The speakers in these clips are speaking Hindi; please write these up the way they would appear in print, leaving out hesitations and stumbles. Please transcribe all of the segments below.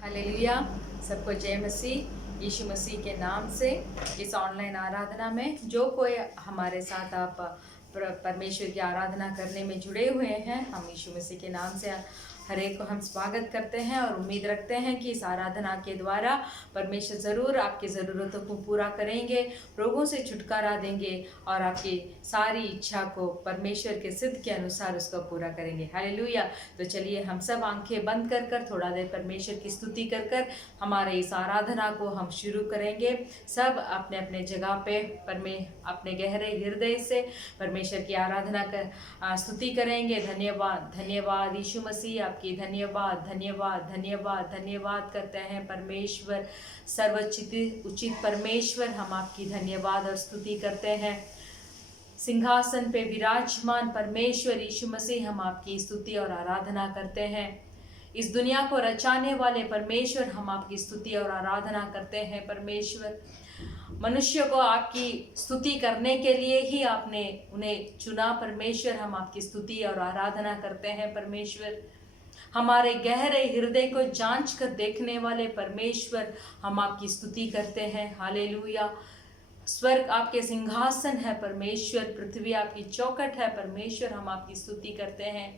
हालेलुया। सबको जय मसीह। यीशु मसीह के नाम से इस ऑनलाइन आराधना में जो कोई हमारे साथ आप परमेश्वर की आराधना करने में जुड़े हुए हैं, हम यीशु मसीह के नाम से हर एक को हम स्वागत करते हैं और उम्मीद रखते हैं कि इस आराधना के द्वारा परमेश्वर ज़रूर आपकी ज़रूरतों को पूरा करेंगे, रोगों से छुटकारा देंगे और आपकी सारी इच्छा को परमेश्वर के सिद्ध के अनुसार उसको पूरा करेंगे। हालेलुया। तो चलिए हम सब आंखें बंद कर कर थोड़ा देर परमेश्वर की स्तुति कर कर हमारे इस आराधना को हम शुरू करेंगे। सब अपने अपने जगह पे अपने गहरे हृदय से परमेश्वर की आराधना कर स्तुति करेंगे। धन्यवाद धन्यवाद यीशु मसीह, आपकी धन्यवाद धन्यवाद धन्यवाद धन्यवाद करते हैं परमेश्वर, सर्वोचित उचित परमेश्वर, हम आपकी धन्यवाद और स्तुति करते हैं। सिंहासन पे विराजमान परमेश्वर यीशु मसीह, हम आपकी स्तुति और आराधना करते हैं। इस दुनिया को रचाने वाले परमेश्वर, हम आपकी स्तुति और आराधना करते हैं। परमेश्वर, मनुष्य को आपकी स्तुति करने के लिए ही आपने उन्हें चुना। परमेश्वर, हम आपकी स्तुति और आराधना करते हैं। परमेश्वर, हमारे गहरे हृदय को जांच कर देखने वाले परमेश्वर, हम आपकी स्तुति करते हैं। हालेलुया। स्वर्ग आपके सिंहासन है परमेश्वर, पृथ्वी आपकी चौखट है परमेश्वर, हम आपकी स्तुति करते हैं।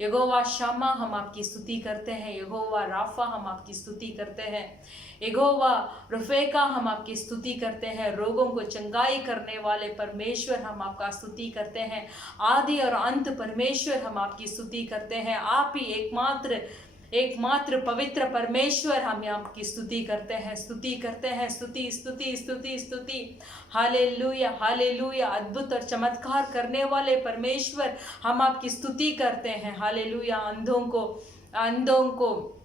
यहोवा शम्मा, हम आपकी स्तुति करते हैं। यहोवा राफा, हम आपकी स्तुति करते हैं। यहोवा रफेका, हम आपकी स्तुति करते हैं। रोगों को चंगाई करने वाले परमेश्वर, हम आपका स्तुति करते हैं। आदि और अंत परमेश्वर, हम आपकी स्तुति करते हैं। आप ही एकमात्र पवित्र परमेश्वर, हम आपकी स्तुति करते हैं। स्तुति करते हैं, स्तुति स्तुति स्तुति स्तुति। Hallelujah hallelujah. अद्भुत और चमत्कार करने वाले परमेश्वर, हम आपकी स्तुति करते हैं। हालेलुया। अंधों को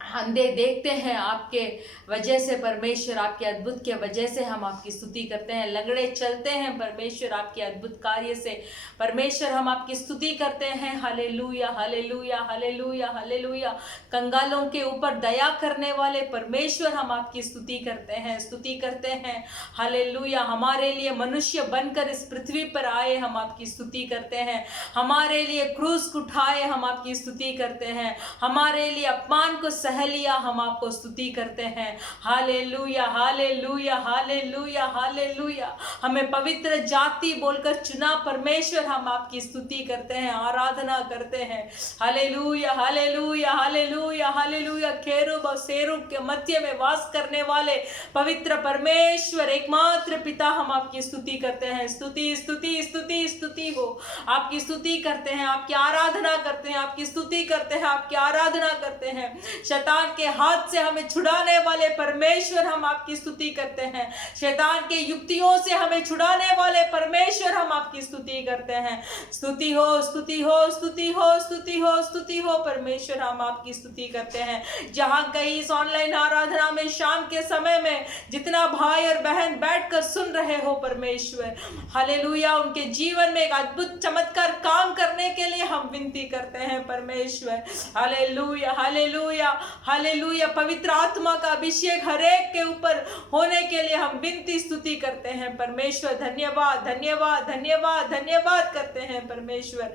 अंधे देखते हैं आपके वजह से परमेश्वर, आपके अद्भुत के वजह से हम आपकी स्तुति करते हैं। लंगड़े चलते हैं परमेश्वर, आपके अद्भुत कार्य से परमेश्वर, हम आपकी स्तुति करते हैं। Hallelujah hallelujah hallelujah hallelujah. कंगालों के ऊपर दया करने वाले परमेश्वर, हम आपकी स्तुति करते हैं। हालेलुया। हमारे लिए मनुष्य बनकर इस पृथ्वी पर आए, हम आपकी स्तुति करते हैं। हमारे लिए क्रूस उठाए, हम आपकी स्तुति करते हैं। हमारे लिए अपमान को सह लिया, हम आपको स्तुति करते हैं। Hallelujah hallelujah hallelujah hallelujah. हमें पवित्र जाति बोलकर चुना परमेश्वर, हम आपकी स्तुति करते हैं, आराधना करते हैं। Hallelujah hallelujah hallelujah hallelujah. खेरूब और सेरूब के मध्य में वास करने वाले पवित्र परमेश्वर, एकमात्र पिता, हम आपकी स्तुति करते हैं। स्तुति स्तुति स्तुति स्तुति हो। आपकी स्तुति करते हैं, आपकी आराधना करते हैं, आपकी स्तुति करते हैं, आपकी आराधना करते हैं। शैतान के हाथ से हमें छुड़ाने वाले परमेश्वर, हम आपकी स्तुति करते हैं। शैतान के युक्तियों से हमें छुड़ाने वाले परमेश्वर, हम आपकी स्तुति करते हैं। स्तुति हो स्तुति हो स्तुति हो स्तुति हो स्तुति हो परमेश्वर, हम आपकी स्तुति करते हैं। जहां कहीं इस ऑनलाइन आराधना में शाम के समय में जितना भाई और बहन बैठकर सुन रहे हो परमेश्वर, हालेलुया, उनके जीवन में एक अद्भुत चमत्कार काम करने के लिए हम विनती करते हैं परमेश्वर। Hallelujah hallelujah hallelujah. पवित्र आत्मा का अभिषेक हर एक के ऊपर होने के लिए हम विनती स्तुति करते हैं परमेश्वर। धन्यवाद धन्यवाद धन्यवाद धन्यवाद करते हैं परमेश्वर,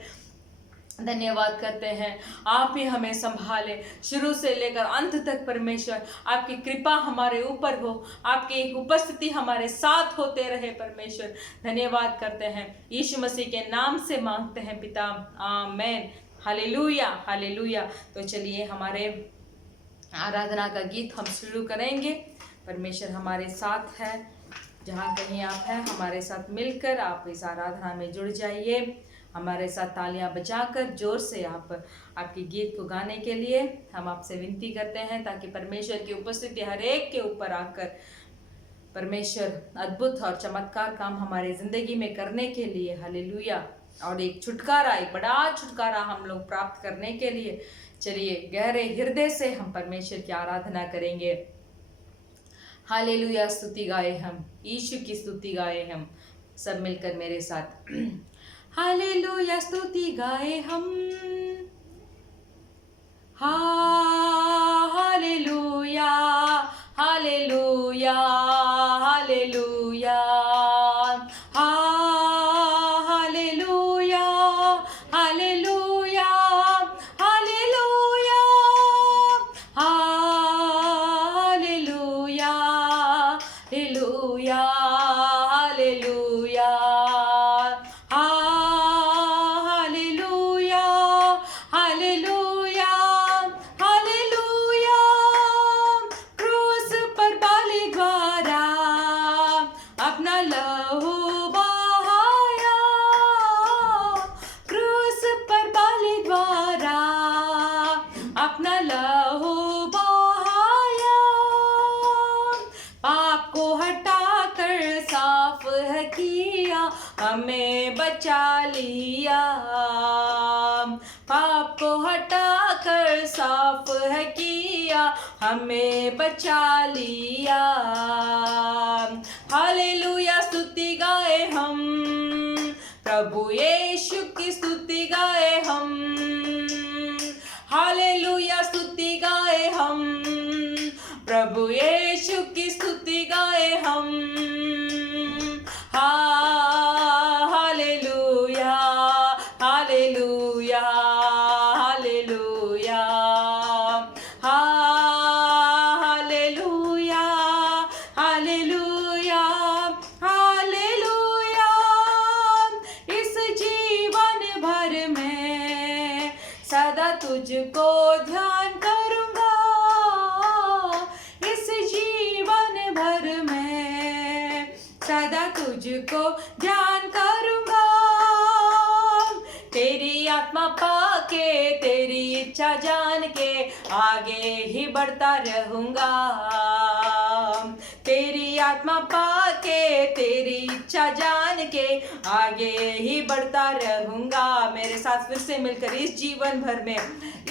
धन्यवाद करते हैं। आप ही हमें संभाले शुरू से लेकर अंत तक परमेश्वर, आपकी कृपा हमारे ऊपर हो, आपकी उपस्थिति हमारे साथ होते रहे परमेश्वर। धन्यवाद करते हैं, यीशु मसीह के नाम से मांगते हैं पिता, आमीन। Hallelujah hallelujah. तो चलिए हमारे आराधना का गीत हम शुरू करेंगे। परमेश्वर हमारे साथ है, जहाँ कहीं आप हैं हमारे साथ मिलकर आप इस आराधना में जुड़ जाइए। हमारे साथ तालियां बजाकर जोर से आपके गीत को गाने के लिए हम आपसे विनती करते हैं, ताकि परमेश्वर की उपस्थिति हर एक के ऊपर आकर परमेश्वर अद्भुत और चमत्कार काम हमारे ज़िंदगी में करने के लिए, हालेलुया, और एक छुटकारा, एक बड़ा छुटकारा हम लोग प्राप्त करने के लिए चलिए गहरे हृदय से हम परमेश्वर की आराधना करेंगे। हालेलुया। स्तुति गाए हम, यीशु की स्तुति गाए हम, सब मिलकर मेरे साथ। हालेलुया स्तुति गाए हम, hallelujah hallelujah hallelujah hallelujah hallelujah hallelujah लहू बहाया, पाप को हटा कर साफ है किया, हमें बचा लिया। पाप को हटा कर साफ है किया, हमें बचा लिया। हालेलुया स्तुति गाए हम, प्रभु यीशु की स्तुति गाए हम। हालेलुया स्तुति गाए हम, प्रभु यीशु की स्तुति गाए हम। Hallelujah hallelujah hallelujah hallelujah hallelujah hallelujah. इस जीवन भर में सदा तुझको ध्यान करूंगा, इस जीवन भर में सदा तुझको ध्यान करूंगा। तेरी आत्मा पाके, तेरी इच्छा जान के आगे ही बढ़ता रहूंगा। तेरी आत्मा पाके, तेरी इच्छा जान के आगे ही बढ़ता रहूंगा। मेरे साथ फिर से मिलकर इस जीवन भर में,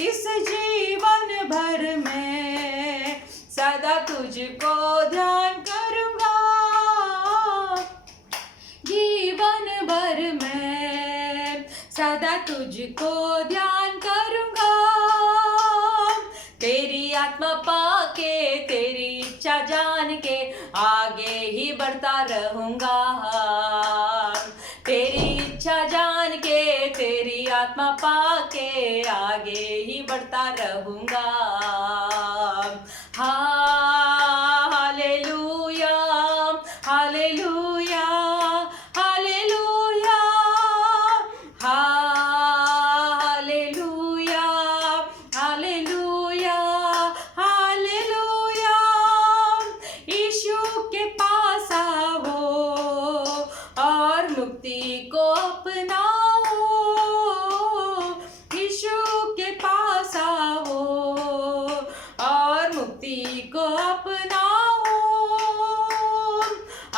इस जीवन भर में सदा तुझको ध्यान करूंगा। जीवन भर में सदा तुझको ध्यान करूंगा। तेरी आत्मा पाके, तेरी इच्छा जान के आगे ही बढ़ता रहूंगा। तेरी इच्छा जान के, तेरी आत्मा पाके आगे ही बढ़ता रहूंगा। Hallelujah hallelujah hallelujah hallelujah hallelujah hallelujah. यीशु के पास आओ और मुक्ति को अपनाओ। यीशु के पास आओ और मुक्ति को अपनाओ।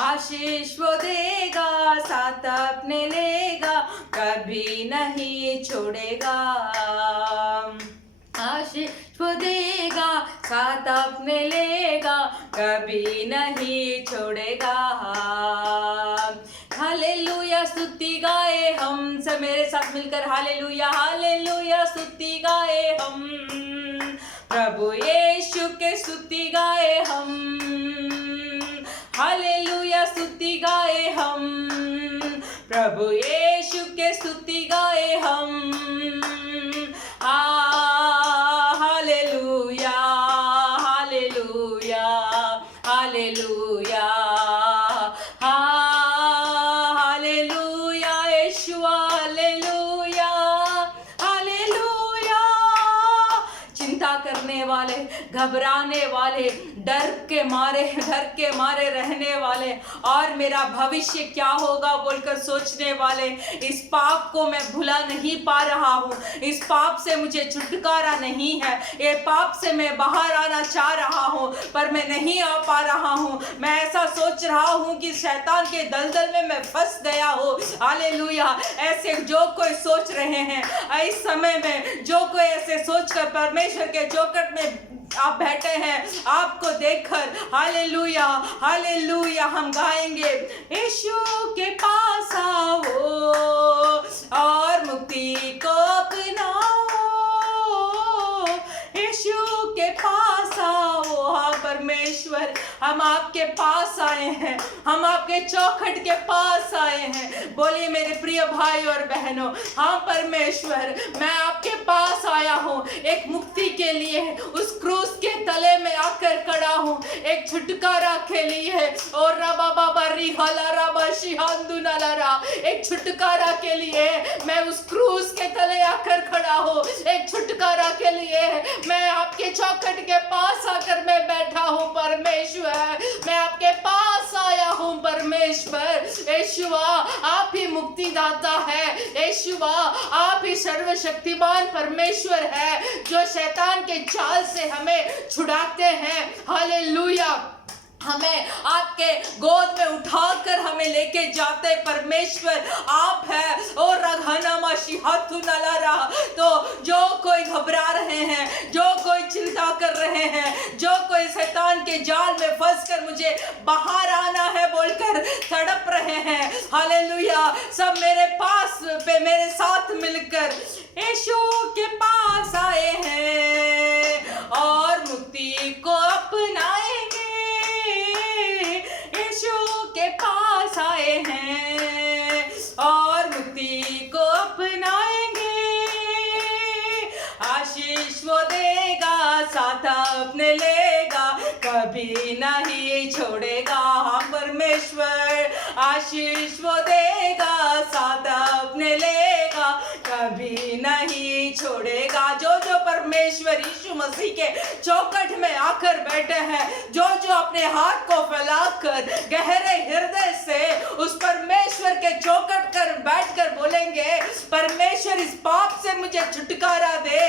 आशीष वो देगा, साथ अपने लेगा, कभी नहीं छोड़ेगा। आशीष वो देगा, साथ अपने लेगा, कभी नहीं छोड़ेगा। हालेलुया स्तुति गाए हम, सब मेरे साथ मिलकर हालेलुया हालेलुया स्तुति गाए हम। प्रभु यीशु के स्तुति गाए हम। हालेलुया स्तुति गाए हम, प्रभु यीशु के स्तुति गाए हम। हालेलुया हालेलुया हालेलुया हालेलुया यीशु हालेलुया हालेलुया। चिंता करने वाले, घबराने वाले, डर के मारे रहने वाले और मेरा भविष्य क्या होगा बोलकर सोचने वाले, इस पाप को मैं भुला नहीं पा रहा हूँ, इस पाप से मुझे छुटकारा नहीं है, ये पाप से मैं बाहर आना चाह रहा हूँ पर मैं नहीं आ पा रहा हूँ। मैं ऐसा सोच रहा हूँ कि शैतान के दलदल में मैं फंस गया हूँ। हालेलुया। ऐसे जो कोई सोच रहे हैं इस समय में, जो कोई ऐसे सोचकर परमेश्वर के चौखट में आप बैठे हैं, आपको देखकर हालेलुया हालेलुया हम गाएंगे। यीशु के पास आओ और मुक्ति को अपनाओ। यीशु के पास आओ। हाँ परमेश्वर, हम आपके पास आए हैं, हम आपके चौखट के पास आए हैं। बोलिए मेरे प्रिय भाई और बहनों, हाँ परमेश्वर, मैं आपके पास आया हूँ एक मुक्ति के लिए, उस क्रूस के तले में आकर खड़ा हूँ एक छुटकारा के लिए। और रबा बाबा रिहाला रबा शिहांदु नलरा, एक छुटकारा के लिए मैं उस क्रूस के तले आकर खड़ा हूँ। एक छुटकारा के लिए मैं आपके चौखट के पास आकर मैं बैठा हूँ परमेश्वर, मैं आपके पास आया हूँ परमेश्वर। परमेश्वर। यीशुआ आप ही मुक्तिदाता है। यीशुआ आप ही सर्वशक्तिमान परमेश्वर है जो शैतान के जाल से हमें छुड़ाते हैं। हालेलुया। हमें आपके गोद में उठाकर हमें लेके जाते परमेश्वर आप है। और रघाना शिहातु नला रहा। तो जो कोई घबरा रहे हैं, जो कोई चिंता कर रहे हैं, जो कोई शैतान के जाल में फंसकर मुझे बाहर आना है बोलकर तड़प रहे हैं, हालेलुया, सब मेरे पास पे मेरे साथ मिलकर यीशु के पास आए हैं और मुक्ति को अपनाएंगे। यीशु के पास आए हैं और मुक्ति को अपनाएंगे। आशीष वो देगा, साथ अपने लेगा, कभी नहीं छोड़ेगा। हाँ परमेश्वर आशीष वो देगा, साथ अपने लेगा, कभी नहीं छोड़ेगा। जो जो परमेश्वर यीशु मसीह के चौखट में आकर बैठे हैं, जो जो अपने हाथ को फैलाकर गहरे हृदय से उस परमेश्वर के चौखट कर बैठकर बोलेंगे, परमेश्वर इस पाप से मुझे छुटकारा दे,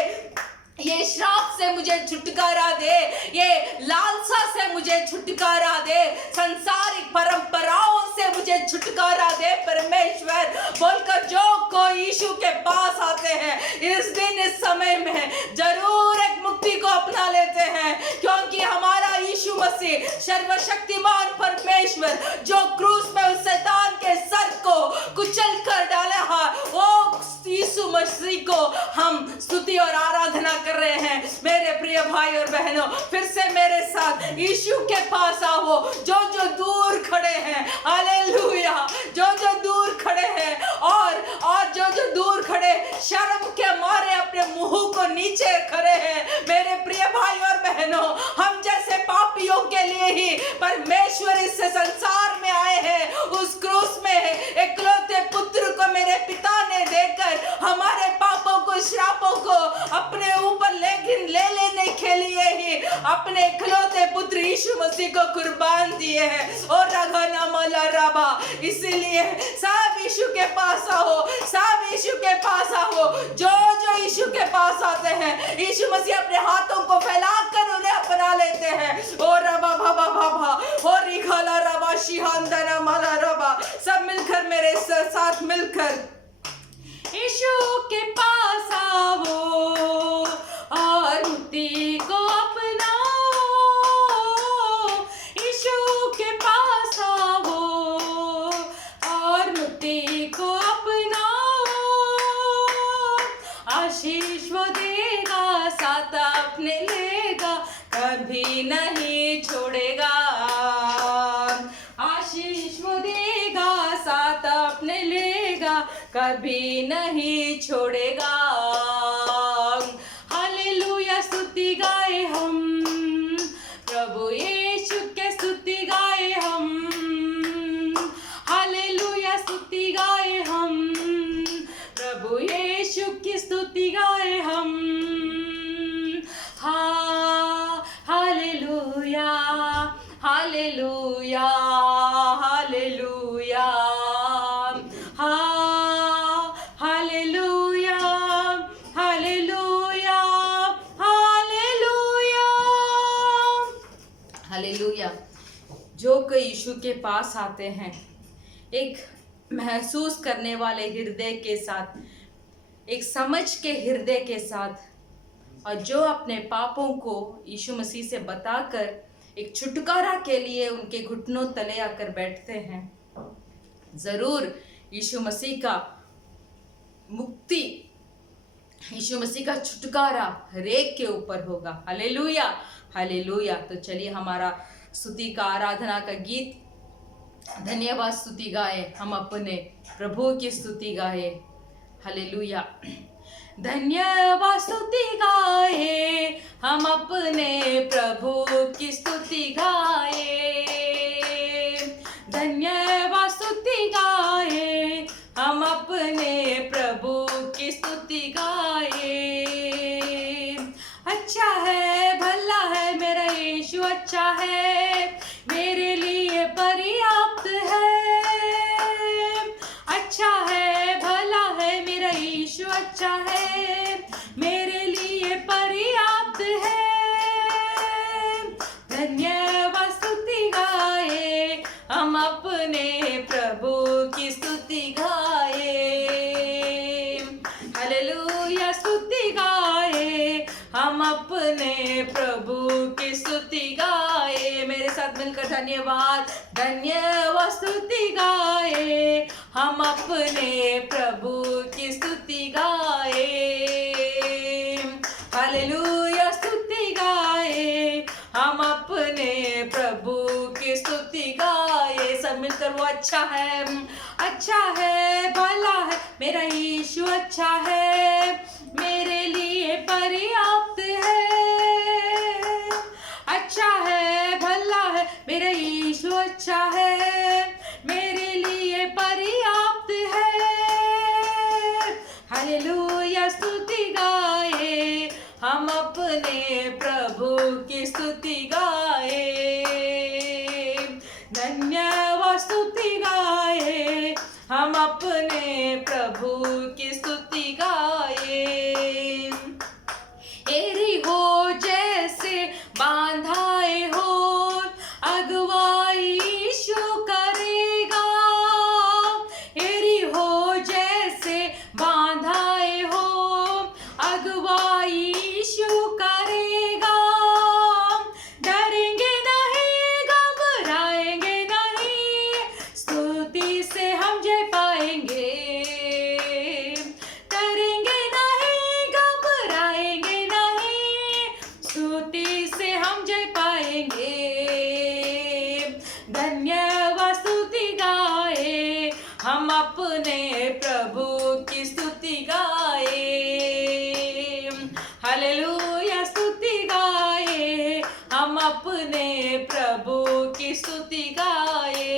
ये श्राप से मुझे छुटकारा दे, ये लालसा से मुझे छुटकारा दे, संसारिक परंपराओं से मुझे छुटकारा दे परमेश्वर बोलकर जो कोई यीशु के पास आते हैं इस दिन इस समय में जरूर एक मुक्ति को अपना लेते हैं। क्योंकि हमारा यीशु मसीह सर्वशक्तिमान परमेश्वर जो क्रूस में उस शैतान के सर को कुचल कर डाला है, वो यीशु मसीह को हम स्तुति और आराधना कर रहे हैं। मेरे प्रिय भाई और बहनों, फिर से मेरे साथ यीशु के पास आओ। जो जो दूर खड़े हैं, हालेलुया, जो जो दूर खड़े हैं और जो जो दूर खड़े शर्म के मारे अपने मुंह को नीचे खड़े हैं, मेरे प्रिय भाई और बहनों, हम जैसे पापियों के लिए ही परमेश्वर इस संसार में आए हैं। उस क्रूस में एकलौते पुत्र को मेरे पिता ने देकर हमारे पापों को, श्रापों को अपने ऊपर ले लेने के लिए ही अपने इकलौते पुत्र यीशु मसीह को कुर्बान दिए हैं। और रघना मला रबा, इसीलिए सब यीशु के पास आओ, सब यीशु के पास आओ। जो जो यीशु के पास आते हैं, यीशु मसीह अपने हाथों को फैलाकर उन्हें अपना लेते हैं। और रबा भाबा भाबा और रिघला रबा शिहांदना मला रबा, सब मिलकर मेरे साथ मिलकर यीशु के पास आओ और मुक्ति को अपनाओ। यीशु के पास आओ और मुक्ति को अपनाओ। आशीष वो देगा, साथ अपने लेगा, कभी नहीं छोड़ेगा। आशीष वो देगा, साथ अपने लेगा, कभी नहीं छोड़ेगा। हालेलुया, स्तुति गाए हम प्रभु यीशु के, स्तुति गाए हम। हालेलुया, स्तुति गाए हम प्रभु यीशु की, स्तुति गाए हम। Hallelujah, hallelujah, hallelujah, hallelujah, hallelujah, hallelujah, hallelujah. जो कोई यीशु के पास आते हैं एक महसूस करने वाले हृदय के साथ, एक समझ के हृदय के साथ, और जो अपने पापों को यीशु मसीह से बताकर एक छुटकारा के लिए उनके घुटनों तले आकर बैठते हैं, जरूर यीशु मसीह का मुक्ति, यीशु मसीह का छुटकारा हर एक के ऊपर होगा। Hallelujah, hallelujah. तो चलिए हमारा स्तुति का, आराधना का गीत, धन्यवाद स्तुति गाए, हम अपने प्रभु की स्तुति गाए। हालेलुया। धन्यवाद स्तुति गाए, हम अपने प्रभु की स्तुति गाए। धन्यवाद स्तुति गाए, हम अपने प्रभु की स्तुति गाए। अच्छा है, भला है मेरा यीशु, अच्छा है, मेरे लिए पर्याप्त है। धन्यवाद स्तुति गाए, हम अपने प्रभु की स्तुति गाए। हालेलुया स्तुति गाए, हम अपने प्रभु की स्तुति गाए। मेरे साथ मिलकर धन्यवाद, धन्यवाद स्तुति गाए, हम अपने प्रभु की स्तुति गाए। हालेलुया स्तुति गाए, हम अपने प्रभु की स्तुति गाए। सब मिलकर वो अच्छा है, भला है, मेरा यीशु अच्छा है, मेरे लिए पर्याप्त है। अच्छा है, भला है, मेरा यीशु अच्छा है, मेरे लिए पर्याप्त है। हालेलुया स्तुति गाए, हम अपने प्रभु की स्तुति गाए। धन्यवाद स्तुति गाए, हम अपने प्रभु की स्तुति गाए। एरिहो जैसे बांधाए हो, अगुवाई यीशु करेगा। एरिहो जैसे बांधाए हो, अगुवाई यीशु करेगा। डरेंगे नहीं, घबराएंगे नहीं, स्तुति से हम जय पाएंगे। डरेंगे नहीं, घबराएंगे नहीं, स्तुति से हम जय पाएंगे। धन्यवाद स्तुति गाए, हम अपने प्रभु की स्तुति गाए। हालेलुया स्तुति गाए, हम अपने प्रभु की स्तुति गाए।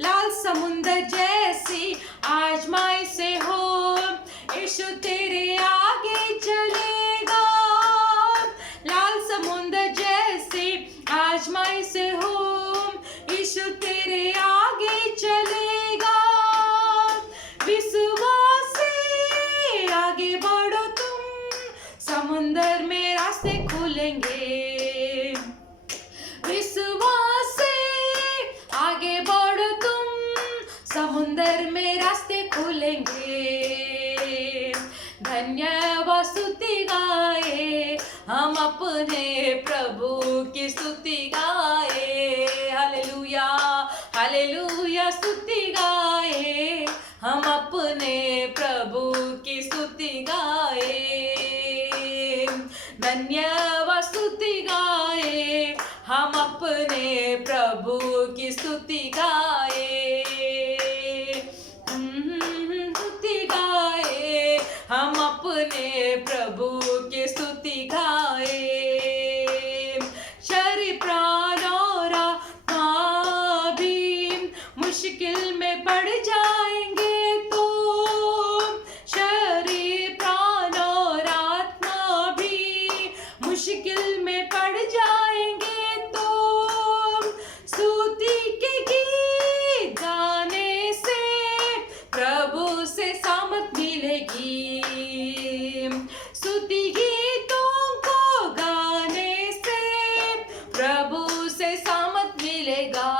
लाल समुद्र जैसी आजमाई से हो, यीशु तेरे आगे चलेगा। लाल समुद्र जैसी आजमाई से हो, यीशु तेरे आगे चलेगा। विश्वास से आगे बढ़ो तुम, समुद्र में रास्ते खुलेंगे। विश्वास से आगे बढ़ो तुम, समुद्र में रास्ते खुलेंगे। धन्यवाद स्तुति गाए, हम अपने प्रभु की स्तुति गाए। हालेलुया, हालेलुया स्तुति गाए, हम अपने प्रभु की स्तुति गाए। धन्यवाद स्तुति गाए, हम अपने प्रभु की स्तुति गाए। स्तुति गाए, हम अपने प्रभु की स्तुति गाए। शरीर प्राण और आत्मा भी मुश्किल में पड़ जाएंगे तो, शरीर प्राण और आत्मा भी मुश्किल में पड़ जाएंगे तो, स्तुति के गीत गाने से प्रभु से सामर्थ मिलेगी। स्तुति गीतों को गाने से प्रभु से सामर्थ मिलेगा।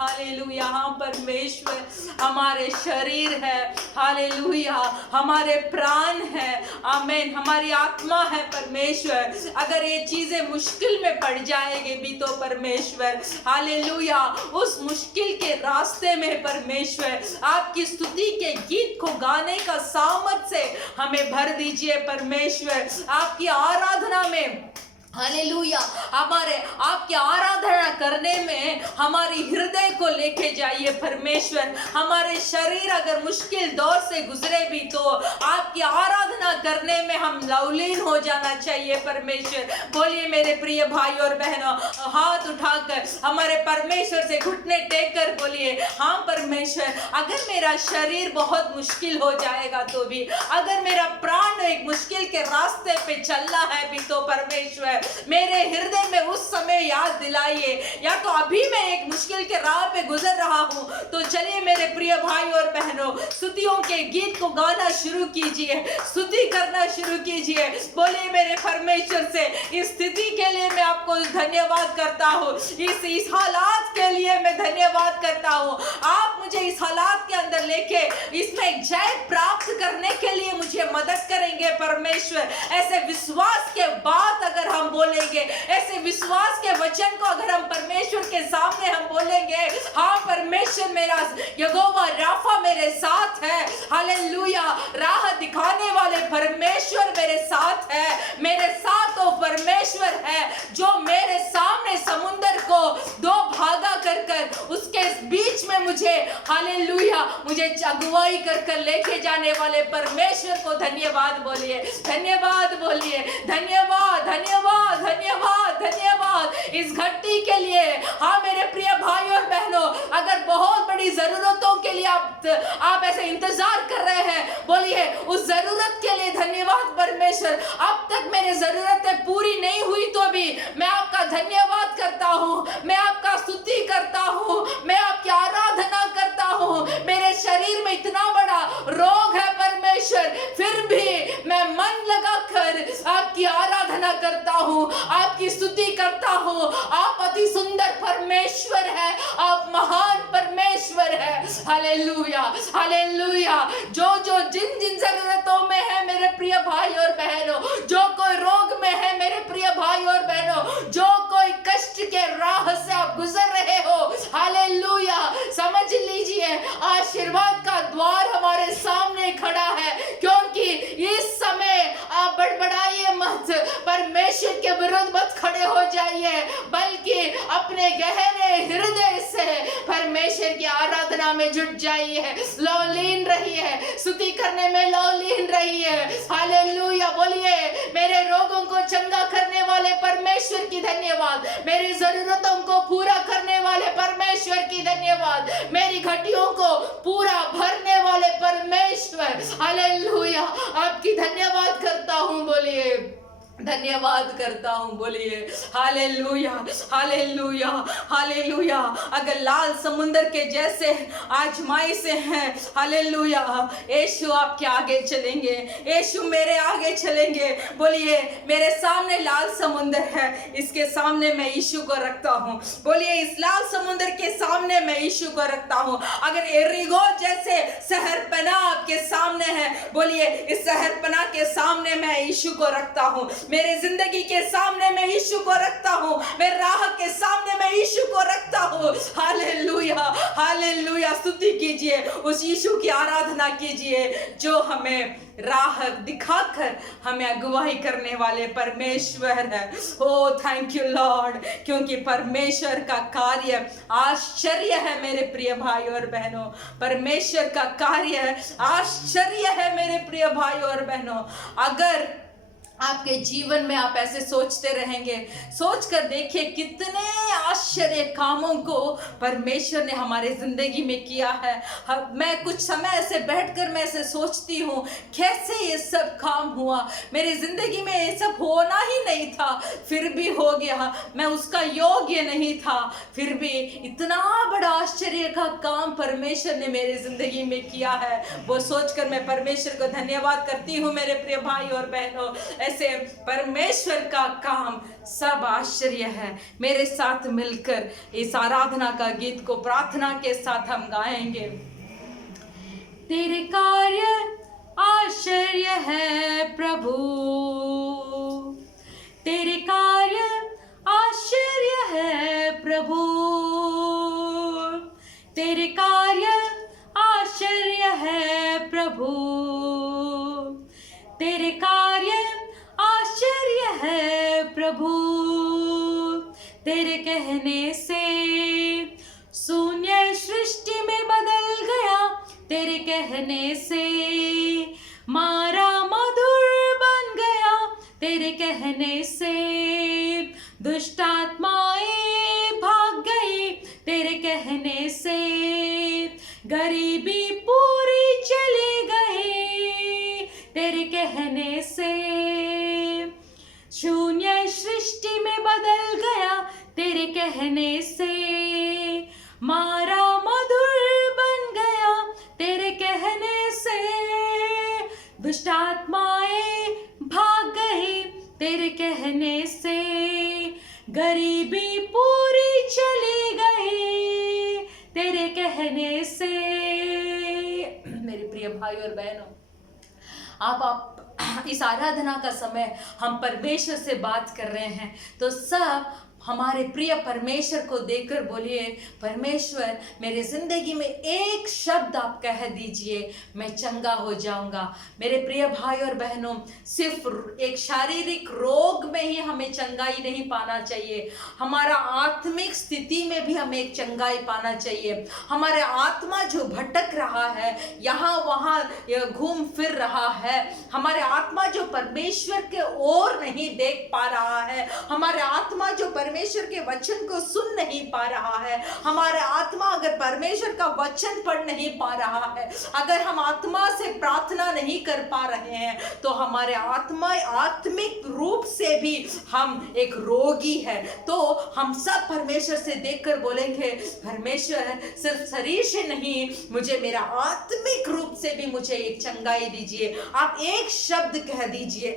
हालेलुया, हम परमेश्वर हमारे शरीर है। हालेलुया, हमारे प्राण है। आमीन, हमारी आत्मा है परमेश्वर। अगर ये चीजें मुश्किल में पड़ जाएंगे भी तो परमेश्वर, हालेलुया, उस मुश्किल के रास्ते में परमेश्वर आपकी स्तुति के गीत को गाने का सामर्थ से हमें भर दीजिए परमेश्वर। आपकी आराधना में, हालेलुया, हमारे आपकी आराधना करने में हमारी हृदय को लेके जाइए परमेश्वर। हमारे शरीर अगर मुश्किल दौर से गुजरे भी तो आपकी आराधना करने में हम लवलीन हो जाना चाहिए परमेश्वर। बोलिए मेरे प्रिय भाई और बहनों, हाथ उठाकर हमारे परमेश्वर से घुटने टेक कर बोलिए, हाँ परमेश्वर, अगर मेरा शरीर बहुत मुश्किल हो जाएगा तो भी, अगर मेरा प्राण एक मुश्किल के रास्ते पे चल रहा है भी तो परमेश्वर मेरे हृदय में उस समय याद दिलाइए। या तो अभी मैं एक मुश्किल के राह पे गुजर रहा हूँ, तो चलिए मेरे प्रिय भाई और बहनों, स्तुतियों के गीत को गाना शुरू कीजिए, स्तुति करना शुरू कीजिए। बोलिए मेरे परमेश्वर से, इस स्थिति के लिए मैं आपको धन्यवाद करता हूँ, इस हालात के लिए मैं धन्यवाद करता हूँ। आप मुझे इस हालात के अंदर लेके इसमें जय प्राप्त करने के लिए मुझे मदद करेंगे परमेश्वर। ऐसे विश्वास के बात अगर हम बोलेंगे, ऐसे विश्वास के वचन को अगर हम परमेश्वर के सामने हम बोलेंगे, हाँ परमेश्वर मेरा यहोवा राफा मेरे साथ है, हालेलुया, राह दिखाने वाले परमेश्वर मेरे साथ है, मेरे साथ वो परमेश्वर है जो मेरे सामने समुद्र को दो भागा कर कर उसके बीच में मुझे, हालेलुया, मुझे अगुवाई कर कर लेके जाने वाले परमेश्वर को धन्यवाद बोलिए, धन्यवाद बोलिए, धन्यवाद धन्यवाद धन्यवाद धन्यवाद इस घंटी के लिए। हाँ मेरे प्रिय भाई और बहनों, अगर बहुत बड़ी जरूरतों के लिए आप ऐसे इंतजार कर रहे हैं, बोलिए उस जरूरत के लिए धन्यवाद परमेश्वर। अब तक मेरी जरूरतें पूरी नहीं हुई तो भी मैं आपका धन्यवाद करता हूँ, मैं आपका स्तुति करता हूँ, मैं आपकी आराधना करता हूँ। मेरे शरीर में इतना बड़ा रोग है परमेश्वर, फिर भी मैं मन लगाकर आपकी आराधना करता हूँ, आपकी स्तुति करता हूँ। आप अति सुंदर परमेश्वर है, आप महान परमेश्वर है, हालेलुया हालेलुया। जो जो जिन जिन जरूरतों में है मेरे प्रिय भाई और बहनों, जो कोई रोग में है मेरे प्रिय भाई और बहनों, जो कोई कष्ट के राह से आप गुजर रहे हो, हालेलुया, समझ लीजिए आशीर्वाद का द्वार हमारे सामने खड़ा है। क्योंकि इस समय आप बड़बड़ाइए मत, परमेश्वर के विरुद्ध मत खड़े हो जाइए, बल्कि अपने गहरे हृदय से परमेश्वर की आराधना में जुट जाइए, लौलीन रहिए, स्तुति करने में लौलीन रहिए, हालेलुया। बोलिए मेरे रोगों को चंगा करने वाले परमेश्वर की धन्यवाद, मेरी जरूरतों को पूरा करने वाले परमेश्वर की धन्यवाद, मेरी घटियों को पूरा भरने वाले परमेश्वर, हालेलुया, आपकी धन्यवाद करता हूँ। बोलिए धन्यवाद करता हूँ, बोलिए हालेलुया हालेलुया हालेलुया। अगर लाल समुंदर के जैसे आजमाई से हैं, हालेलुया, यीशु आपके आगे चलेंगे, यीशु मेरे आगे चलेंगे। बोलिए मेरे सामने लाल समुंदर है, इसके सामने मैं यीशु को रखता हूँ। बोलिए इस लाल समुंदर के सामने मैं यीशु को रखता हूँ। अगर एरिगो जैसे शहरपना आपके सामने है, बोलिए इस शहरपना के सामने मैं यीशु को रखता हूँ। मेरे जिंदगी के सामने मैं यीशु को रखता हूँ, मेरे राह के सामने मैं यीशु को रखता हूँ। Hallelujah hallelujah. स्तुति कीजिए, उस यीशु की आराधना कीजिए जो हमें राह दिखाकर हमें अगुवाई करने वाले परमेश्वर है। ओ थैंक यू लॉर्ड, क्योंकि परमेश्वर का कार्य आश्चर्य है मेरे प्रिय भाई और बहनों, परमेश्वर का कार्य आश्चर्य है मेरे प्रिय भाई और बहनों। अगर आपके जीवन में आप ऐसे सोचते रहेंगे, सोच कर देखिए कितने आश्चर्य कामों को परमेश्वर ने हमारे जिंदगी में किया है। मैं कुछ समय ऐसे बैठकर मैं ऐसे सोचती हूँ कैसे ये सब काम हुआ, मेरी जिंदगी में ये सब होना ही नहीं था फिर भी हो गया, मैं उसका योग्य नहीं था फिर भी इतना बड़ा आश्चर्य का काम परमेश्वर ने मेरी जिंदगी में किया है। वो सोचकर मैं परमेश्वर को धन्यवाद करती हूँ मेरे प्रिय भाई और बहनों। ऐसे परमेश्वर का काम सब आश्चर्य है। मेरे साथ मिलकर इस आराधना का गीत को प्रार्थना के साथ हम गाएंगे। तेरे कार्य आश्चर्य है प्रभु, तेरे कार्य आश्चर्य है प्रभु, तेरे कार्य आश्चर्य है प्रभु, तेरे कार्य आश्चर्य है प्रभु। तेरे कहने से शून्य सृष्टि में बदल गया, तेरे कहने से मारा मधुर बन गया, तेरे कहने से दुष्ट आत्माएं भाग गई, तेरे कहने से गरीबी पूरी चली गई, तेरे कहने से शून्य सृष्टि में बदल गया तेरे कहने से, मारा मधुर बन गया तेरे कहने से, दुष्ट आत्माएं भाग गई तेरे कहने से, गरीबी पूरी चली गई तेरे कहने से। मेरे प्रिय भाई और बहनों, आप इस आराधना का समय हम परमेश्वर से बात कर रहे हैं, तो सब हमारे प्रिय परमेश्वर को देखकर बोलिए, परमेश्वर मेरे जिंदगी में एक शब्द आप कह दीजिए, मैं चंगा हो जाऊंगा। मेरे प्रिय भाई और बहनों, सिर्फ एक शारीरिक रोग में ही हमें चंगाई नहीं पाना चाहिए, हमारा आत्मिक स्थिति में भी हमें एक चंगाई पाना चाहिए। हमारे आत्मा जो भटक रहा है, यहाँ वहाँ घूम फिर रहा है, हमारे आत्मा जो परमेश्वर के ओर नहीं देख पा रहा है, हमारे आत्मा जो परमेश्वर के वचन को सुन नहीं पा रहा है, हमारे आत्मा अगर परमेश्वर का वचन पढ़ नहीं पा रहा है, अगर हम आत्मा से प्रार्थना नहीं कर पा रहे हैं, तो हमारे आत्मा आत्मिक रूप से भी हम एक रोगी है। तो हम सब परमेश्वर से देखकर बोलेंगे, परमेश्वर सिर्फ शरीर से नहीं, मुझे मेरा आत्मिक रूप से भी मुझे एक चंगाई दीजिए। आप एक शब्द कह दीजिए,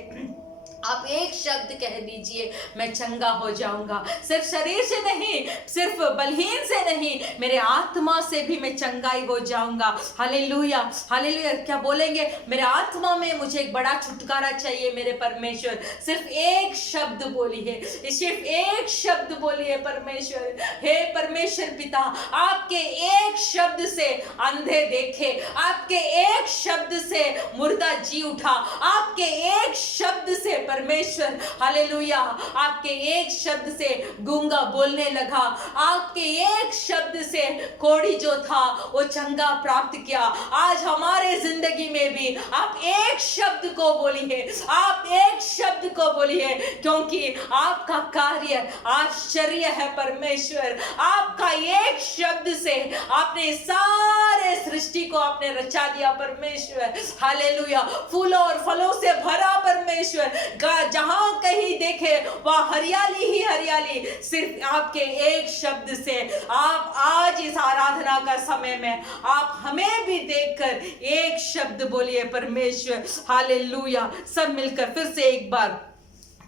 आप एक शब्द कह दीजिए, मैं चंगा हो जाऊंगा। सिर्फ शरीर से नहीं, सिर्फ बलहीन से नहीं, मेरे आत्मा से भी मैं चंगाई हो जाऊंगा। Hallelujah, hallelujah. क्या बोलेंगे? मेरे आत्मा में मुझे एक बड़ा छुटकारा चाहिए मेरे परमेश्वर। सिर्फ एक शब्द बोलिए, सिर्फ एक शब्द बोलिए, परमेश्वर, हे परमेश्वर पिता, आपके एक शब्द से अंधे देखे, आपके एक शब्द से मुर्दा जी उठा, आपके एक शब्द से परमेश्वर, हालेलुया, आपके एक शब्द से गूंगा बोलने लगा, आपके एक शब्द से कोढ़ी जो था वो चंगा प्राप्त किया। आज हमारे जिंदगी में भी आप एक शब्द को बोलिए, आप एक शब्द को बोलिए, क्योंकि आपका कार्य आश्चर्य है परमेश्वर। आपका एक शब्द से आपने सारे सृष्टि को आपने रचा दिया परमेश्वर। हालेलुया, फूलों और फलों से भरा परमेश्वर, जहां कहीं देखे वह हरियाली ही हरियाली, सिर्फ आपके एक शब्द से। आप आज इस आराधना का समय में आप हमें भी देखकर एक शब्द बोलिए, परमेश्वर, हालेलुया। सब मिलकर फिर से एक बार,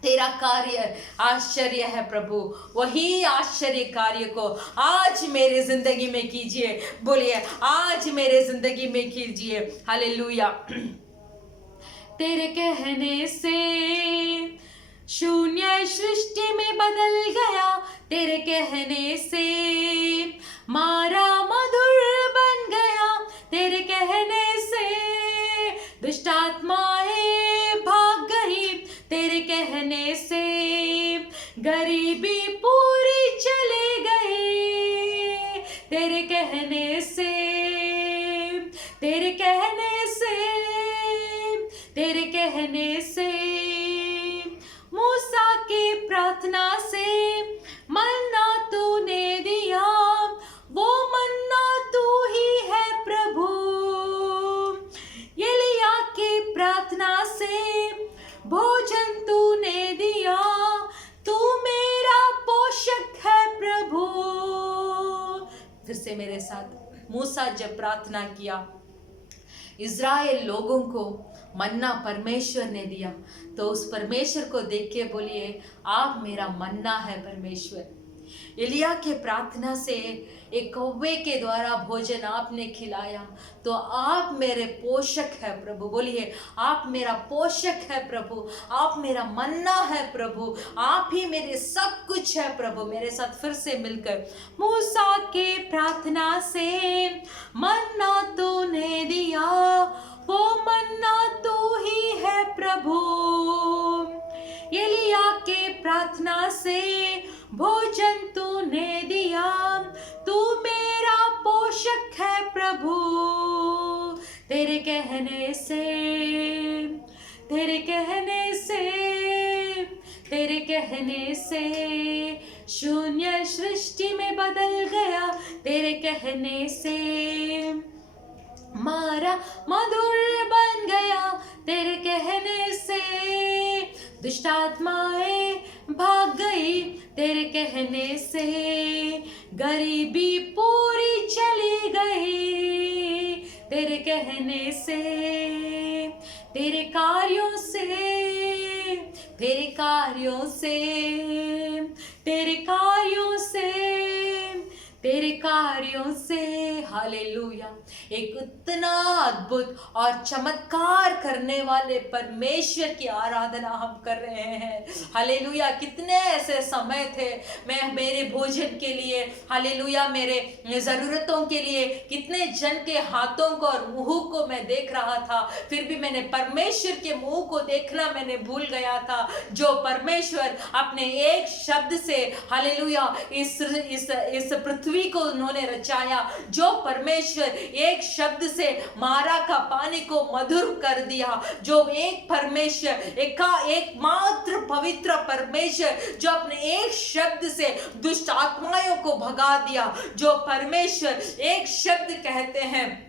तेरा कार्य आश्चर्य है प्रभु, वही आश्चर्य कार्य को आज मेरे जिंदगी में कीजिए। बोलिए, आज मेरे जिंदगी में कीजिए। हालेलुया। तेरे कहने से शून्य सृष्टि में बदल गया, तेरे कहने से मारा मधुर बन गया, तेरे कहने से दुष्ट आत्माएं भाग गई, तेरे कहने से गरीबी पूरी चली गई, तेरे कहने से, तेरे कहने से, तेरे कहने से। मूसा की प्रार्थना से मन्ना तूने दिया, वो मन्ना तू ही है प्रभु। एलिया की प्रार्थना से भोजन तूने दिया, तू मेरा पोषक है प्रभु। फिर से मेरे साथ, मूसा जब प्रार्थना किया, इज़राइल लोगों को मन्ना परमेश्वर ने दिया, तो उस परमेश्वर को देख के बोलिए, आप मेरा मन्ना है परमेश्वर। एलिया के प्रार्थना से एक कौवे के द्वारा भोजन आपने खिलाया, तो आप मेरे पोषक है प्रभु। बोलिए, आप मेरा पोषक है प्रभु, आप मेरा मन्ना है प्रभु, आप ही मेरे सब कुछ है प्रभु। मेरे साथ फिर से मिलकर, मूसा के प्रार्थना से मन्ना तूने दिया, वो मन्ना तू ही है प्रभु। एलिया के प्रार्थना से भोजन तूने दिया, तू मेरा पोषक है प्रभु। तेरे कहने से, तेरे कहने से, तेरे कहने से शून्य सृष्टि में बदल गया, तेरे कहने से मारा मधुर बन गया, तेरे कहने से दुष्ट आत्माएं भाग गई तेरे कहने से, गरीबी पूरी चली गई तेरे कहने से, तेरे कार्यों से, तेरे कार्यों से, तेरे कार्यों से, तेरे कार्यों से। हालेलुया। एक इतना अद्भुत और चमत्कार करने वाले परमेश्वर की आराधना हम कर रहे हैं। हालेलुया। कितने ऐसे समय थे मैं मेरे भोजन के लिए, हालेलुया, मेरे ज़रूरतों के लिए कितने जन के हाथों को और मुंह को मैं देख रहा था, फिर भी मैंने परमेश्वर के मुंह को देखना मैंने भूल गया था। जो परमेश्वर अपने एक शब्द से, हालेलुया, इस पृथ्वी को उन्होंने रचाया, जो परमेश्वर एक शब्द से मारा का पानी को मधुर कर दिया, जो एक परमेश्वर एकमात्र पवित्र परमेश्वर जो अपने एक शब्द से दुष्ट आत्माओं को भगा दिया, जो परमेश्वर एक शब्द कहते हैं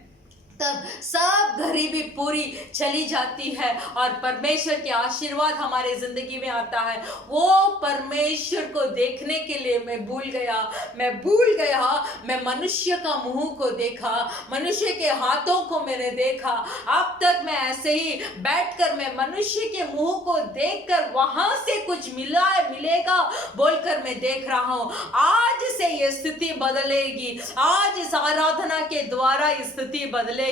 तब सब गरीबी पूरी चली जाती है और परमेश्वर के आशीर्वाद हमारे जिंदगी में आता है। वो परमेश्वर को देखने के लिए मैं भूल गया। मैं मनुष्य का मुंह को देखा, मनुष्य के हाथों को मैंने देखा। अब तक मैं ऐसे ही बैठकर मैं मनुष्य के मुंह को देखकर वहां से कुछ मिलेगा बोलकर मैं देख रहा हूं। आज से ये स्थिति बदलेगी, आज इस आराधना के द्वारा इस स्थिति बदलेगी।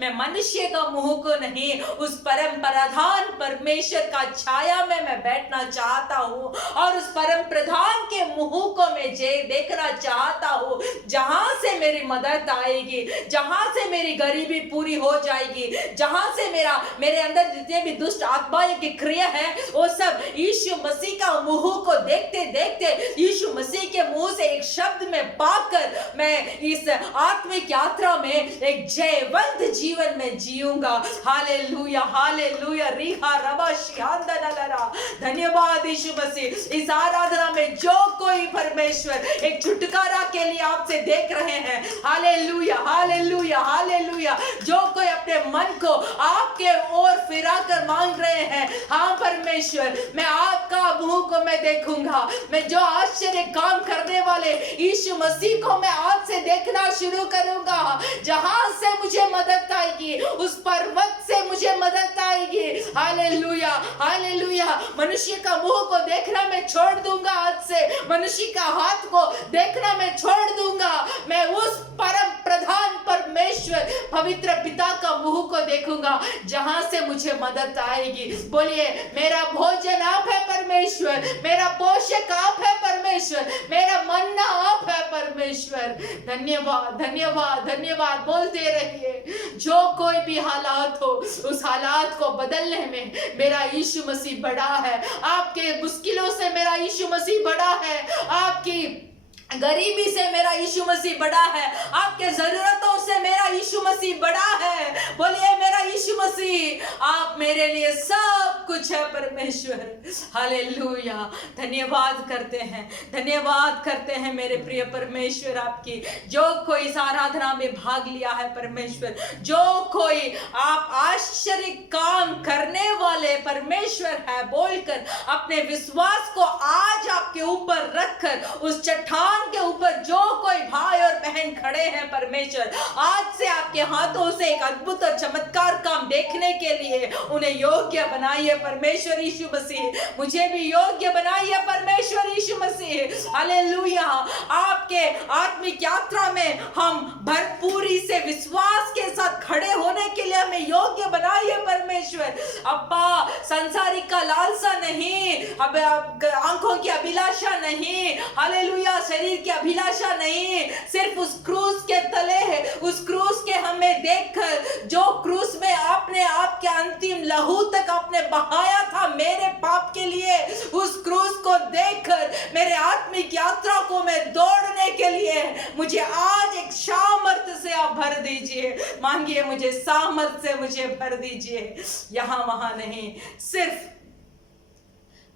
मैं मनुष्य का मुंह को नहीं, उस परम प्रधान परमेश्वर का छाया में मैं बैठना चाहता हूं और उस परम प्रधान के मुंह को मैं देखना चाहता हूं, जहां से मेरी मदद आएगी, जहां से मेरी गरीबी पूरी हो जाएगी, जहां से मेरे अंदर जितने भी दुष्ट आत्माएं की क्रिया है वो सब यीशु मसीह का मुंह को देखते देखते यीशु मसीह के मुंह से एक शब्द में पाकर मैं इस आत्मिक यात्रा में एक जयवंत जीवन में जीऊंगा। Hallelujah, hallelujah. रिहा रबा शिहांदा नलरा। धन्यवाद यीशु मसीह। इस आराधना में जो कोई परमेश्वर एक छुटकारा के लिए आपसे देख रहे हैं, हालेलुया, हालेलुया, हालेलुया, जो कोई अपने मन को आपके ओर फिरा कर मांग रहे हैं, हाँ परमेश्वर, मैं आपका मुंह को मैं देखूंगा, मैं जो आश्चर्य काम करने वाले यीशु मसीह को मैं आज से देखना शुरू करूंगा। जहां से मुझे मदद आएगी उस पर्वत से मुझे मदद आएगी। Hallelujah, hallelujah. मनुष्य का मुंह को देखना मैं छोड़ दूंगा आज से, मनुष्य का हाथ को देखना मैं छोड़ दूंगा। मैं उस परम प्रधान परमेश्वर पवित्र पिता का मुंह को देखूंगा जहां से मुझे मदद आएगी। बोलिए, मेरा भोजन आप है परमेश्वर, मेरा पोषक आप है परमेश्वर, मेरा मन्ना आप है परमेश्वर। धन्यवाद, धन्यवाद, धन्यवाद बोलते रहिए। जो कोई भी हालात हो, उस हालात को बदलने में मेरा यीशु मसीह बड़ा है। आपके मुश्किलों से मेरा यीशु मसीह बड़ा है, आपकी गरीबी से मेरा यीशु मसीह बड़ा है, आपके जरूरतों से मेरा यीशु मसीह बड़ा है। बोलिए, मेरा यीशु मसीह, आप मेरे लिए सब कुछ है परमेश्वर। हालेलुया। धन्यवाद करते हैं, धन्यवाद करते हैं मेरे प्रिय परमेश्वर आपकी। जो कोई इस आराधना में भाग लिया है परमेश्वर, जो कोई आप आश्चर्य काम करने वाले परमेश्वर है बोलकर अपने विश्वास को आज आपके ऊपर रखकर उस चट्टान के ऊपर जो कोई भाई और बहन खड़े हैं परमेश्वर, आज से आपके हाथों से एक अद्भुत और चमत्कार काम देखने के लिए उन्हें योग्य बनाइए परमेश्वर यीशु मसीह। मुझे भी योग्य बनाइए परमेश्वर यीशु मसीह। हालेलुया। आपके आत्मिक यात्रा में हम भरपूरी से विश्वास के साथ खड़े होने के लिए हमें योग्य बनाइए परमेश्वर। अब्बा, संसारिक का लालसा नहीं, अब आंखों की अभिलाषा नहीं, हालेलुया, शरीर की अभिलाषा नहीं, सिर्फ उस क्रूस के तले है, उस क्रूस के हमें देखकर, जो क्रूस में आपने आपके अंतिम लहू तक आपने बहाया था मेरे पाप के लिए, उस क्रूस को देखकर मेरे आत्मिक यात्रा को मैं दौड़ने के लिए मुझे आज एक सामर्थ्य से आप भर दीजिए। मांगिए, मुझे सामर्थ्य से मुझे भर दीजिए। यहां वहां नहीं, सिर्फ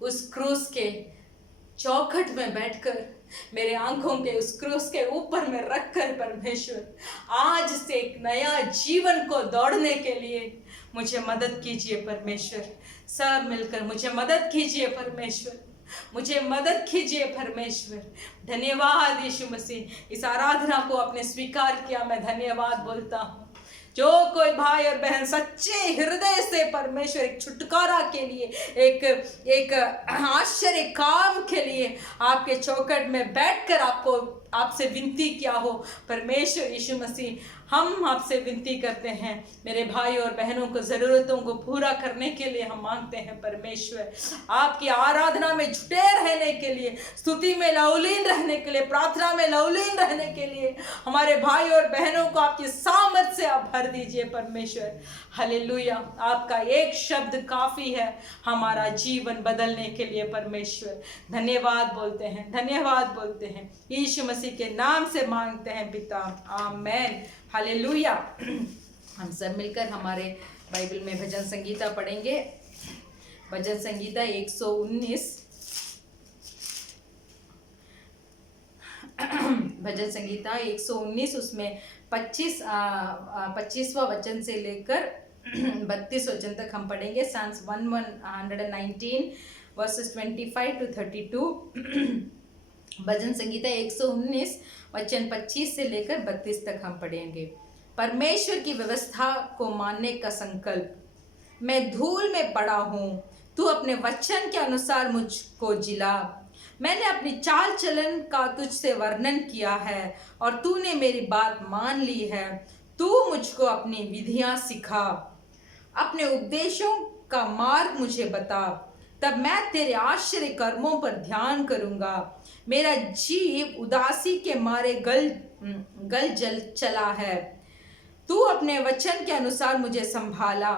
उस क्रूस के चौखट में बैठकर मेरे आंखों के उस क्रूस के ऊपर में रखकर परमेश्वर आज से एक नया जीवन को दौड़ने के लिए मुझे मदद कीजिए परमेश्वर। सब मिलकर मुझे मदद कीजिए परमेश्वर, मुझे मदद कीजिए परमेश्वर। धन्यवाद यीशु मसीह, इस आराधना को आपने स्वीकार किया, मैं धन्यवाद बोलता हूँ। जो कोई भाई और बहन सच्चे हृदय से परमेश्वर एक छुटकारा के लिए, एक आश्चर्य काम के लिए आपके चौखट में बैठकर आपसे विनती किया हो, परमेश्वर यीशु मसीह हम आपसे विनती करते हैं, मेरे भाई और बहनों को ज़रूरतों को पूरा करने के लिए हम मांगते हैं परमेश्वर, आपकी आराधना में जुटे रहने के लिए, स्तुति में लवलीन रहने के लिए, प्रार्थना में लवलीन रहने के लिए हमारे भाई और बहनों को आपकी सामर्थ से आप भर दीजिए परमेश्वर। हालेलुया, आपका एक शब्द काफ़ी है हमारा जीवन बदलने के लिए परमेश्वर। धन्यवाद बोलते हैं, धन्यवाद बोलते हैं, यीशु मसीह के नाम से मांगते हैं पिता, आमेन। हालेलुया। हम सब मिलकर हमारे बाइबल में भजन संगीता पढ़ेंगे। भजन संगीता 119, भजन संगीता 119, उसमें 25वां वचन से लेकर 32 वचन तक हम पढ़ेंगे। Psalms 119 versus 25 to 32। भजन संगीता 119 वचन 25 से लेकर 32 तक हम पढ़ेंगे। परमेश्वर की व्यवस्था को मानने का संकल्प। मैं धूल में पड़ा हूँ, तू अपने वचन के अनुसार मुझको जिला। मैंने अपनी चाल चलन का तुझसे वर्णन किया है और तूने मेरी बात मान ली है। तू मुझको अपनी विधियां सिखा, अपने उपदेशों का मार्ग मुझे बता, तब मैं तेरे आश्चर्य कर्मों पर ध्यान करूंगा। मेरा जीव उदासी के मारे गल जल चला है। तू अपने वचन के अनुसार मुझे संभाला,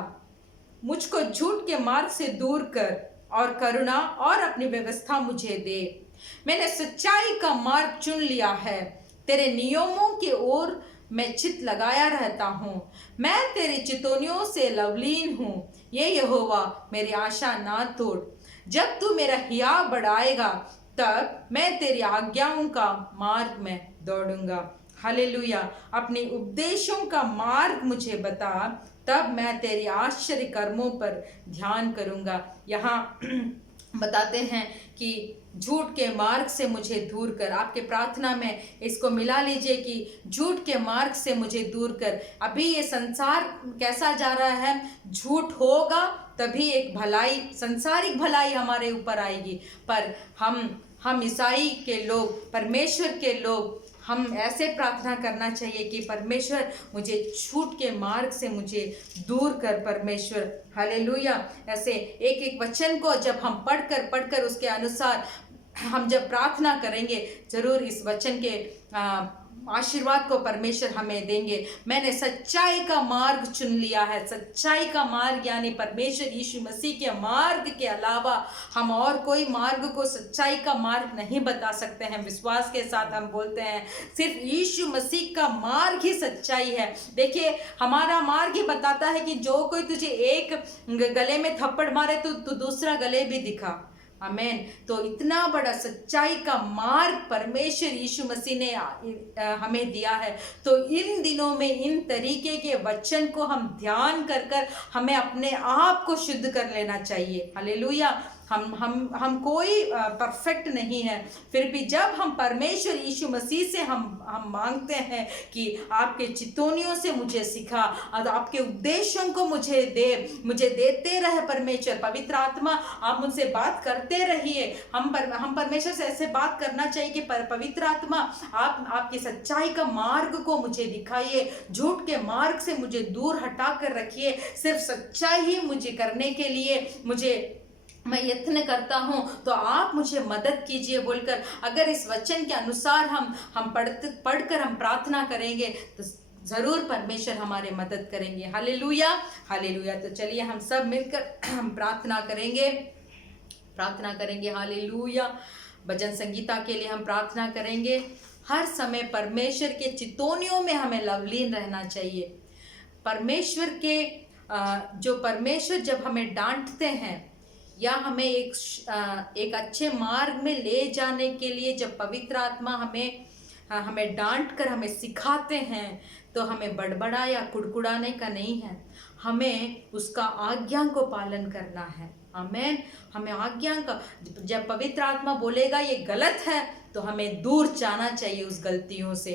मुझको झूठ के मार्ग से दूर कर और करुणा और अपनी व्यवस्था मुझे दे। मैंने सच्चाई का मार्ग चुन लिया है, तेरे नियमों की ओर मैं चित लगाया रहता हूँ। मैं तेरे चितौनियों से लवलीन हूँ, ये यहोवा मेरी आशा ना तोड़। जब तू मेरा हियाव बढ़ाएगा तब मैं तेरी आज्ञाओं का मार्ग में दौड़ूंगा। हालेलुया। अपने उपदेशों का मार्ग मुझे बता, तब मैं तेरे आश्चर्य कर्मों पर ध्यान करूंगा। यहाँ बताते हैं कि झूठ के मार्ग से मुझे दूर कर। आपके प्रार्थना में इसको मिला लीजिए कि झूठ के मार्ग से मुझे दूर कर। अभी ये संसार कैसा जा रहा है, झूठ होगा तभी एक भलाई, संसारिक भलाई हमारे ऊपर आएगी। पर हम ईसाई के लोग, परमेश्वर के लोग, हम ऐसे प्रार्थना करना चाहिए कि परमेश्वर मुझे झूठ के मार्ग से मुझे दूर कर परमेश्वर। हालेलुया। ऐसे एक एक वचन को जब हम पढ़कर उसके अनुसार हम जब प्रार्थना करेंगे, जरूर इस वचन के आशीर्वाद को परमेश्वर हमें देंगे। मैंने सच्चाई का मार्ग चुन लिया है। सच्चाई का मार्ग यानी परमेश्वर यीशु मसीह के मार्ग के अलावा हम और कोई मार्ग को सच्चाई का मार्ग नहीं बता सकते हैं। विश्वास के साथ हम बोलते हैं सिर्फ यीशु मसीह का मार्ग ही सच्चाई है। देखिए, हमारा मार्ग ही बताता है कि जो कोई तुझे एक गले में थप्पड़ मारे तो दूसरा गले भी दिखा। आमेन। तो इतना बड़ा सच्चाई का मार्ग परमेश्वर यीशु मसीह ने हमें दिया है। तो इन दिनों में इन तरीके के वचन को हम ध्यान कर हमें अपने आप को शुद्ध कर लेना चाहिए। हालेलुया। हम कोई परफेक्ट नहीं है, फिर भी जब हम परमेश्वर यीशु मसीह से हम मांगते हैं कि आपके चितौनियों से मुझे सिखा और आपके उपदेशों को मुझे देते रहे परमेश्वर। पवित्र आत्मा आप मुझसे बात करते रहिए। हम परमेश्वर से ऐसे बात करना चाहिए कि पवित्र आत्मा आपकी सच्चाई का मार्ग को मुझे दिखाइए, झूठ के मार्ग से मुझे दूर हटा कर रखिए। सिर्फ सच्चाई ही मुझे करने के लिए मैं यत्न करता हूँ, तो आप मुझे मदद कीजिए बोलकर अगर इस वचन के अनुसार हम पढ़कर हम प्रार्थना करेंगे तो ज़रूर परमेश्वर हमारे मदद करेंगे। Hallelujah, hallelujah. तो चलिए हम सब मिलकर हम प्रार्थना करेंगे। हालेलुया। भजन संगीता के लिए हम प्रार्थना करेंगे। हर समय परमेश्वर के चितौनियों में हमें लवलीन रहना चाहिए। परमेश्वर जब हमें डांटते हैं या हमें एक अच्छे मार्ग में ले जाने के लिए जब पवित्र आत्मा हमें डांट कर हमें सिखाते हैं, तो हमें बड़बड़ा या कुड़कुड़ाने का नहीं है। हमें उसका आज्ञा को पालन करना है। आमेन। हमें आज्ञा का, जब पवित्र आत्मा बोलेगा ये गलत है तो हमें दूर जाना चाहिए उस गलतियों से।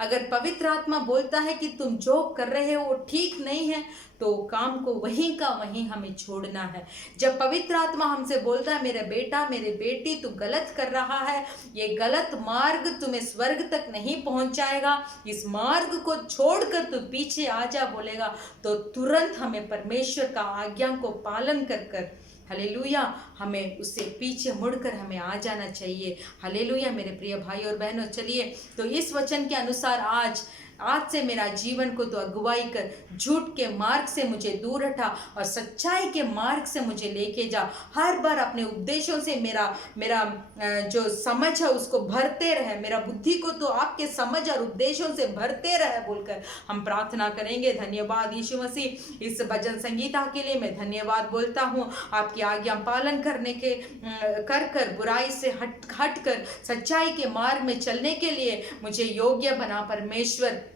अगर पवित्र आत्मा बोलता है कि तुम जो कर रहे हो वो ठीक नहीं है तो काम को वहीं का वहीं हमें छोड़ना है। जब पवित्र आत्मा हमसे बोलता है मेरे बेटा मेरे बेटी तू गलत कर रहा है, ये गलत मार्ग तुम्हें स्वर्ग तक नहीं पहुंचाएगा, इस मार्ग को छोड़कर तू पीछे आ जा बोलेगा, तो तुरंत हमें परमेश्वर का आज्ञा को पालन कर कर हालेलुया हमें उससे पीछे मुड़कर हमें आ जाना चाहिए। हालेलुया मेरे प्रिय भाई और बहनों, चलिए तो इस वचन के अनुसार आज से मेरा जीवन को तो अगुवाई कर, झूठ के मार्ग से मुझे दूर हटा और सच्चाई के मार्ग से मुझे लेके जा। हर बार अपने उपदेशों से मेरा जो समझ है उसको भरते रहे, मेरा बुद्धि को तो आपके समझ और उपदेशों से भरते रहे बोलकर हम प्रार्थना करेंगे। धन्यवाद यीशु मसीह, इस भजन संगीता के लिए मैं धन्यवाद बोलता हूँ। आपकी आज्ञा पालन करने के कर बुराई से हट कर सच्चाई के मार्ग में चलने के लिए मुझे योग्य बना परमेश्वर।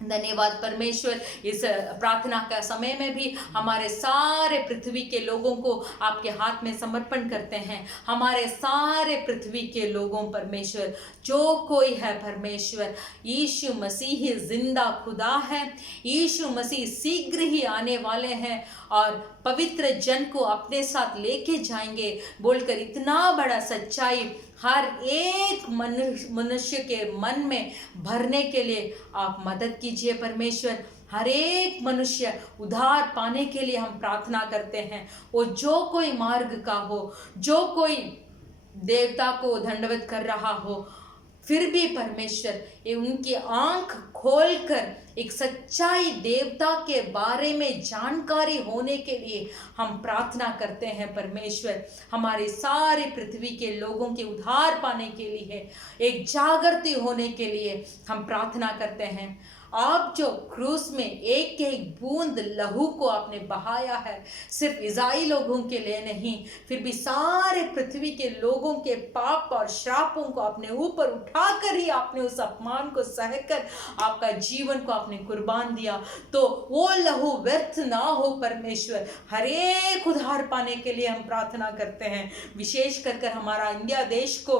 धन्यवाद परमेश्वर। इस प्रार्थना का समय में भी हमारे सारे पृथ्वी के लोगों को आपके हाथ में समर्पण करते हैं। हमारे सारे पृथ्वी के लोगों परमेश्वर, जो कोई है परमेश्वर, यीशु मसीह ही जिंदा खुदा है, यीशु मसीह शीघ्र ही आने वाले हैं और पवित्र जन को अपने साथ लेके जाएंगे बोलकर इतना बड़ा सच्चाई हर एक मनुष्य के मन में भरने के लिए आप मदद कीजिए परमेश्वर। हर एक मनुष्य उद्धार पाने के लिए हम प्रार्थना करते हैं। वो जो कोई मार्ग का हो, जो कोई देवता को दंडवत कर रहा हो, फिर भी परमेश्वर ये उनकी आंख खोलकर एक सच्चाई देवता के बारे में जानकारी होने के लिए हम प्रार्थना करते हैं परमेश्वर। हमारे सारे पृथ्वी के लोगों के उद्धार पाने के लिए, एक जागृति होने के लिए हम प्रार्थना करते हैं। आप जो क्रूस में एक एक बूंद लहू को आपने बहाया है, सिर्फ इज़राइल लोगों के लिए नहीं, फिर भी सारे पृथ्वी के लोगों के पाप और श्रापों को अपने ऊपर उठाकर ही आपने उस अपमान को सहकर आपका जीवन को आपने कुर्बान दिया, तो वो लहू व्यर्थ ना हो परमेश्वर। हर एक उद्धार पाने के लिए हम प्रार्थना करते हैं। विशेष कर हमारा इंडिया देश को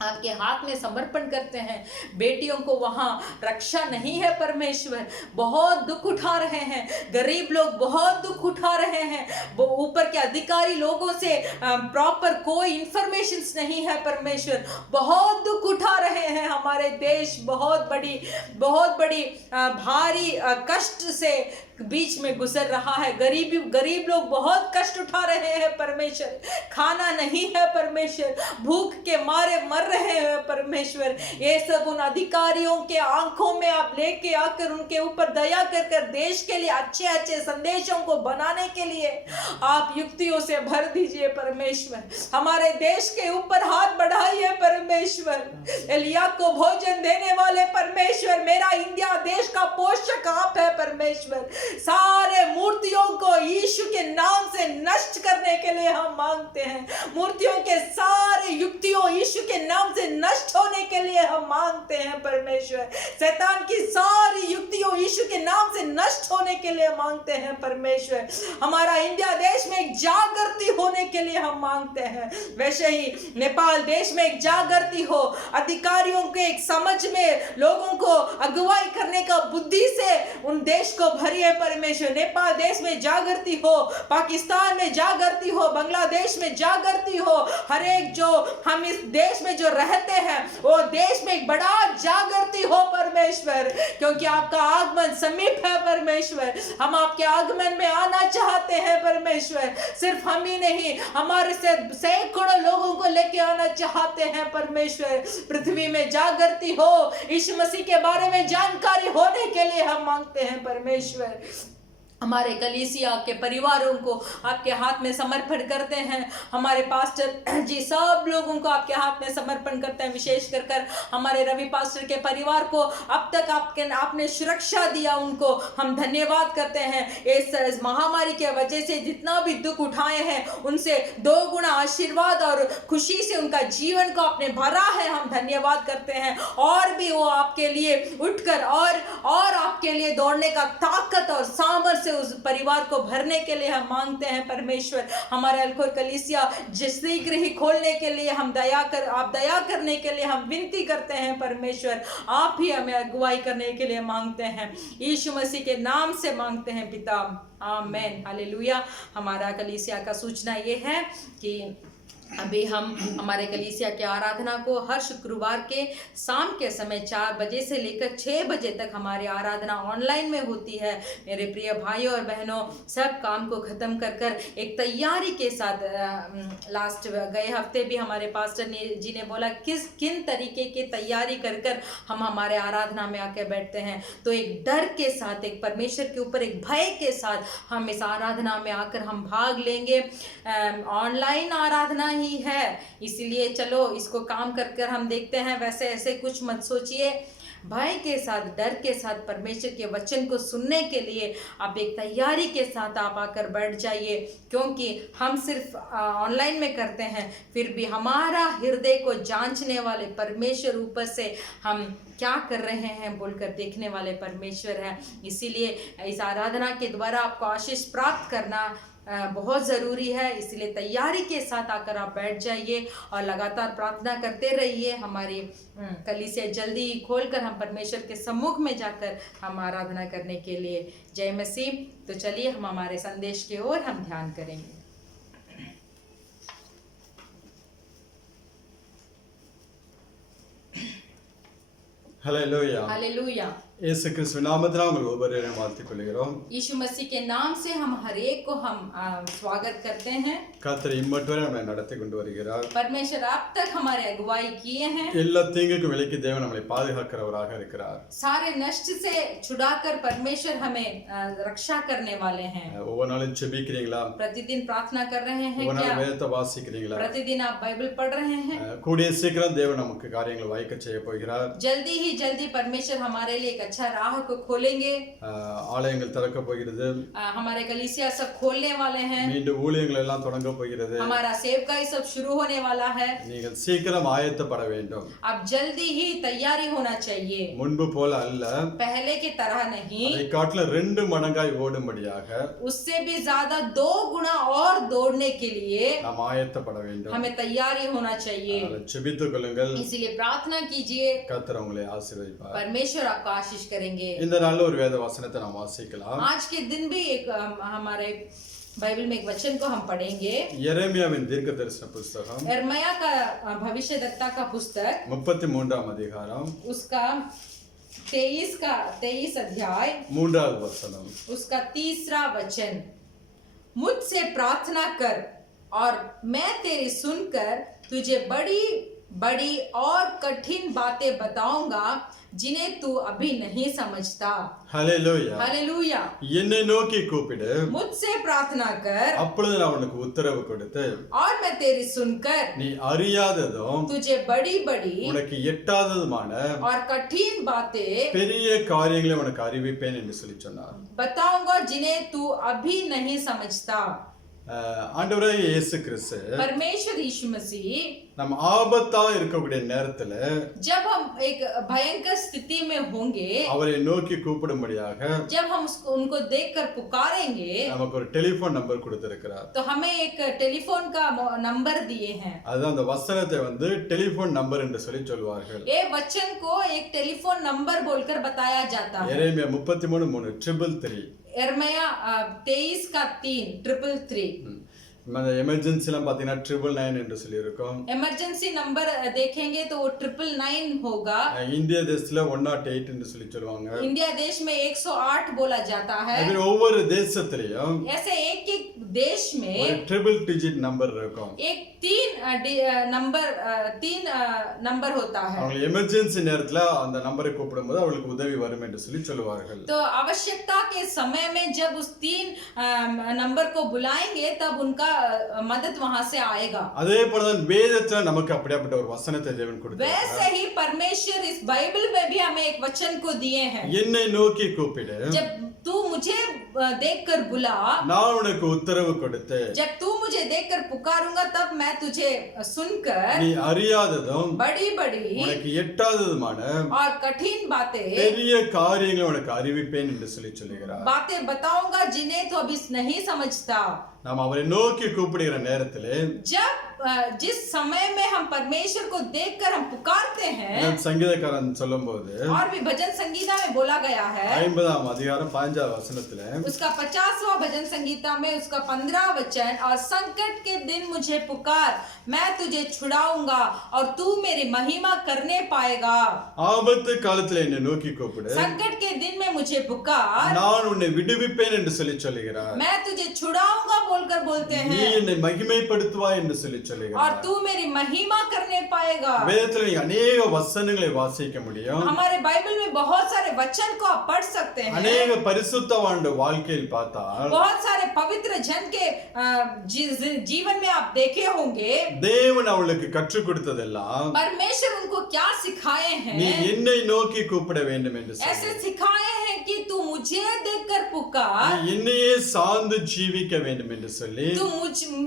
आपके हाथ में समर्पण करते हैं। बेटियों को वहाँ रक्षा नहीं है परमेश्वर, बहुत दुख उठा रहे हैं, गरीब लोग बहुत दुख उठा रहे हैं, वो ऊपर के अधिकारी लोगों से प्रॉपर कोई इंफॉर्मेशंस नहीं है परमेश्वर, बहुत दुख उठा रहे हैं। हमारे देश बहुत बड़ी भारी कष्ट से बीच में गुजर रहा है। गरीब लोग बहुत कष्ट उठा रहे हैं परमेश्वर, खाना नहीं है परमेश्वर, भूख के मारे मर रहे हैं परमेश्वर। ये सब उन अधिकारियों के आंखों में आप लेके आकर उनके ऊपर दया कर देश के लिए अच्छे संदेशों को बनाने के लिए आप युक्तियों से भर दीजिए परमेश्वर। हमारे देश के ऊपर हाथ बढ़ाइए परमेश्वर। एलिया को भोजन देने वाले परमेश्वर, मेरा इंडिया देश का पोषक आप है परमेश्वर। सारे मूर्तियों को यीशु के नाम से नष्ट करने के लिए हम मांगते हैं। मूर्तियों के सारे युक्तियों यीशु के नाम से नष्ट होने के लिए हम मांगते हैं परमेश्वर। शैतान की सारी युक्तियों यीशु के नाम से नष्ट होने के लिए मांगते हैं परमेश्वर। हमारा इंडिया देश में एक जागृति होने के लिए हम मांगते हैं। वैसे ही नेपाल देश में एक जागृति हो, अधिकारियों के एक समझ में लोगों को अगुवाई करने का बुद्धि से उन देश को भरिए परमेश्वर। नेपाल देश में जागृति हो, पाकिस्तान में जागृति हो, बांग्लादेश में जागृति हो, हर एक जो हम इस देश में जो रहते हैं वो देश में एक बड़ा जागृति हो परमेश्वर, क्योंकि आपका आगमन समीप है परमेश्वर। हम आपके आगमन में आना चाहते हैं परमेश्वर। सिर्फ हम ही नहीं, हमारे से सैकड़ों लोगों को लेके आना चाहते हैं परमेश्वर। पृथ्वी में जागृति हो, यीशु मसीह के बारे में जानकारी होने के लिए हम मांगते हैं परमेश्वर। हमारे कलीसिया के परिवारों को आपके हाथ में समर्पण करते हैं। हमारे पास्टर जी सब लोगों को आपके हाथ में समर्पण करते हैं। विशेष कर हमारे रवि पास्टर के परिवार को अब तक आपने सुरक्षा दिया, उनको हम धन्यवाद करते हैं। इस महामारी के वजह से जितना भी दुख उठाए हैं उनसे 2 गुना आशीर्वाद और खुशी से उनका जीवन को आपने भरा है, हम धन्यवाद करते हैं। और भी वो आपके लिए उठकर और आपके लिए दौड़ने का ताकत और सामर्थ्य से उस परिवार को भरने के लिए हम मांगते हैं परमेश्वर। हमारे अलखोर कलीसिया जिस शीघ्र ही खोलने के लिए आप दया करने के लिए हम विनती करते हैं परमेश्वर। आप ही हमें अगुवाई करने के लिए मांगते हैं, यीशु मसीह के नाम से मांगते हैं पिता, आमेन, हालेलुया। हमारा कलीसिया का सूचना ये है कि अभी हम हमारे कलीसिया के आराधना को हर शुक्रवार के शाम के समय 4 बजे से लेकर 6 बजे तक हमारी आराधना ऑनलाइन में होती है। मेरे प्रिय भाइयों और बहनों, सब काम को ख़त्म कर एक तैयारी के साथ, लास्ट गए हफ्ते भी हमारे पास्टर जी ने बोला किन तरीके की तैयारी कर हम हमारे आराधना में आकर बैठते हैं। तो एक डर के साथ, एक परमेश्वर के ऊपर एक भय के साथ हम इस आराधना में आकर हम भाग लेंगे। ऑनलाइन आराधना ही है, इसलिए चलो इसको काम कर हम देखते हैं। वैसे ऐसे कुछ मत सोचिए, भय के साथ, डर के साथ परमेश्वर के वचन को सुनने के लिए आप एक तैयारी के साथ आप आकर बैठ जाइए, क्योंकि हम सिर्फ ऑनलाइन में करते हैं, फिर भी हमारा हृदय को जांचने वाले परमेश्वर, ऊपर से हम क्या कर रहे हैं बोलकर देखने वाले परमेश्वर है। इसीलिए इस आराधना के द्वारा आपको आशीष प्राप्त करना बहुत ज़रूरी है। इसलिए तैयारी के साथ आकर आप बैठ जाइए और लगातार प्रार्थना करते रहिए। हमारी कलीसिया जल्दी खोलकर हम परमेश्वर के सम्मुख में जाकर हम आराधना करने के लिए। जय मसीह। तो चलिए हम हमारे संदेश की ओर हम ध्यान करेंगे। Hallelujah, hallelujah. இயேசு கிறிஸ்து நாமத்தில் உங்கள் ஒவ்வொருவரையும் வாழ்த்திக் கொள்கிறோம்। यीशु मसीह के नाम से हम हर एक को हम स्वागत करते हैं। கர்த்தர் இம்மட்டுவரை நம்மை நடத்தி கொண்டு வருகிறார்। परमेश्वर अब तक हमारे अगुवाई किए हैं। எல்லா தீங்குக்கும் விலக்கி தேவன் நம்மை பாதுகாக்கிறவராக இருக்கிறார்। सारे नष्ट से छुड़ाकर परमेश्वर हमें रक्षा करने वाले हैं। ஒவ்வொரு நாளும் ஜெபிக்கிறீங்களா? प्रतिदिन प्रार्थना कर रहे हैं ஒவ்வொரு क्या? நாளும் வேதத்தை வாசிக்கிறீங்களா? प्रतिदिन आप बाइबल पढ़ रहे हैं? கூடிய சீக்கிரம் தேவன் நமக்கு காரியங்களை வாய்க்க செய்ய போகிறார்। जल्दी परमेश्वर हमारे लिए अच्छा राह को खोलेंगे। ஆலயங்கள் திறக்க போகிறது। हमारे कलीसिया सब खोलने वाले हैं। மீண்டும் ஊழியங்கள் எல்லாம் தொடங்க போகிறது। हमारा सेवकाई सब शुरू होने वाला है। நீங்கள் சீக்கிரம் ஆயத்தப்பட வேண்டும்। अब जल्दी ही तैयारी होना चाहिए, முன்பு போல அல்ல, पहले की तरह नहीं, அதை காட்டிலும் 2 மடங்காய் ஓடும்படியாக उससे भी ज्यादा 2 गुना और दौड़ने के लिए நாம் ஆயத்தப்பட வேண்டும்। हमें तैयारी होना चाहिए। ஜெபித்துக் கொள்ளுங்கள்। इसलिए प्रार्थना कीजिए, கர்த்தர் உங்களை ஆசீர்வதிப்பார்। परमेश्वर आपको आशीष करेंगे। இந்த நாள்ல ஒரு வேத वचनத்தை நாம் வாசிக்கலாம்। आज के दिन भी एक हमारे बाइबल में एक वचन को हम पढ़ेंगे। यिर्मयाவின் தீர்க்கதரிசன புத்தகம், यिर्मया का भविष्यद्वक्ता का पुस्तक, 33ஆம் அதிகாரம், उसका 23 अध्याय, 3வது वचனம், उसका 3रा वचन। मुझसे प्रार्थना कर और मैं तेरी सुनकर तुझे बड़ी बड़ी और कठिन बातें बताऊंगा जिन्हें तू अभी नहीं समझता। Hallelujah, hallelujah. என்னை நோக்கி கூப்பிடு, मुझसे प्रार्थना कर, அப்பொழுது நான் உனக்கு உத்தரவு கொடுத்து, और मैं तेरी सुनकर நீ அறியாததும் तुझे बड़ी बड़ी உனக்கு எட்டாததுமான और कठिन बातें பெரிய காரியங்களை உனக்கு அறிவிப்பேன் என்று சொல்லி சொன்னார்। बताऊंगा जिन्हें तू अभी नहीं समझता। ஆண்டவராகிய இயேசு கிறிஸ்து परमेश्वर यीशु मसीह நம்ம ஆபத்தா இருக்கக்கூடிய நேரத்துல जब हम एक भयंकर स्थिति में होंगे, அவரை நோக்கி கூப்பிடும்படியாக जब हम उनको देखकर पुकारेंगे, நமக்கு ஒரு டெலிபோன் நம்பர் கொடுத்திருக்கிறார்। तो हमें एक टेलीफोन का नंबर दिए हैं। அதுதான் அந்த வசனத்தை வந்து டெலிபோன் நம்பர் என்று சொல்லி சொல்வார்கள்। ये वचन को एक टेलीफोन नंबर बोलकर बताया जाता है। எரேமியா 33:3 333। यिर्मया 23 का 3 எமர்ஜென்சிலாம் பாத்தீங்கன்னா 999 என்று சொல்லி இருக்கும்। इमरजेंसी नंबर देखेंगे तो वो 999 होगा। இந்திய தேசத்துல 108 என்று சொல்லி சொல்லுவாங்க। इंडिया देश में 108 बोला जाता है। இது ஒவ்வொரு தேசத்திலயும் ऐसे एक देश में ஒரு ட்ரிபிள் டிஜிட் நம்பர் இருக்கும்। एक 3 नंबर होता है। அவங்க எமர்ஜென்சி நேரத்துல அந்த நம்பரை கூப்பிடும்போது அவங்களுக்கு உதவி வரும் என்று சொல்லி சொல்லுவார்கள்। तो आवश्यकता के समय में जब उस 3 नंबर को बुलाएंगे तब उनका मदद वहां से आएगा। அதே போலதான் வேதத்துல நமக்கு அப்படிப்பட்ட ஒரு வசனத்தை தேவன் கொடுத்தார்। वैसे ही परमेश्वर इस बाइबल में भी हमें एक वचन को दिए हैं। என்னை நோக்கி கூப்பிடு, जब तू मुझे देखकर बुला, நான் உனக்கு உத்தரவு கொடுத்து जब तू मुझे देखकर पुकारूंगा तब मैं तुझे सुनकर நீ அறியாததும் बड़ी बड़ी உனக்கு எட்டாததுமான और कठिन बातें பெரிய காரியங்களை உனக்கு அறிவிப்பேன் என்று சொல்லுகிறார். बातें बताऊंगा जिन्हें तो अभी नहीं समझता. நாம் அவரை நோக்கி கூப்பிடுகிற நேரத்திலே जब जिस समय में हम परमेश्वर को देखकर हम पुकारते हैं, சங்கீதக்காரன் சொல்லும்போது और भी भजन संगीता में बोला गया है 50ஆம் அதிகாரம் 5ஆம் வசனத்திலே उसका 50वां भजन संगीता में उसका 15 वचन, और संकट के दिन मुझे पुकार, मैं तुझे छुड़ाऊंगा और तू मेरी महिमा करने पाएगा. ஆபத்து காலத்திலே என்னை நோக்கி கூப்பிடு, संकट के दिन में मुझे पुकार, நான் உன்னை விடுவிப்பேன் என்று சொல்லுகிறார். मैं तुझे छुड़ाऊंगा बोलकर बोलते நீ हैं, என்னை மகிமைப்படுத்துவாய் என்று சொல்லுகிறார். और तू मेरी महिमा करने पाएगा. வேதத்திலே நீ अनेक வசனங்களை வாசிக்க முடியும். हमारे बाइबल में बहुत सारे वचन को आप पढ़ सकते हैं. अनेक பரிசுத்தவான்கள் வாழ்க்கையில் பார்த்தால் बहुत सारे पवित्र जन के जीवन में आप देखे होंगे, தேவன் அவளுக்கு கற்றுக் கொடுத்ததெல்லாம் परमेश्वर उनको क्या सिखाए நீ हैं. என்னை நோக்கி கூப்பிட வேண்டும் என்று ऐसे சொல்லி सिखाए हैं कि तू मुझे देखकर पुकार, நீ என்னையே சார்ந்து ஜீவிக்க வேண்டும் என்று சொல்லி तू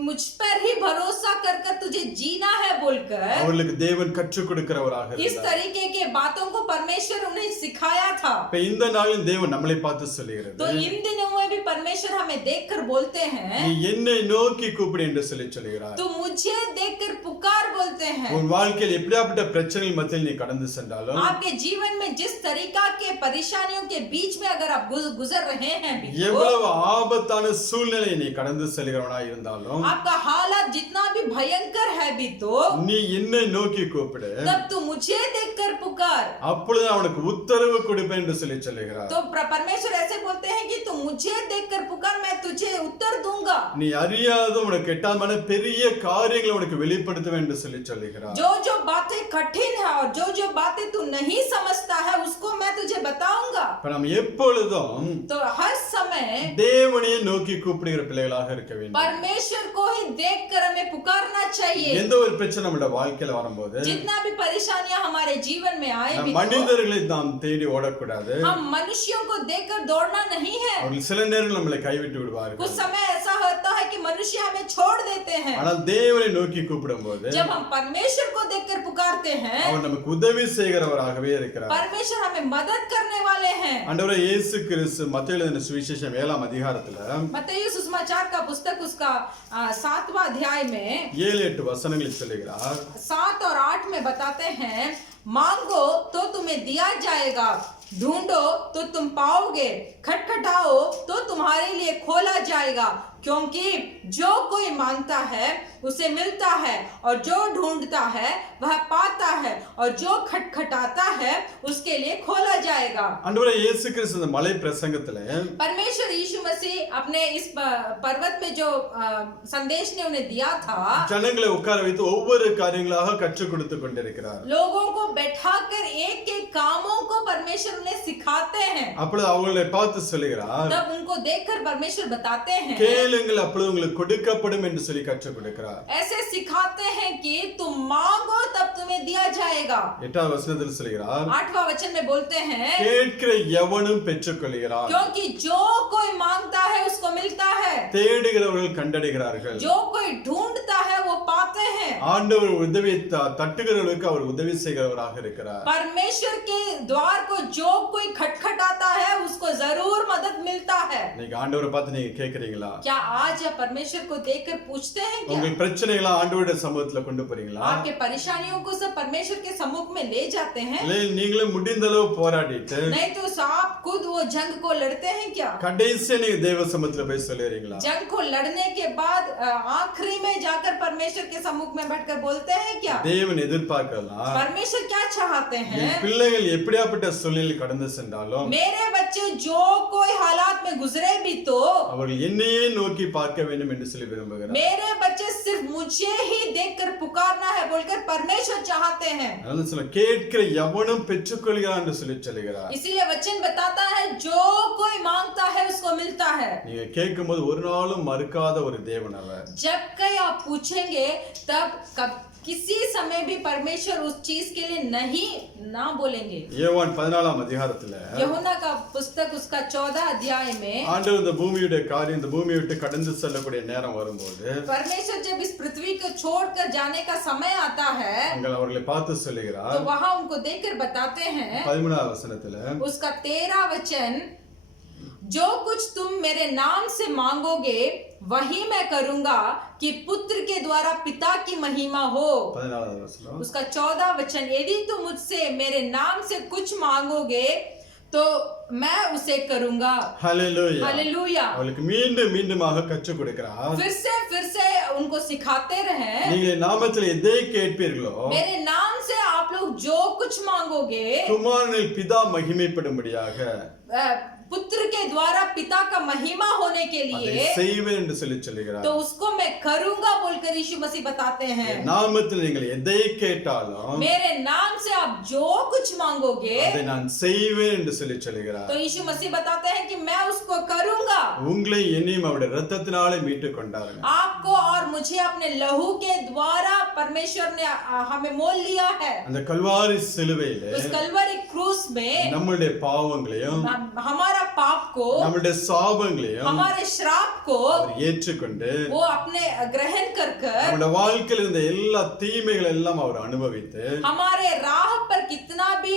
मुझ पर ही भरोसा कर कर तुझे जीना है बोलकर அவளுக்கு தேவன் கற்றுக் கொடுக்கிறவராக इस இருந்தார். तरीके के बातों को परमेश्वर उन्हें सिखाया था. இப்ப இந்த நாளில் தேவன் நம்மளை பார்த்து சொல்லுகிறது, तो इन दिनों में भी परमेश्वर हमें देखकर बोलते हैं, நீ என்னை நோக்கி கூப்பிடு என்று சொல்லுகிறார். तू मुझे देखकर पुकार बोलते हैं. உன் வாழ்க்கையில் எப்படியாப்பட்ட பிரச்சனைகள் மத்தியில் நீ கடந்து சென்றாலும் आपके जीवन में जिस तरीका के परेशानियों के बीच में अगर आप गुजर रहे हैं भी तो, எவ்வளவு ஆபத்தான சூழ்நிலை நீ கடந்து செல்கிறவனாய் இருந்தாலும் आपका हालात जितना भी भयंकर है भी तो, நீ என்னை நோக்கி கூப்பிடு, तब तू मुझे देखकर पुकार. அப்பொழுது அவனுக்கு உத்தரவு கொடுப்பேன் என்று சொல்லுகிறார். तो परमेश्वर ऐसे बोलते हैं कि तू मुझे देखकर पुकार, मैं तुझे उत्तर दूंगा. நீ அறியாத உனக்கு எட்டாமான பெரிய காரியங்களை உனக்கு வெளிப்படுத்துவேன் என்று சொல்லுகிறார். जो जो बातें कठिन है और जो जो बातें तू नहीं समझता है उसको मैं तुझे बताऊंगा. இப்ப நாம் எப்பொழுதும் तो हर समय தேவனையே நோக்கி கூப்பிடுகிற பிள்ளைகளாக இருக்க வேண்டும். परमेश्वर को ही देखकर हमें पुकारना चाहिए. எந்த ஒரு பிரச்சனை நம்முடைய வாழ்க்கையில வரும்போது जितना भी परेशानियां हमारे जीवन में आए நம் भी तो, மனிதர்களை நாம் தேடி ஓடக்கூடாது. हम मनुष्यों को देखकर दौड़ना नहीं है. அவர்கள் சில நேரங்கள் நம்மளை கைவிட்டு விடுவார்கள். कुछ समय ऐसा होता है कि मनुष्य हमें छोड़ देते हैं. ஆனால் தேவனை நோக்கி கூப்பிடும்போது जब हम परमेश्वर को देखकर पुकारते हैं, அவர் நமக்கு உதவி செய்கிறவராகவே இருக்கிறார். परमेश्वर हमें मदद करने वाले हैं. ஆண்டவரே இயேசு கிறிஸ்து மத்தேயு எழுதின சுவிசேஷம் 7ஆம் அதிகாரத்துல मत्ती सुसमाचार का पुस्तक उसका 7वां अध्याय में 7-8 वசனங்களை சொல்லுகிறார். 7 और 8 में बताते हैं, मांगो तो तुम्हें दिया जाएगा, ढूंढो तो तुम पाओगे, खटखटाओ तो तुम्हारे लिए खोला जाएगा, क्योंकि जो कोई मांगता है उसे मिलता है, और जो ढूंढता है वह पाता है, और जो खटखटाता है उसके लिए खोला जाएगा. ஆண்டவரே இயேசு கிறிஸ்து இந்த மலை பிரசங்கத்துல परमेश्वर यीशु मसीह अपने इस पर्वत में जो संदेश ने उन्हें दिया था, ஜனங்களை உட்கார வைத்து ஒவ்வொரு காரியங்களாக கற்றுக் கொடுத்து கொண்டிருக்கிறார். लोगों को बैठाकर एक एक कामों को परमेश्वर उन्हें सिखाते हैं. அப்பொழுது அவங்களை பார்த்து சொல்லுகிறார், तब उनको देखकर परमेश्वर बताते हैं, கேளுங்கள் அப்பொழுது உங்களுக்கு கொடுக்கப்படும் என்று சொல்லி கற்றுக் கொடுக்கிறார். ऐसे सिखाते हैं कि तुम मांगो तब तुम्हें दिया जाएगा. 8ஆம் வசனத்தில் சொல்கிறார், 8वां वचन में बोलते हैं, கேட்கிற எவனும் பெற்றுக்கொள்கிறான், क्योंकि जो कोई मांगता है उसको मिलता है, தேடுகிறவர்கள் கண்டடைகிறார்கள், जो कोई ढूंढता है वो पाते हैं. ஆண்டவர் உதவி தட்டுகிறவர்களுக்கு அவர் உதவி செய்கிறவராக இருக்கிறார். परमेश्वर के द्वार को जो कोई खटखटाता है उसको जरूर मदद मिलता है. நீங்க ஆண்டவரை பார்த்து நீங்க கேக்குறீங்களா? क्या आज आप परमेश्वर को देखकर पूछते हैं क्या? உங்கள் பிரச்சனைகளை ஆண்டவருடைய சமூகத்துல கொண்டு போறீங்களா? आपके परेशानियों को सब परमेश्वर के सम्मुख में ले जाते हैं? இல்லை நீங்களே முடிந்த அளவு போராடிட்டு नहीं तो आप खुद वो जंग को लड़ते हैं क्या? கடைசியா நீங்க தேவ சமூகத்துல போய் சொல்லுறீங்களா? जंग को लड़ने के बाद आखिरी में जाकर परमेश्वर के सम्मुख में बैठकर बोलते हैं क्या? தேவன் எதிர்பார்க்கலாம் परमेश्वर क्या चाहते हैं? என் பிள்ளைகள் எப்படியாப்பட்ட சூழ்நிலையில் கடந்து சென்றாலும் मेरे बच्चे जो कोई हालात में गुजरे भी तो அவர்கள் என்னையே நோக்கி பார்க்க வேண்டும் என்று சொல்லி விரும்புகிறார். मेरे बच्चे सिर्फ मुझे ही देखकर पुकारना है बोलकर परमेश्वर चाहते हैं. அதனால சொல்ல கேட்கிற எவனும் பெற்றுக்கொள்கிறான் என்று சொல்லி சொல்லுகிறார். इसीलिए वचन बताता है जो कोई मांगता है उसको मिलता है. நீங்க கேட்கும்போது ஒரு நாளும் மறுக்காத ஒரு தேவன் அவர். जब कहीं आप पूछेंगे तब किसी समय भी परमेश्वर उस चीज के लिए नहीं ना बोलेंगे। யோவான் 14ஆம் அதிகாரத்துல यूहन्ना का पुस्तक उसका 14 अध्याय में ஆண்டவர் இந்த பூமியுடைய காரியம் இந்த பூமியை விட்டு கடந்து செல்லக்கூடிய நேரம் வரும்போது परमेश्वर जब इस पृथ्वी को छोड़कर जाने का समय आता है அங்கே அவர்களை பார்த்து சொல்லுகிறார் तो वहां उनको देखकर बताते हैं 13ஆம் வசனத்துல उसका 13 वचन, जो कुछ तुम मेरे नाम से मांगोगे वही मैं करूंगा कि पुत्र के द्वारा पिता की महिमा हो। 14ஆம் வசனம் उसका 14 वचन, यदि तुम मुझसे मेरे नाम से कुछ मांगोगे तो मैं उसे करूंगा। ஹல்லேலூயா हालेलुया। அவளுக்கு மீண்டும் மீண்டுமாக கற்றுக் கொடுக்கிறார் फिर से उनको सिखाते रहे, நீங்கள் என் நாமத்தில் எதை கேட்பீர்களோ मेरे नाम से आप लोग जो कुछ मांगोगे குமாரனில் பிதா மகிமைப்படும்படியாக पुत्र के द्वारा पिता का महिमा होने के அதை लिए செய்வேன் என்று சொல்லி சொல்லுகிறார் तो उसको मैं करूंगा बोलकर यीशु मसीह बताते हैं। என் நாமத்தில் நீங்கள் எதை கேட்டாலும் मेरे नाम से आप जो कुछ मांगोगे அதை நான் செய்வேன் என்று சொல்லி சொல்லுகிறார் तो यीशु मसीह बताते हैं कि मैं उसको करूंगा। உங்களை என்னையும் அவருடைய இரத்தத்தினாலே மீட்டுக் கொண்டாருங்க आपको और मुझे अपने लहू के द्वारा परमेश्वर ने हमें मोल लिया है। அந்த கல்வாரி சிலுவையிலே उस कलवरी क्रूस में நம்முடைய பாவங்களையும் हमारा पाप को, நம்முடைய சாபங்களையும் हमारे श्राप को அவர் ஏற்றுக்கொண்டு वो अपने ग्रहण कर நம்முடைய வாழ்க்கையில் இருந்த எல்லா தீமைகள் எல்லாம் அவர் அனுபவித்து हमारे राह पर कितना भी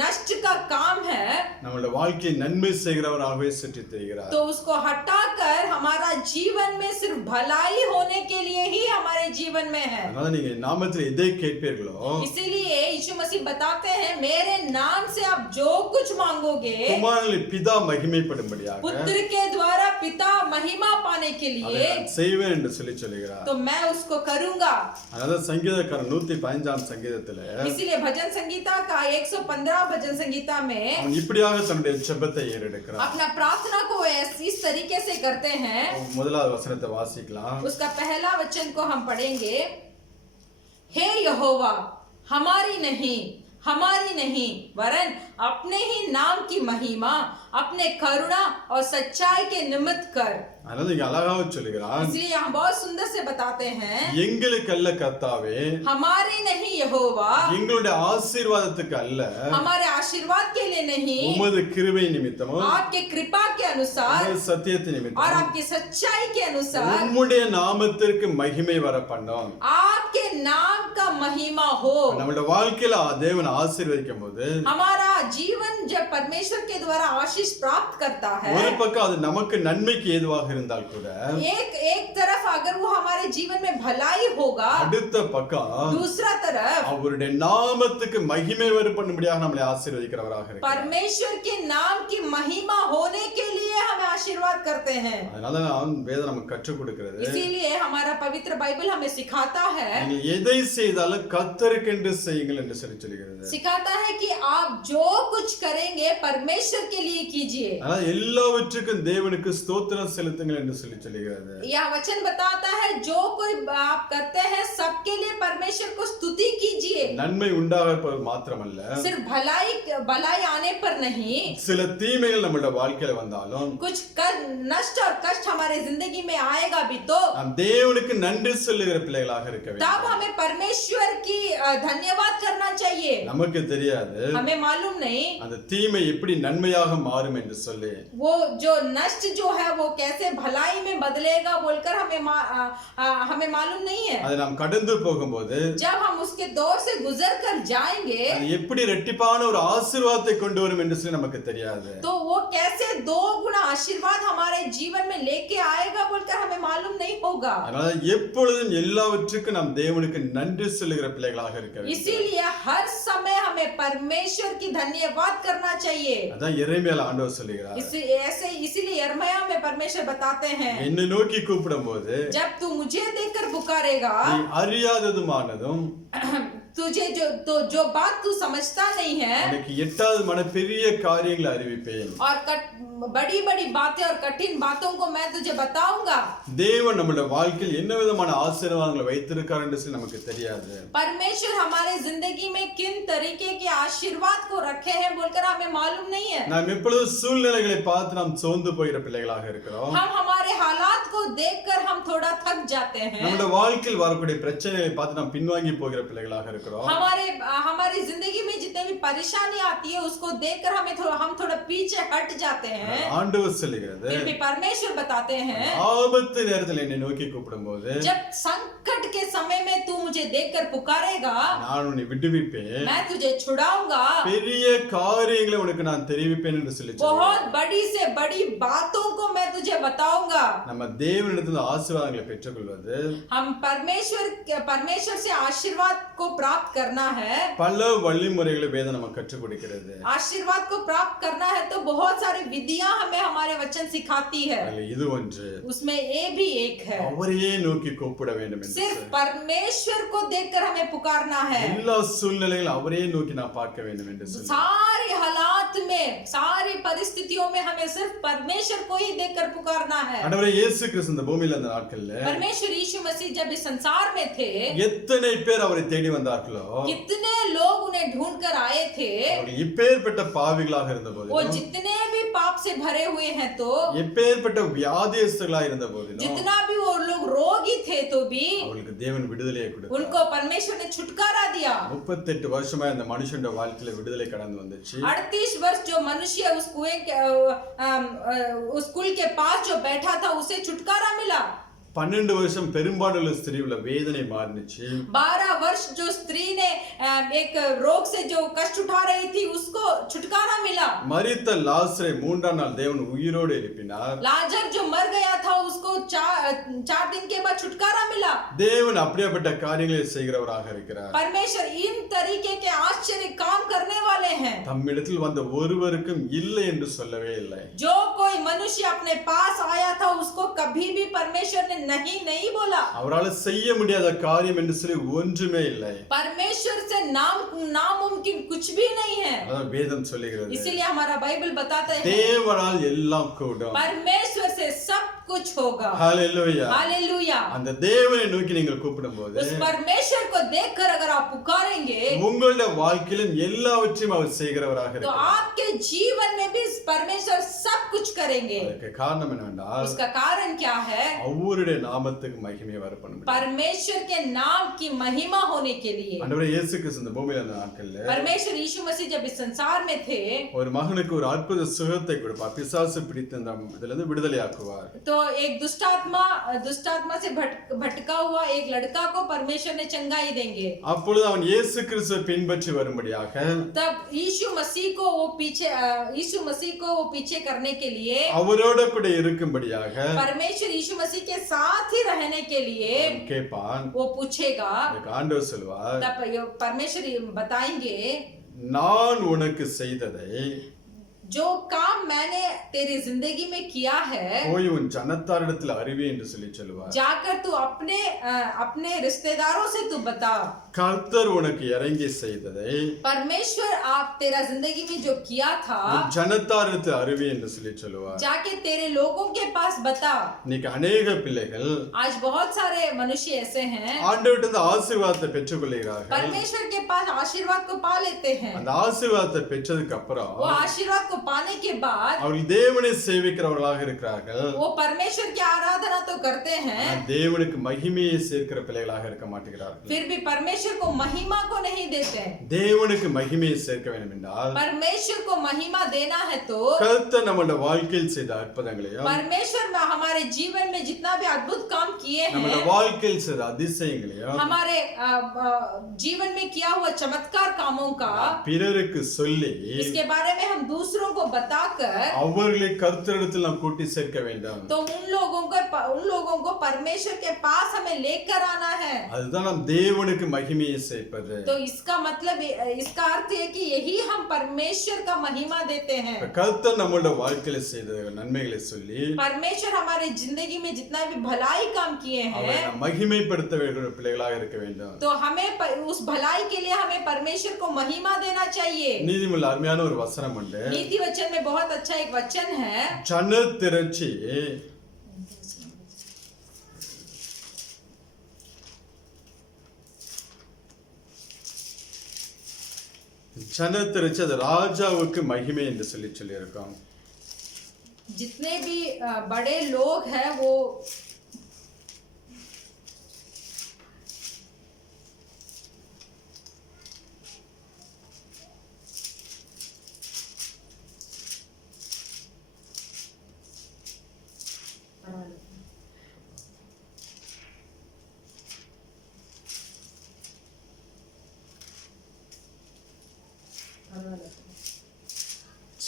नष्ट का काम है நம்முடைய வாழ்க்கையை நன்மை செய்கிறவராகவே சுற்றி திரிகிறார் तो उसको हटाकर हमारा जीवन में सिर्फ भलाई होने के लिए ही हमारे जीवन में है। அதனால நீங்க நாமத்தில் எதை கேட்பீர்களோ इसीलिए यीशु मसीह बताते हैं, मेरे नाम से आप जो कुछ मांगोगे குமாரனில் பிதா மகிமைப்படும்படியாக पुत्र के द्वारा पिता महिमा पाने के அதை लिए நான் செய்வேன் என்று சொல்லி சொல்லுகிறார் तो मैं उसको करूंगा। அதனால சங்கீதக்காரன் 115ஆம் சங்கீதத்துல इसीलिए भजन संगीता का 115 भजन संगीता में அவன் இப்படியாக தன்னுடைய ஜெபத்தை ஏறெடுக்கிறான் अपना प्रार्थना को इस तरीके से करते हैं। முதலாவது வசனத்தை வாசிக்கலாம் उसका पहला वचन को हम पढ़ेंगे, हे यहोवा हमारी नहीं वरन अपने ही नाम की महिमा अपने करुणा और सच्चाई के निमित्त कर। அதனால இங்க அழகாக சொல்லுகிறான் इसलिए यहाँ बहुत सुंदर से बताते हैं, எங்களுக்கு அல்ல கர்த்தாவே हमारी नहीं यहोवा, எங்களுடைய ஆசீர்வாதத்துக்கு அல்ல हमारे आशीर्वाद के लिए नहीं, உமது கிருபை நிமித்தமும் आपके कृपा के अनुसार உமது சத்தியத்தின் और நிமித்தமும் आपकी सच्चाई के अनुसार உம்முடைய நாமத்திற்கு மகிமை வர பண்ணோம் आपके नाम का महिमा हो। நம்மளுடைய வாழ்க்கையில தேவன் ஆசீர்வதிக்கும் போது हमारा जीवन जब परमेश्वर के द्वारा आशीष प्राप्त करता है, ஒரு பக்கம் அது நமக்கு நன்மைக்கு ஏதுவாக இருந்தால் கூட एक तरफ अगर वो हमारे जीवन में भलाई होगा, அடுத்த பக்கம் दूसरा तरफ அவருடைய நாமத்துக்கு மகிமை வர பண்ணும்படியாக நம்மளை ஆசீர்வதிக்கிறவராக இருக்கிறார் परमेश्वर के नाम की महिमा होने के लिए हमें आशीर्वाद करते हैं। அதனால நான் வேதம் நமக்கு கற்றுக் கொடுக்கிறது इसीलिए हमारा पवित्र बाइबल हमें सिखाता है, நீங்கள் எதை செய்தாலும் கர்த்தருக்கென்று செய்யுங்கள் என்று சொல்லி சொல்கிறது सिखाता है कि आप जो कुछ करेंगे परमेश्वर के लिए कीजिए। அதனால எல்லாவற்றுக்கும் தேவனுக்கு ஸ்தோத்திரம் செலுத்துங்கள் என்று சொல்லி சொல்கிறது यह वचन बताता है, जो कोई आप करते हैं सबके लिए परमेश्वर को स्तुति कीजिए। நன்மை உண்டாக மாத்திரமல்ல सिर्फ भलाई आने पर नहीं, சில தீமைகள் நம்மளுடைய வாழ்க்கையில வந்தாலும் कुछ नष्ट और कष्ट हमारे जिंदगी में आएगा भी तो நாம் தேவனுக்கு நன்றி சொல்லுகிற பிள்ளைகளாக இருக்க வேண்டும் तब हमें परमेश्वर की धन्यवाद करना चाहिए। நமக்கு தெரியாது हमें मालूम नहीं அந்த தீமை எப்படி நன்மையாக மாறும் என்று சொல்லி वो जो नष्ट जो है वो कैसे भलाई में बदलेगा बोलकर हमें मालूम नहीं है। அதை நாம் கடந்து போகும்போது जब हम उसके दौर से गुजर कर जाएंगे அது எப்படி இரட்டிப்பான ஒரு ஆசீர்வாதத்தை கொண்டு வரும் என்று சொல்லி நமக்கு தெரியாது तो वो कैसे 2 गुना आशीर्वाद हमारे जीवन में लेके आएगा बोलकर हमें मालूम नहीं होगा। அதனால எப்பொழுதும் எல்லாவற்றுக்கும் நாம் தேவனுக்கு நன்றி சொல்லுகிற பிள்ளைகளாக இருக்க வேண்டும் इसीलिए हर समय हमें परमेश्वर की धन्यवाद करना चाहिए। அதான் எரேமியால ஆண்டவர் சொல்லுகிறார் इसीलिए यिर्मयाह में परमेश्वर बताते हैं, என்னை நோக்கி கூப்பிடும்போது जब तू मुझे देखकर पुकारेगा, நீ அறியாததுமானதும் तुझे जो बात तू समझता नहीं है உனக்கு எட்டாவது பெரிய காரியங்களை அறிவிப்பேன் और बड़ी बातें और कठिन बातों को मैं तुझे बताऊंगा। தேவன் நம்முடைய வாழ்க்கையில் என்ன விதமான ஆசீர்வாதங்களை வைத்திருக்கார் என்று சொல்லி நமக்கு தெரியாது। परमेश्वर हमारे जिंदगी में किन तरीके के आशीर्वाद को रखे हैं बोलकर हमें मालूम नहीं है। நாம் எப்பொழுது சூழ்நிலைகளை பார்த்து நாம் சோர்ந்து போகிற பிள்ளைகளாக இருக்கிறோம். हम हमारे हालात को देखकर हम थोड़ा थक जाते हैं। நம்முடைய வாழ்க்கையில் வரக்கூடிய பிரச்சனைகளை பார்த்து நாம் பின்வாங்கி போகிற பிள்ளைகளாக இருக்கிறோம். हमारी जिंदगी में जितने भी परेशानी आती है उसको देखकर हम थोड़ा पीछे हट जाते हैं। ஆண்டவர் சொல்லுகிறது, फिर भी परमेश्वर बताते हैं, ஆபத்து நேரத்தில் என்னை நோக்கி கூப்பிடும்போது जब संकट के समय में तू मुझे देखकर पुकारेगा, நான் உன்னை விடுவிப்பேன், मैं तुझे छुड़ाऊंगा, பெரிய காரியங்களை உனக்கு நான் தெரிவிப்பேன் என்று சொல்லி बहुत बड़ी से बड़ी बातों को मैं तुझे बताऊंगा। நம்ம தேவனிடத்தில் ஆசீர்வாதங்களை பெற்றுக்கொள்வது, हम परमेश्वर से आशीर्वाद को प्राप्त करना है। பல வழிமுறைகளை வேதம் நமக்கு கற்றுக் கொடுக்கிறது. आशीर्वाद को प्राप्त करना है तो बहुत सारी विधियां हमें हमारे वचन सिखाती है। இது ஒன்று, उसमें ये भी एक है, அவரையே நோக்கி கூப்பிட வேண்டும் என்று. सिर्फ परमेश्वर को देखकर हमें पुकारना है। எல்லா சூழ்நிலைகளும் அவரையே நோக்கி நான் பார்க்க வேண்டும் என்று சொல்லி सारे हालात में, सारी परिस्थितियों में हमें सिर्फ परमेश्वर को ही देखकर पुकारना है। ஆண்டவரே இயேசு கிறிஸ்து இந்த பூமியில அந்த நாட்கள்ல परमेश्वर यीशु मसीह जब इस संसार में थे, எத்தனை பேர் அவரை தேடி வந்தார்களோ, कितने लोग उन्हें ढूंढ कर आए थे। அவர்கள் இப்பேற்பட்ட பாவிகளாக இருந்த वो போதிலும், जितने भी पाप से भरे हुए हैं तो, எப்பேற்பட்ட வியாதியஸ்தர்களாக இருந்த போதிலும், जितना भी वो लोग रोगी थे तो भी அவர்களுக்கு தேவன் விடுதலையை கொடுத்தார். उनको परमेश्वर ने छुटकारा दिया। 38 வருஷமா இந்த மனுஷனோட வாழ்க்கையில விடுதலை கடந்து வந்துச்சு. 38 वर्ष जो मनुष्य उस कुएं के पास जो बैठा था उसे छुटकारा मिला। 12 வருஷம் பெரும்பாடுள்ள ஸ்திரீ உள்ள வேதனை மாறினுச்சு. 12 वर्ष जो स्त्री ने एक रोग से जो कष्ट उठा रही थी उसको छुटकारा मिला। மரித்த லாசரை 3ஆம் நாள் தேவன் உயிரோடு எழுப்பினார். लाजर जो मर गया था उसको 4 दिन के बाद छुटकारा मिला। தேவன் அப்படிப்பட்ட காரியங்களை செய்கிறவராக இருக்கிறார். परमेश्वर इन तरीके के आश्चर्य काम करने वाले हैं। தம்மிடத்தில் வந்த ஒருவருக்கும் இல்லை என்று சொல்லவே இல்லை. जो कोई मनुष्य अपने पास आया था उसको कभी भी परमेश्वर ने नहीं बोला। அவரால் செய்ய முடியாத காரியம் என்று சொல்லி ஒன்றுமே இல்லை. परमेश्वर से नामुमकिन कुछ भी नहीं है। அதான் வேதம் சொல்லுகிறது. इसीलिए हमारा बाइबल बताता है தேவனால் எல்லாம் கூடும். परमेश्वर से सब कुछ होगा। ஹalleluya. हालेलुया। அந்த தேவனை நோக்கி நீங்கள் கூப்பிடும்போது, उस परमेश्वर को देखकर अगर आप पुकारेंगे உங்களுடைய வாழ்க்கையிலும் எல்லாவற்றையும் அவர் செய்கிறவராக तो இருக்கிறார். आपके जीवन में भी परमेश्वर सब कुछ करेंगे। அதுக்கு காரணம் என்னவென்றால், उसका कारण क्या है? அவருடைய நாமத்துக்கு மகிமையை வரப்படும். परमेश्वर के नाम की महिमा होने के लिए। ஆண்டவரே இயேசு கிறிஸ்து இந்த பூமியில அந்த நாட்கள்ல परमेश्वर यीशु मसीह जब इस संसार में थे ஒரு மகனுக்கு ஒரு அற்புத சுகத்தை கொடுப்பார். பிசாசு பிடித்த இந்த இதிலிருந்து விடுதலையாக்குவார். तो एक दुष्ट आत्मा से भटका हुआ एक लड़का को परमेश्वर ने चंगाई देंगे। அப்பொழுது அவன் இயேசு கிறிஸ்துவை பின்பற்றி வரும்படியாக, तब यीशु मसीह को वो पीछे करने के लिए, அவரோட கூட இருக்கும்படியாக परमेश्वर यीशु मसीह के साथ ही रहने के लिए கேட்பான். वो पूछेगा। அதுக்கு ஆண்டவர் சொல்வார், तब परमेश्वर बताएंगे, நான் உனக்கு செய்ததை जो काम मैंने तेरी जिंदगी में किया है போய் உன் ஜனத்தாரிடத்தில் அறிவி என்று சொல்லி சொல்லுவார். जाकर तू अपने रिश्तेदारों से तू बता। கர்த்தர் உனக்கு இறங்கி செய்ததை परमेश्वर आप तेरा जिंदगी में जो किया था உன் ஜனத்தாரிடத்தில் அறிவி என்று சொல்லி சொல்லுவார். जाके तेरे लोगों के पास बता। இன்னைக்கு अनेक பிள்ளைகள் आज बहुत सारे मनुष्य ऐसे हैं ஆண்டவர்கிட்ட ஆசீர்வாதத்தை பெற்றுக்கொள்கிறார்கள். परमेश्वर के पास आशीर्वाद को पा लेते हैं। அந்த ஆசீர்வாதத்தை பெற்றதுக்கு அப்புறம் वो आशीर्वाद को पाने के बाद அவர்கள் தேவனை சேவிக்கிறவர்களாக இருக்கிறார்கள். वो परमेश्वर की आराधना तो करते हैं, தேவனுக்கு மகிமையை சேர்க்கிற பிள்ளைகளாக இருக்க மாட்டேங்கிறார்கள். फिर भी परमेश्वर को महिमा को नहीं देते। தேவனுக்கு மகிமையை சேர்க்க வேண்டும் என்றால், परमेश्वर को महिमा देना है तो கர்த்தர் நம்முடைய வாழ்க்கையில் செய்த அற்புதங்களையும், परमेश्वर में हमारे जीवन में जितना भी अद्भुत काम किए நம்முடைய हैं, வாழ்க்கையில் செய்த அதிசயங்களையும் हमारे जीवन में किया हुआ चमत्कार कामों का பிறருக்கு சொல்லி इसके बारे में हम दूसरों को बताकर அவர்களை கர்த்தரிடத்தில் நாம் கூட்டி சேர்க்க வேண்டும். तो उन लोगों को परमेश्वर के पास हमें लेकर आना है। அதுதான் நாம் தேவனுக்கு மகிமையை சேர்ப்பது. तो इसका मतलब इसका अर्थ है कि यही हम परमेश्वर का महिमा देते हैं। கர்த்தர் நம்முடைய வாழ்க்கையில செய்த நன்மைகளை சொல்லி परमेश्वर हमारे जिंदगी में जितना भी भलाई काम किए அவரை हैं நாம் மகிமைப்படுத்த வேண்டிய பிள்ளைகளாக இருக்க வேண்டும். तो हमें उस भलाई के लिए हमें परमेश्वर को महिमा देना चाहिए। நீதிமொழியில் அருமையான ஒரு வசனம் உண்டு. नीति वचन में बहुत अच्छा एक वचन है, ஜன திரட்சி ஜனத்தை வச்சு அது ராஜாவுக்கு மகிமை என்று சொல்லியிருக்கோம். जितने भी बड़े लोग हैं वो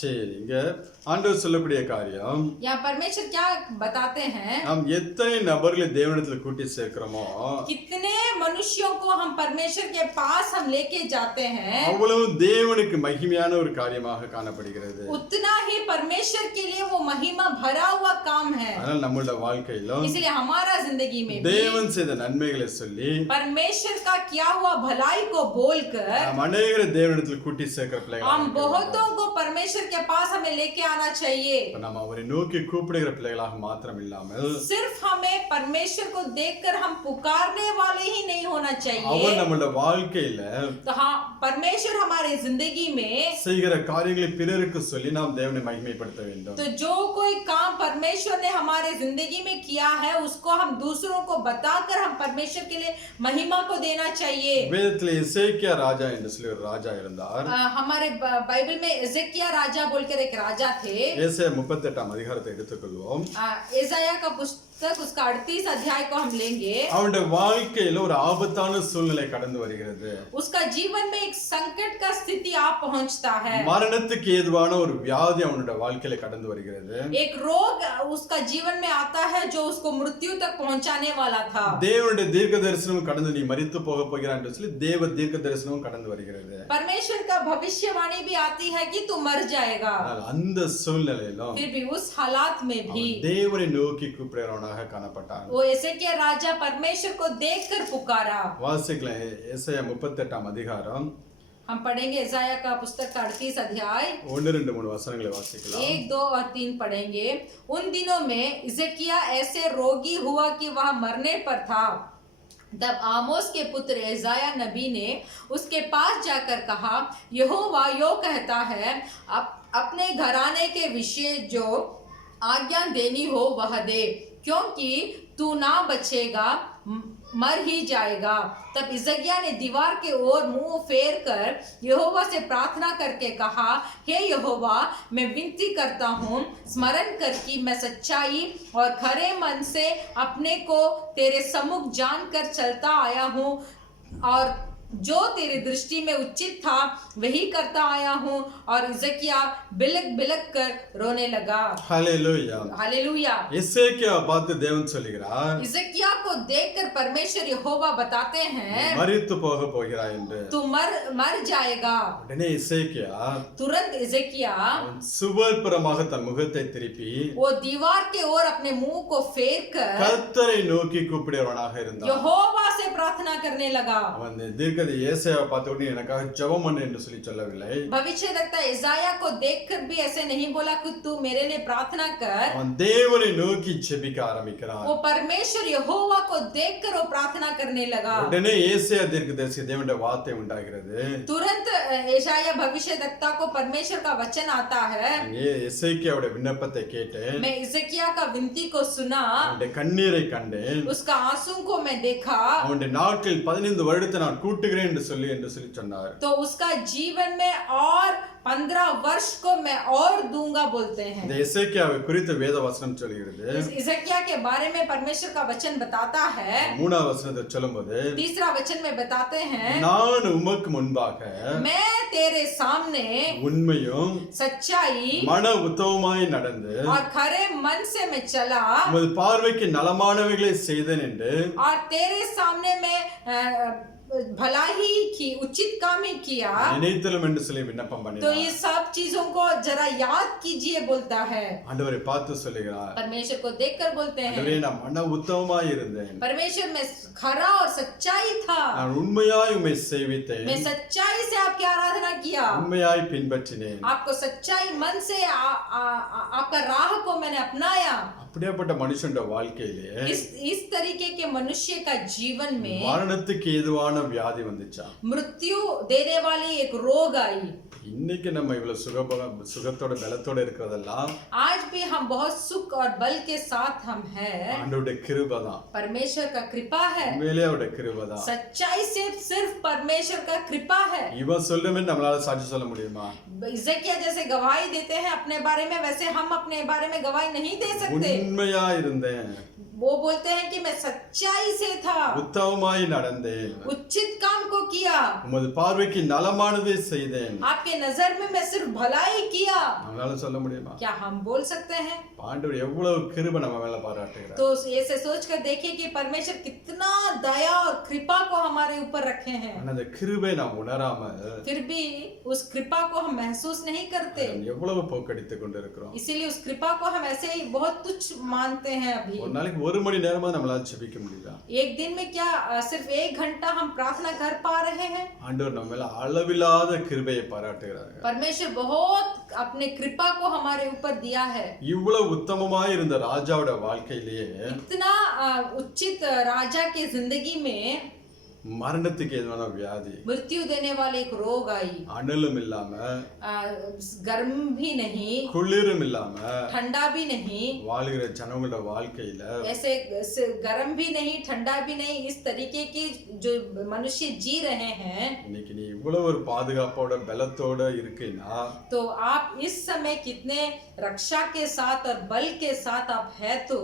சரி, இங்க ஆண்டவர் சொல்லக்கூடிய காரியம், यहाँ परमेश्वर क्या बताते हैं, நாம் எத்தனை நபர்களை தேவனிடத்துல கூட்டி சேர்க்கிறோமோ कितने मनुष्यों को हम परमेश्वर के पास हम लेके जाते हैं, அவ்வளவு தேவனுக்கு மகிமையான ஒரு காரியமாக காணப்படுகிறது. उतना ही परमेश्वर के लिए वो महिमा भरा हुआ काम है. அதனால நம்மளோட வாழ்க்கையிலும் इसलिए हमारा जिंदगी में भी தேவன் செய்த நன்மைகளை சொல்லி परमेश्वर का किया हुआ भलाई को बोलकर நாம் அநேகரை தேவனிடத்துல கூட்டி சேர்க்கிற பிள்ளைகள் हम बहुतों को परमेश्वर के पास हमें लेके आना चाहिए. நம்ம அவரை நோக்கி கூப்பிடுகிற பிள்ளைகளாக மாத்திரம் இல்லாமல் सिर्फ हमें परमेश्वर को देखकर हम पुकारने वाले ही नहीं होना चाहिए. அவர் நம்மளோட வாழ்க்கையில तो हाँ, परमेश्वर हमारे जिंदगी में செய்கிற காரியங்களை பிறருக்கு சொல்லி நாம் தேவனை மகிமைப்படுத்த வேண்டும். तो जो कोई काम परमेश्वर ने हमारे जिंदगी में किया है उसको हम दूसरों को बताकर हम परमेश्वर के लिए महिमा को देना चाहिए. வேதத்துல எசேக்கியா ராஜா என்று சொல்லி ஒரு ராஜா இருந்தார். हमारे बाइबल में एजेकिया राजा बोलकर एक राजा थे. ஏசாயா 38 அதிகாரத்தை எடுத்துக்கொள்வோம். एसाया का पुस्तक उसका 38 अध्याय को हम लेंगे. அவனுடைய வாழ்க்கையில ஒரு ஆபத்தான சூழ்நிலை கடந்து வருகிறது. उसका जीवन में एक संकट का स्थिति आ पहुंचता है. மரணத்துக்கு ஏதுவான ஒரு வியாதி அவனுடைய வாழ்க்கையில கடந்து வருகிறது. एक रोग उसका जीवन में आता है जो उसको मृत्यु तक पहुंचाने वाला था. தேவனுடைய தீர்க்க தரிசனம் கடந்து நீ மரித்து போக போகிறாய் என்று சொல்லி தேவ தீர்க்க தரிசனம் கடந்து வருகிறது. परमेश्वर का भविष्यवाणी भी आती है कि तू मर जाएगा. அந்த சூழ்நிலையிலும் फिर भी उस हालात में भी தேவனை நோக்கி கூப்பிடுகிறவனாக காணப்பட்டான். वो एसेकिया राजा परमेश्वर को देखकर पुकारा. வாசிக்கலாம் ஏசாயா 38 அதிகாரம். हम पढ़ेंगे एसाया का पुस्तक का 38 अध्याय 1 2 3 वचनங்களை வாசிக்கலாம். 1 2 और 3 पढ़ेंगे. उन दिनों में इजकिया ऐसे रोगी हुआ कि वह मरने पर था. तब आमोस के पुत्र एसाया नबी ने उसके पास जाकर कहा, यहोवा यो कहता है, अपने घराने के विषय जो आज्ञा देनी हो वह दे, क्योंकि तू ना बचेगा, मर ही जाएगा. तब इजकिया ने दीवार के ओर मुंह फेर कर यहोवा से प्रार्थना करके कहा, हे यहोवा, मैं विनती करता हूँ, स्मरण कर कि मैं सच्चाई और खरे मन से अपने को तेरे सम्मुख जानकर चलता आया हूँ और जो तेरी दृष्टि में उचित था वही करता आया हूँ. और इजकिया बिलक बिलक कर रोने लगा. ஹல்லேலூயா. हालेलुया. எசேக்கியா பார்த்து தேவன் சொல்கிறார், इजकिया को देखकर परमेश्वर यहोवा बताते हैं, மரித்து போக போகிறாய் என்று. तू मर जाएगा. உடனே எசேக்கியா तुरंत इजकिया சுவர்புறமாக தன் முகத்தை திருப்பி वो दीवार के ओर अपने मुंह को फेर कर கர்த்தரை நோக்கி கூப்பிடுகிறவனாக இருந்தான். यहोवा से प्रार्थना करने लगा. அவன் தீர்க்கதரிசி ஏசாயா பார்த்த உடனே எனக்காக ஜெபம் பண்ணு என்று சொல்லி சொல்லவில்லை. भविष्यद्वक्ता इसाया को देखकर भी ऐसे नहीं बोला कि तू मेरे लिए प्रार्थना कर. அவன் தேவனை நோக்கி ஜெபிக்க ஆரம்பிக்கிறான். वो परमेश्वर यहोवा को देखकर वो प्रार्थना करने लगा. உடனே ஏசாயா தீர்க்கதரிசி தேவனுடைய வார்த்தை உண்டாகிறது. तुरंत एशाया भविष्यद्वक्ता को परमेश्वर का वचन आता है. எசேக்கியாவுடைய விண்ணப்பத்தை கேட்டேன். मैं इजकिया का विनती को सुना, அவனுடைய கண்ணீரை கண்டேன். उसका आंसू को मैं देखा. அவனுடைய நாட்களில் 15 வருடத்தை நான் கூட்டுகிறேன் என்று சொல்லி சொன்னார். तो उसका जीवन में और 15 वर्ष को मैं और दूंगा बोलते हैं. இந்த எசேக்கியாவை குறித்து வேத வசனம் சொல்கிறது. इजकिया के बारे में परमेश्वर का वचन बताता है. 3வது வசனத்தை சொல்லும்போது, तीसरा वचन में बताते हैं, நான் உமக்கு முன்பாக मैं तेरे सामने உண்மையும் सच्चाई மன உத்தமமாய் நடந்து और खरे मन से मैं चला உமது பார்வைக்கு நலமானவைகளை செய்தேன் என்று और तेरे सामने में भला ही की उचित काम ही किया. நினைத்தலும் என்று சொல்லி விண்ணப்பம் तो பண்ணினார். ये सब चीजों को जरा याद कीजिए बोलता है. ஆண்டவரை பார்த்து சொல்லுகிறார், परमेश्वर को देखकर बोलते हैं, ஆண்டவரே நான் மன உத்தமமாய் இருந்தேன், परमेश्वर में खरा और सच्चाई था, நான் உண்மையாய் உம்மை சேவித்தேன், मैं सच्चाई से आपकी आराधना किया, உண்மையாய் பின்பற்றினேன். आपको सच्चाई मन से आपका राह को मैंने अपनाया। அப்படியாப்பட்ட மனுஷனுடைய வாழ்க்கையிலே इस तरीके के मनुष्य का जीवन में மரணத்துக்கு ஏதுவான வியாதி வந்துச்சா. मृत्यु देने वाली एक रोग आई। இன்னைக்கு நம்ம இவ்வளவு சுகத்தோட பலத்தோட இருக்கிறதெல்லாம் आज भी हम बहुत सुख और बल के साथ हम हैं, ஆண்டவருடைய கிருபை தான். परमेश्वर का कृपा है, உண்மையிலே அவருடைய கிருபை தான். सच्चाई से सिर्फ परमेश्वर का कृपा है। இவன் சொல்லுமே நம்மளால சாட்சி சொல்ல முடியுமா? इज़किया जैसे गवाही देते हैं अपने बारे में, वैसे हम अपने बारे में गवाही नहीं दे सकते। உண்மையா இருந்தேன், वो बोलते हैं कि मैं सच्चाई से था, உத்தமமாய் நடந்தேன், उचित काम को किया, உமது பார்வைக்கு நலமானதை செய்தேன். आपके नजर में मैं सिर्फ भलाई किया। நம்மளால சொல்ல முடியுமா? क्या हम बोल सकते हैं? ஆண்டவர் எவ்வளவு கிருபை நம்ம மேல பாராட்டுகிறார். तो ऐसे सोच कर देखिए कि परमेश्वर कितना दया और कृपा को हमारे ऊपर रखे हैं, அந்த கிருபை நாம் உணராம फिर भी उस कृपा को हम महसूस नहीं करते। எவ்வளவு போக்கடித்துக் கொண்டிருக்கிறோம். इसीलिए उस कृपा को हम ऐसे ही बहुत तुच्छ मानते हैं। अभी ஒரு நாளைக்கு 1 மணி நேரமா நம்மளால ஜெபிக்க முடியல. एक दिन में क्या सिर्फ 1 घंटा हम प्रार्थना कर पा रहे हैं? ஆண்டவர் நம்ம மேல அளவில்லாத கிருபையை பாராட்டுகிறார். परमेश्वर बहुत अपने कृपा को हमारे ऊपर दिया है। இவ்வளவு உத்தமமாய் இருந்த ராஜாவோட வாழ்க்கையிலேயே इतना उचित राजा की जिंदगी में மரணத்துக்கு எதிரான வியாதி, मृत्यु देने वाले एक रोग आई। அனலும் இல்லாம गर्म भी नहीं, குளிரும் இல்லாம ठंडा भी नहीं, வாழுகிற ஜனங்களோட வாழ்க்கையில ऐसे गर्म भी नहीं, ठंडा भी नहीं, इस तरीके की जो मनुष्य जी रहे हैं। இன்னைக்கு நீ இவ்வளவு ஒரு பாதுகாப்போட பலத்தோட இருக்கீன்னா तो आप इस समय कितने रक्षा के साथ और बल के साथ आप है, तो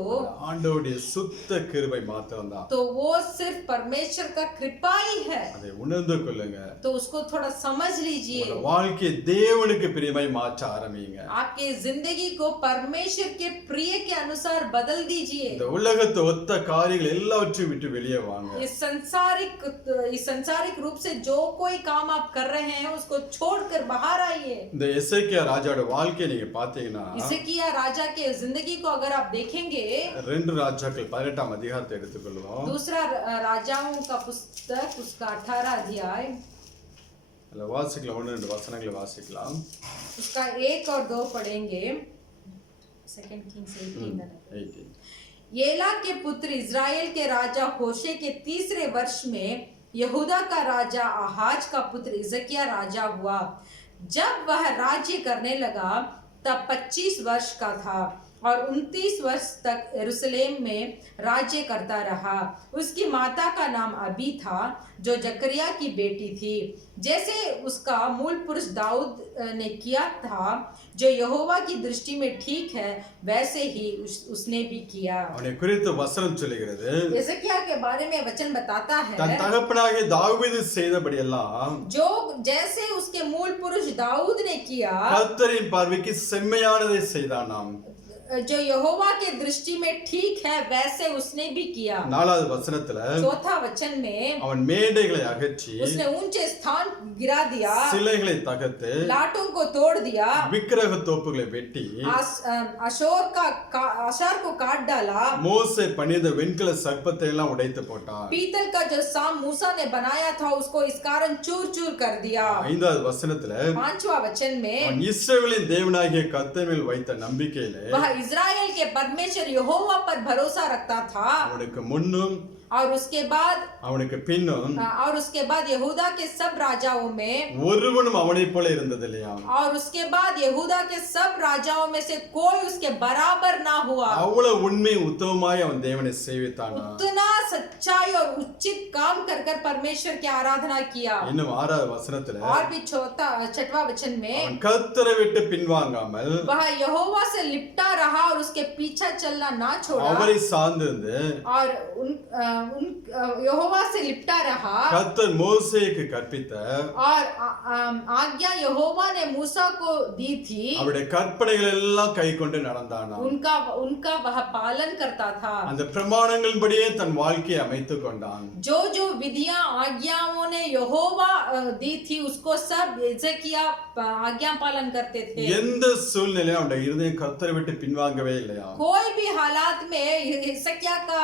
ஆண்டவருடைய சுத்த கிருபை மாத்திரம்தான். वो सिर्फ परमेश्वर का कृपा ही है। அதை உணர்ந்து கொள்ளுங்க. तो उसको थोड़ा समझ लीजिए, உங்க வாழ்க்கையை தேவனுக்கு பிரியமாய் மாற்ற ஆரம்பிங்க. आपके जिंदगी को परमेश्वर के प्रिय के अनुसार बदल दीजिए। இந்த உலகத்தை ஒத்த காரியங்கள் எல்லாவற்றையும் விட்டு வெளியே வாங்க. इस संसारिक रूप से जो कोई काम आप कर रहे हैं उसको छोड़कर बाहर आइए। இந்த எசேக்கியா ராஜாவோட வாழ்க்கையை நீங்க பாத்தீங்கன்னா हिजकिय्याह राजा के जिंदगी को अगर आप देखेंगे, 2 ராஜாக்கள் 18ஆம் அதிகாரத்தை எடுத்துக்கொள்வோம். दूसरा राजाओं का पुस्तक उसका 18 अध्याय, அதுல வாசிக்கலாம், 1-2 வசனங்களை வாசிக்கலாம். उसका 1 और 2 पढ़ेंगे। 2 किंग्स 18। येला के पुत्र इज़राइल के राजा होशे के 3रे वर्ष में यहूदा का राजा आहाज का पुत्र हिजकिय्याह राजा हुआ। जब वह राज्य करने लगा तब 25 वर्ष का था और 29 वर्ष तक यरूशलेम में राज्य करता रहा। उसकी माता का नाम अबी था जो जकरिया की बेटी थी, जैसे उसका मूल पुरुष दाऊद ने किया था, जो यहोवा की दृष्टि में ठीक है, वैसे ही उसने भी किया। அவனை குறித்து வசனம் சொல்லுகிறது, हिजकिय्याह के बारे में वचन बताता தன் है, தகப்பனாகிய தாவீது செய்தபடியெல்லாம் जो जैसे उसके मूल पुरुष दाऊद ने किया, கர்த்தரின் பார்வைக்கு செம்மையானதை செய்தானாம். जो यहोवा के दृष्टि में ठीक है, वैसे उसने भी किया। 4வது வசனத்துல 4था वचन में அவன் மேடைகளை அகற்றி उसने ऊंचे स्थान गिरा दिया, சிலைகளை தகர்த்து लाटों को तोड़ दिया, விக்கிரக தோப்புகளை வெட்டி आशार को काट डाला, மோசே பணிந்த வெண்கல சர்ப்பத்தை எல்லாம் உடைத்து போட்டான். पीतल का जो साम मूसा ने बनाया था उसको इस कारण चूर चूर कर दिया। 5வது வசனத்துல 5वां वचन में அவன் இஸ்ரவேலின் தேவனாகிய கர்த்தர் மேல் வைத்த நம்பிக்கையிலே वह इज़राइल के परमेश्वर यहोवा पर भरोसा रखता था, அவனுக்கு முன்னும் और उसके बाद அவனுக்கு பின்னும் यहूदा के सब राजाओं में ஒருவனும் அவனைப் போல இருந்ததில்லையா. और उसके बाद यहूदा के सब राजाओं में से कोई उसके बराबर ना हुआ। அவ்வளவு உண்மை உத்தமமாய் அவன் தேவனை சேவித்தான். उतना सच्चाई और उचित काम कर कर परमेश्वर की आराधना किया। இன்னும் 6வது வசனத்துல और भी 6वां वचन में அவன் கர்த்தரை விட்டு பின்வாங்காமல் वह यहोवा से लिपटा रहा और उसके पीछा चलना ना छोड़ा, அவரை சார்ந்திருந்து और यहोवा से लिपटा रहा। கர்த்தர் மோசேக்கு கற்பித்த और आज्ञा यहोवा ने मूसा को दी थी, அவருடைய கற்பனைகள் எல்லாம் கைக்கொண்டு நடந்தானா. उनका वह पालन करता था। அந்த பிரமாணங்களின்படியே தன் வாழ்க்கையை அமைத்துக் கொண்டான். जो जो विधियां आज्ञाओं ने यहोवा दी थी उसको सब हिजकिय्याह आज्ञा पालन करते थे। எந்த சூழ்நிலையும் அவனுடைய இருதயம் கர்த்தரை விட்டு பின்வாங்கவே இல்லையா. कोई भी हालात में हिजकिय्याह का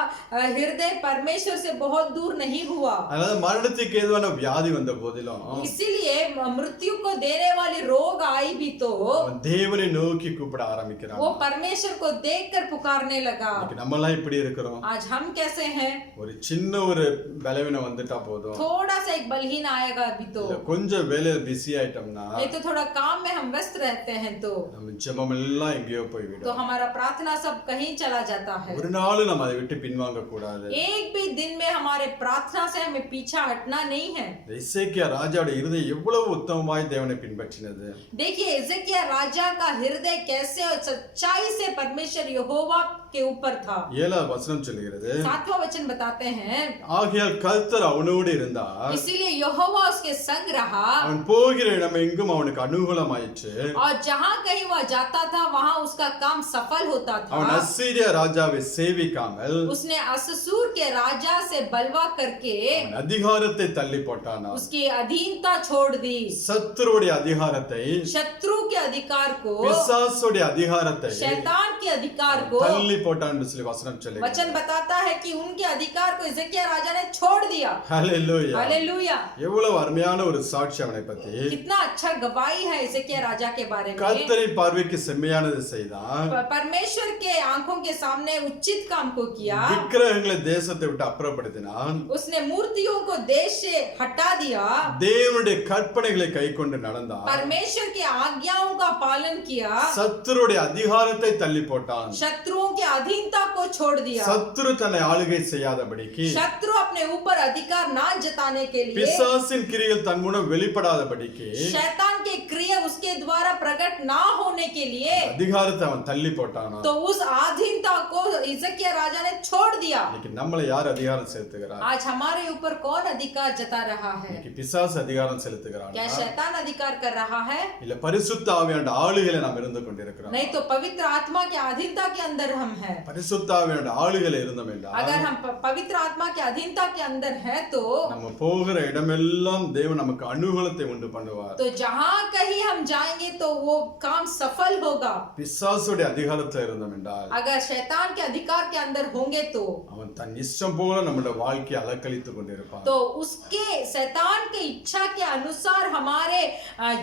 हृदय पर परमेश्वर से बहुत दूर नहीं हुआ। அதனால மரணத்துக்கு ஏதுவான வியாதி வந்த போதிலும் इसीलिए मृत्यु को देने वाली रोग आई भी तो அவன் தேவனை நோக்கி கூப்பிட ஆரம்பிக்கிறான். वो परमेश्वर को देखकर पुकारने लगा। இன்னைக்கு நம்ம எல்லாம் இப்படி இருக்கிறோம். आज हम कैसे हैं? ஒரு சின்ன ஒரு பலவீனம் வந்துட்டா போதும், थोड़ा सा एक बलहीन आएगा अभी तो, இல்ல கொஞ்சம் வேலையில பிஸி ஆயிட்டோம்னா नहीं तो थोड़ा काम में हम व्यस्त रहते हैं तो நம்ம ஜெபம் எல்லாம் எங்கேயோ तो போய்விடும். हमारा प्रार्थना सब कहीं चला जाता है। ஒரு நாள் நம்ம அதை விட்டு பின்வாங்க கூடாது. एक भी दिन में हमारे प्रार्थना से हमें पीछा हटना नहीं है। இசைக்கியா ராஜாவோட இருதயம் எவ்வளவு உத்தமமாய் தேவனை பின்பற்றினது. देखिए हिजकिय्याह राजा का हृदय कैसे और सच्चाई से परमेश्वर यहोवा के ऊपर था। 7வது வசனம் சொல்லுகிறது, 7वां वचन बताते हैं, ஆகையால் கர்த்தர் அவனோடு இருந்தார், इसीलिए यहोवा उसके संग रहा அவன் போகிற இடம் எங்கும் அவனுக்கு அனுகூலமாயிற்று, और जहाँ कहीं वह जाता था वहाँ उसका काम सफल होता அவன் था। அசீரியா ராஜாவை சேவிக்காமல் उसने अससूर के राजा से बलवा करके அவன் அதிகாரத்தை தள்ளி போட்டானா. उसकी अधीनता छोड़ दी। சத்துருடைய அதிகாரத்தை, शत्रु के अधिकार को, பிசாசுடைய அதிகாரத்தை शैतान के अधिकार को தள்ளி போட்டான்னு சொல்லி வசனம் சொல்லுகிறது. वचन बताता है कि उनके अधिकार को हिजकिय्याह राजा ने छोड़ दिया। ஹல்லேலூயா. हालेलुया। எவ்வளவு அருமையான ஒரு சாட்சி அவனை பத்தி. कितना अच्छा गवाही है हिजकिय्याह राजा के बारे में। கர்த்தரின் பார்வைக்கு செம்மையானது செய்தான், परमेश्वर के आंखों के सामने उचित काम को किया। விக்கிரகங்களை தேசத்தை விட்டு அப்புறப்படுத்தினான், उसने मूर्तियों को देश से हटा दिया। தேவனுடைய கற்பனைகளை கைக்கொண்டு நடந்தான், परमेश्वर की आज्ञाओं का पालन किया। சத்துருடைய அதிகாரத்தை தள்ளி போட்டான். शत्रुओं की अधीनता को छोड़ दिया। சத்துரு தன்னை ஆளுகை செய்யாதபடிக்கு, शत्रु अपने ऊपर अधिकार ना जताने के लिए, பிசாசின் கிரியைகள் தன் மூலம் வெளிப்படாதபடிக்கு शैतान के क्रिया उसके द्वारा प्रकट ना होने के लिए அதிகாரத்தை அவன் தள்ளி போட்டானா. तो उस अधीनता को हिजकिय्याह राजा ने छोड़ दिया। இன்னைக்கு நம்மளை யார் அதிகாரம் செலுத்துகிறார்? आज हमारे ऊपर कौन अधिकार जता रहा है? இன்னைக்கு பிசாசு அதிகாரம் செலுத்துகிறான், क्या शैतान अधिकार कर रहा है? இல்ல பரிசுத்த ஆவியானவருடைய ஆளுகையில நாம் இருந்து கொண்டிருக்கிறோம். नहीं तो पवित्र आत्मा के अधीनता के अंदर हम हैं। பரிசுத்த ஆவியானவருடைய ஆளுகையில இருந்தோம் என்றால் अगर हम पवित्र आत्मा के अधीनता के अंदर हैं तो நம்ம போகிற இடமெல்லாம் தேவன் நமக்கு அனுகூலத்தை உண்டு பண்ணுவார். जहां कहीं हम जाएंगे तो वो काम सफल होगा। பிசாசுடைய அதிகாரத்துல இருந்தோம் என்றால் अगर शैतान के अधिकार के अंदर होंगे तो அவன் தன் இஷ்டம் போல நம்முடைய வாழ்க்கையை அலக்கழித்துக் கொண்டிருப்பான். तो उसके शैतान के इच्छा के अनुसार हमारे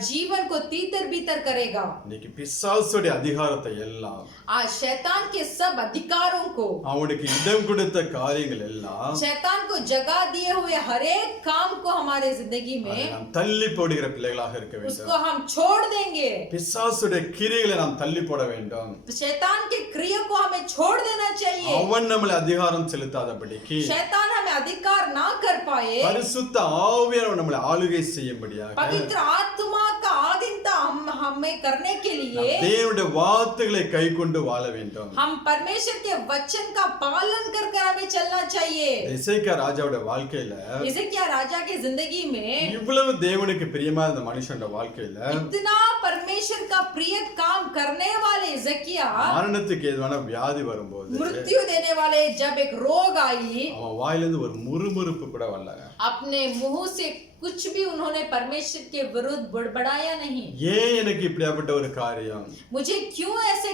जीवन को तीतर बीतर करेगा। இன்னைக்கு பிசாசுடைய அதிகாரத்தை எல்லாம், आज शैतान के सब अधिकारों को, அவனுக்கு இடம் கொடுத்த காரியங்கள் எல்லாம் शैतान को जगह दिए हुए हर एक काम को हमारे जिंदगी அதை में நாம் தள்ளி போடுகிற பிள்ளைகளாக இருக்க வேண்டும். उसको हम छोड़ देंगे। பிசாசுடைய கிரியைகளை நாம் தள்ளி போட வேண்டும். शैतान के क्रिया को हमें छोड़ देना चाहिए। அவன் நம்மளை அதிகாரம் செலுத்தாதபடிக்கு, शैतान हमें अधिकार ना कर पाए, பரிசுத்த ஆவியானவர் நம்மளை ஆளுகை செய்யும்படியாக पवित्र आत्मा का अधीनता हमें करने के लिए தேவனுடைய வார்த்தைகளை கைக்கொண்டு வாழ வேண்டும். हम परमेश्वर के वचन का पालन कर हमें चलना चाहिए। இசைக்கியா ராஜாவோட வாழ்க்கையில हिजकिय्याह राजा की जिंदगी में இவ்வளவு தேவனுக்கு பிரியமா இருந்த மனுஷனோட வாழ்க்கையில इतना परमेश्वर का प्रिय काम करने वाले हिजकिय्याह மரணத்துக்கு ஏதுவான வியாதி வரும்போது मृत्यु देने वाले जब एक रोग आई, அவன் வாயிலிருந்து ஒரு முறுமுறுப்பு கூட வரல. अपने मुंह से कुछ भी उन्होंने परमेश्वर के विरुद्ध बड़बड़ाया नहीं। ஏன் எனக்கு இப்படியாப்பட்ட ஒரு காரியம், मुझे क्यों ऐसे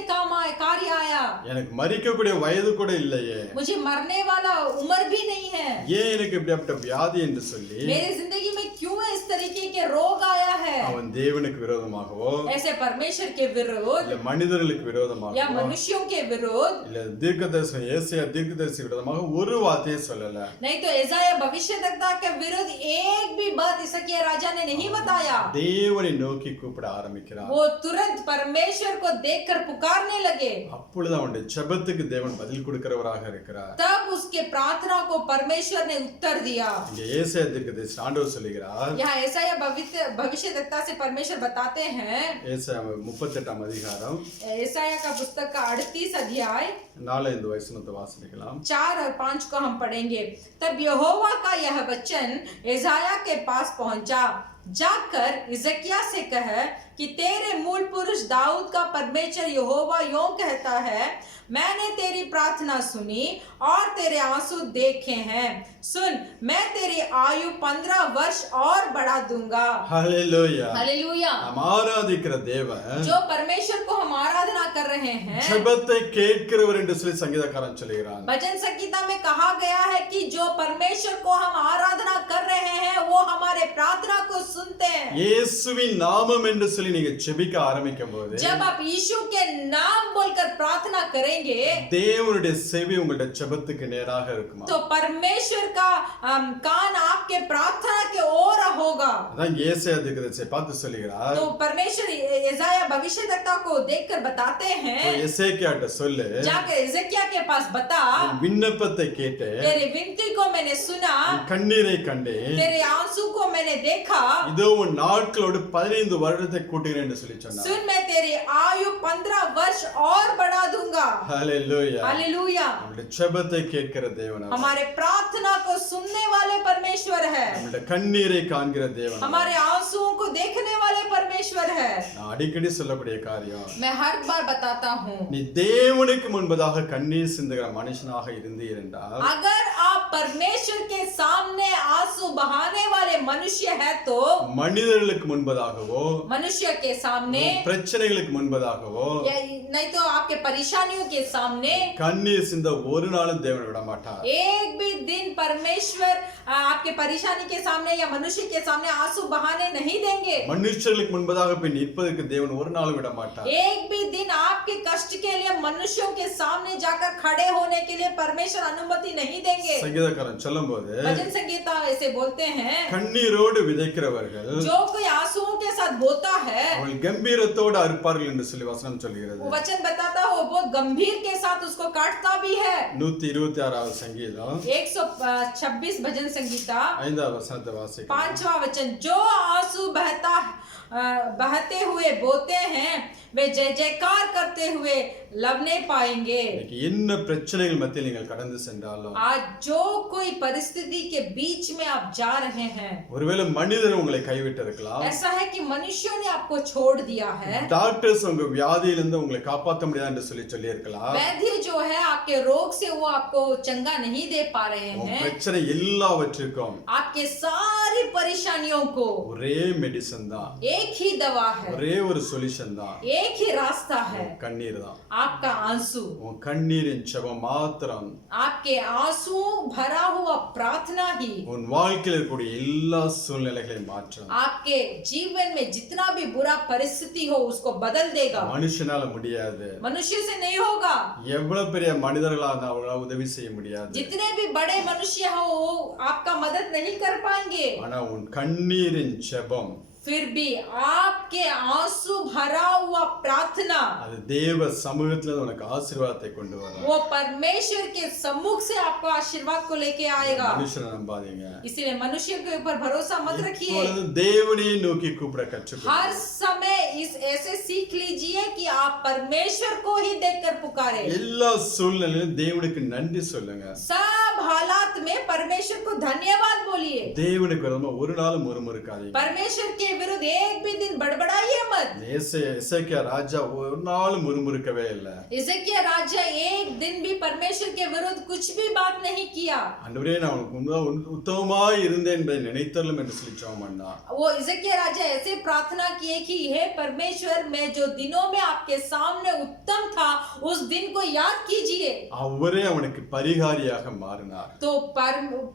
कार्य आया, எனக்கு மரிக்கக்கூடிய வயது கூட இல்லையே, मुझे मरने वाला उम्र भी नहीं है, ஏன் எனக்கு இப்படியாப்பட்ட வியாதி என்று சொல்லி मेरे जिंदगी में क्यों इस तरीके के रोग आया है, அவன் தேவனுக்கு விரோதமாகவோ ऐसे परमेश्वर के विरुद्ध இல்ல மனிதர்களுக்கு या விரோதமாகவோ मनुष्यों के विरुद्ध, இல்ல தீர்க்கதரிசி ஏசாயா தீர்க்கதரிசி விரோதமாக ஒரு வார்த்தையை சொல்லல. नहीं तो एसाया भविष्यद्वक्ता के विरुद्ध एक भी बात हिजकिय्याह राजा ने नहीं बताया। தேவனை நோக்கி கூப்பிட ஆரம்பிக்கிறான். वो तुरंत परमेश्वर को देखकर पुकारने लगे। அப்பொழுது அவனுடைய ஜெபத்துக்கு தேவன் பதில் கொடுக்கிறவராக இருக்கிறார். तब उसके प्रार्थना को परमेश्वर ने उत्तर दिया। இங்க ஏசாயா தீர்க்கதரிசி ஆண்டவர் சொல்லுகிறார், यहाँ एसाया भविष्यद्वक्ता से परमेश्वर बताते हैं, ஏசாயா 38 அதிகாரம் एसाया का पुस्तक का 38 अध्याय 4-5 வசனத்தை வாசிக்கலாம். 4 और 5 को हम पढ़ेंगे। तब यहोवा का यह वचन एसाया के पास पहुंचा, जाकर हिजकिय्याह से कह कि तेरे मूल पुरुष दाऊद का परमेश्वर यहोवा यूं कहता है, मैंने तेरी प्रार्थना सुनी और तेरे आंसू देखे हैं। सुन, मैं तेरी आयु 15 वर्ष और बढ़ा दूंगा। ஹalleluya. हालेलुया। நாம் ஆராதிக்கிற தேவன் जो परमेश्वर को हम आराधना कर रहे हैं, ஜெபத்தை கேட்கிறவர் என்று சொல்லி சங்கீதக்காரன் சொல்கிறான். भजन संगीता में कहा गया है कि जो परमेश्वर को हम आराधना कर रहे हैं वो हमारे प्रार्थना को सुनते हैं। இயேசுவின் நாமம் என்று சொல்லி நீங்க ஜெபிக்க ஆரம்பிக்கும்போது जब आप यीशु के नाम बोलकर प्रार्थना करेंगे தேவனுடைய செவி உங்களுடைய ஜெபத்துக்கு நேராக இருக்குமா? तो परमेश्वर का कान आपके प्रार्थना के ओर होगा। அதான் ஏசாயா தீர்க்கதரிசியை பார்த்து சொல்கிறார். तो परमेश्वर यशायाह भविष्यद्वक्ता को देखकर बताते हैं, எசேக்கியாட்ட சொல்லு, जाकर हिजकिय्याह के पास बता, உன் விண்ணப்பத்தை கேட்டேன், तेरी विनती को मैंने सुना, உன் கண்ணீரை கண்டேன், तेरे आंसू को मैंने देखा, இதோ உன் நாட்களோடு 15 வருடத்தை கூட்டுகிறேன் என்று சொல்லி சொன்னார். सुन मैं तेरी आयु 15 वर्ष और बढ़ा दूंगा। ஹalleluya. हालेलुया। நம்முடைய ஜெபத்தை கேட்கிற தேவன் அவர். हमारे प्रार्थना को सुनने वाले परमेश्वर है, நம்முடைய கண்ணீரை காண்கிற தேவன் அவர். हमारे आंसुओं को देखने वाले परमेश्वर है। நான் அடிக்கடி சொல்லக்கூடிய காரியம், मैं हर बार बताता हूँ, நீ தேவனுக்கு முன்பதாக கண்ணீர் சிந்துகிற மனுஷனாக இருந்தீர் என்றால் अगर आप परमेश्वर के सामने आंसू बहाने वाले मनुष्य है तो மனிதர்களுக்கு முன்பதாகவோ मनुष्य के सामने பிரச்சனைகளுக்கு முன்பதாகவோ या नहीं तो आपके परेशानियों के सामने கண்ணீர் சிந்த ஒரு நாளும் தேவன் விட மாட்டார். एक भी दिन परमेश्वर आपके परेशानी के सामने या मनुष्य के सामने आंसू बहाने नहीं देंगे। மனுஷர்களுக்கு முன்பதாக போய் நிற்பதற்கு தேவன் ஒரு நாளும் விட மாட்டார். एक भी दिन आपके कष्ट के लिए मनुष्यों के सामने जाकर खड़े होने के लिए परमेश्वर अनुमति नहीं देंगे। சங்கீதக்காரன் சொல்லும்போது भजन संगीता ऐसे बोलते हैं, கண்ணீரோடு விதைக்கிறவர்கள் जो कोई आंसुओं के साथ बोता है அவர்கள் கம்பீரத்தோடு அறுப்பார்கள் என்று சொல்லி வசனம் சொல்கிறது. वो वचन बताता है वो बहुत गंभीर के साथ उसको काटता भी है। 126வது சங்கீதம் 126 भजन संगीता 5வது வசனத்தை வாசிக்கலாம். 5वां वचन, जो आंसू बहते हुए बोते हैं वे जय जयकार करते हुए लवने पाएंगे। இன்னைக்கு என்ன பிரச்சனைகள் மத்தியில் நீங்கள் கடந்து சென்றாலும் आज जो कोई परिस्थिति के बीच में आप जा रहे हैं, ஒருவேளை மனிதர் உங்களை கைவிட்டு இருக்கலாம், ऐसा है कि मनुष्यों ने आपको छोड़ दिया है, டாக்டர்ஸ் உங்க வியாதியிலிருந்து உங்களை காப்பாற்ற முடியாது என்று சொல்லி இருக்கலாம், वैद्य जो है आपके रोग से वो आपको चंगा नहीं दे पा रहे உங்க हैं, பிரச்சனை எல்லாவற்றிற்கும் आपके सारी परेशानियों को ஒரே மெடிசன் தான், एक ही दवा है, ஒரே ஒரு சொல்யூஷன் தான், एक ही रास्ता है, கண்ணீர் தான். आपका आंसू। உன் கண்ணீரின் ஜெபம் மாத்திரம் आपके आंसुओं भरा हुआ प्रार्थना ही உன் வாழ்க்கையில் இருக்கக்கூடிய எல்லா சூழ்நிலைகளையும் மாற்றும். आपके जीवन में जितना भी बुरा परिस्थिति हो उसको बदल देगा। மனுஷனால முடியாது. मनुष्य से नहीं होगा, எவ்வளவு பெரிய மனிதர்களா இருந்தா அவங்களால உதவி செய்ய முடியாது. जितने भी बड़े मनुष्य हो वो आपका मदद नहीं कर पाएंगे। ஆனா உன் கண்ணீரின் ஜெபம் फिर भी आपके आंसू भरा हुआ प्रार्थना அது தேவ சமூகத்துல உனக்கு ஆசீர்வாதத்தை கொண்டு வரும். वो परमेश्वर के सम्मुख से आपको आशीर्वाद को लेके आएगा। மனுஷனை நம்பாதீங்க. इसलिए मनुष्य के ऊपर भरोसा मत रखिए। இப்பொழுது தேவனையே நோக்கி கூப்பிட கற்றுக்கொள்ளுங்கள். हर समय इस ऐसे सीख लीजिए कि आप परमेश्वर को ही देखकर पुकारे। எல்லா சூழ்நிலையிலும் தேவனுக்கு நன்றி சொல்லுங்க. सब हालात में परमेश्वर को धन्यवाद बोलिए। தேவனுக்கு விரோதமா ஒரு நாளும் முறுமுறுக்காதீங்க. परमेश्वर के विरुद्ध एक भी दिन बड़बड़ाइए मत। எசேக்கியா ராஜா ஒரு நாளும் முறுமுறுக்கவே இல்லை. हिजकिय्याह राजा एक दिन भी परमेश्वर के विरुद्ध कुछ भी बात नहीं किया। ஆண்டவரே நான் உனக்கு முன்பாக உத்தமமாய் இருந்தேன் என்பதை நினைத்தருளும் என்று சொல்லி ஜெபம் பண்ணான். वो हिजकिय्याह राजा ऐसे प्रार्थना किए कि हे परमेश्वर, मैं जो दिनों में आपके सामने उत्तम था उस दिन को याद कीजिए। அவரே அவனுக்கு பரிகாரியாக மாறினார். तो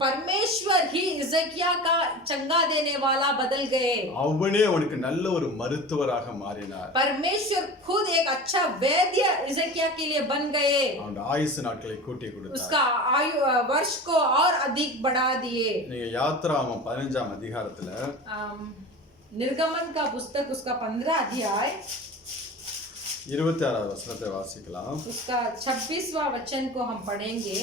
परमेश्वर ही हिजकिय्याह का चंगा देने वाला बदल गए। அவனே அவனுக்கு நல்ல ஒரு மருத்துவராக மாறினார். परमेश्वर खुद एक अच्छा वैद्य हिजकिय्याह के लिए बन गए। அவனுடைய ஆயுசு நாட்களை கூட்டி கொடுத்தார். उसका आयु वर्ष को और अधिक बढ़ा दिए। நீங்க யாத்ராகமம் 15ஆம் அதிகாரத்துல निर्गमन का पुस्तक उसका 15 अध्याय 26வது வசனத்தை வாசிக்கலாம். उसका 26वां वचन को हम पढ़ेंगे।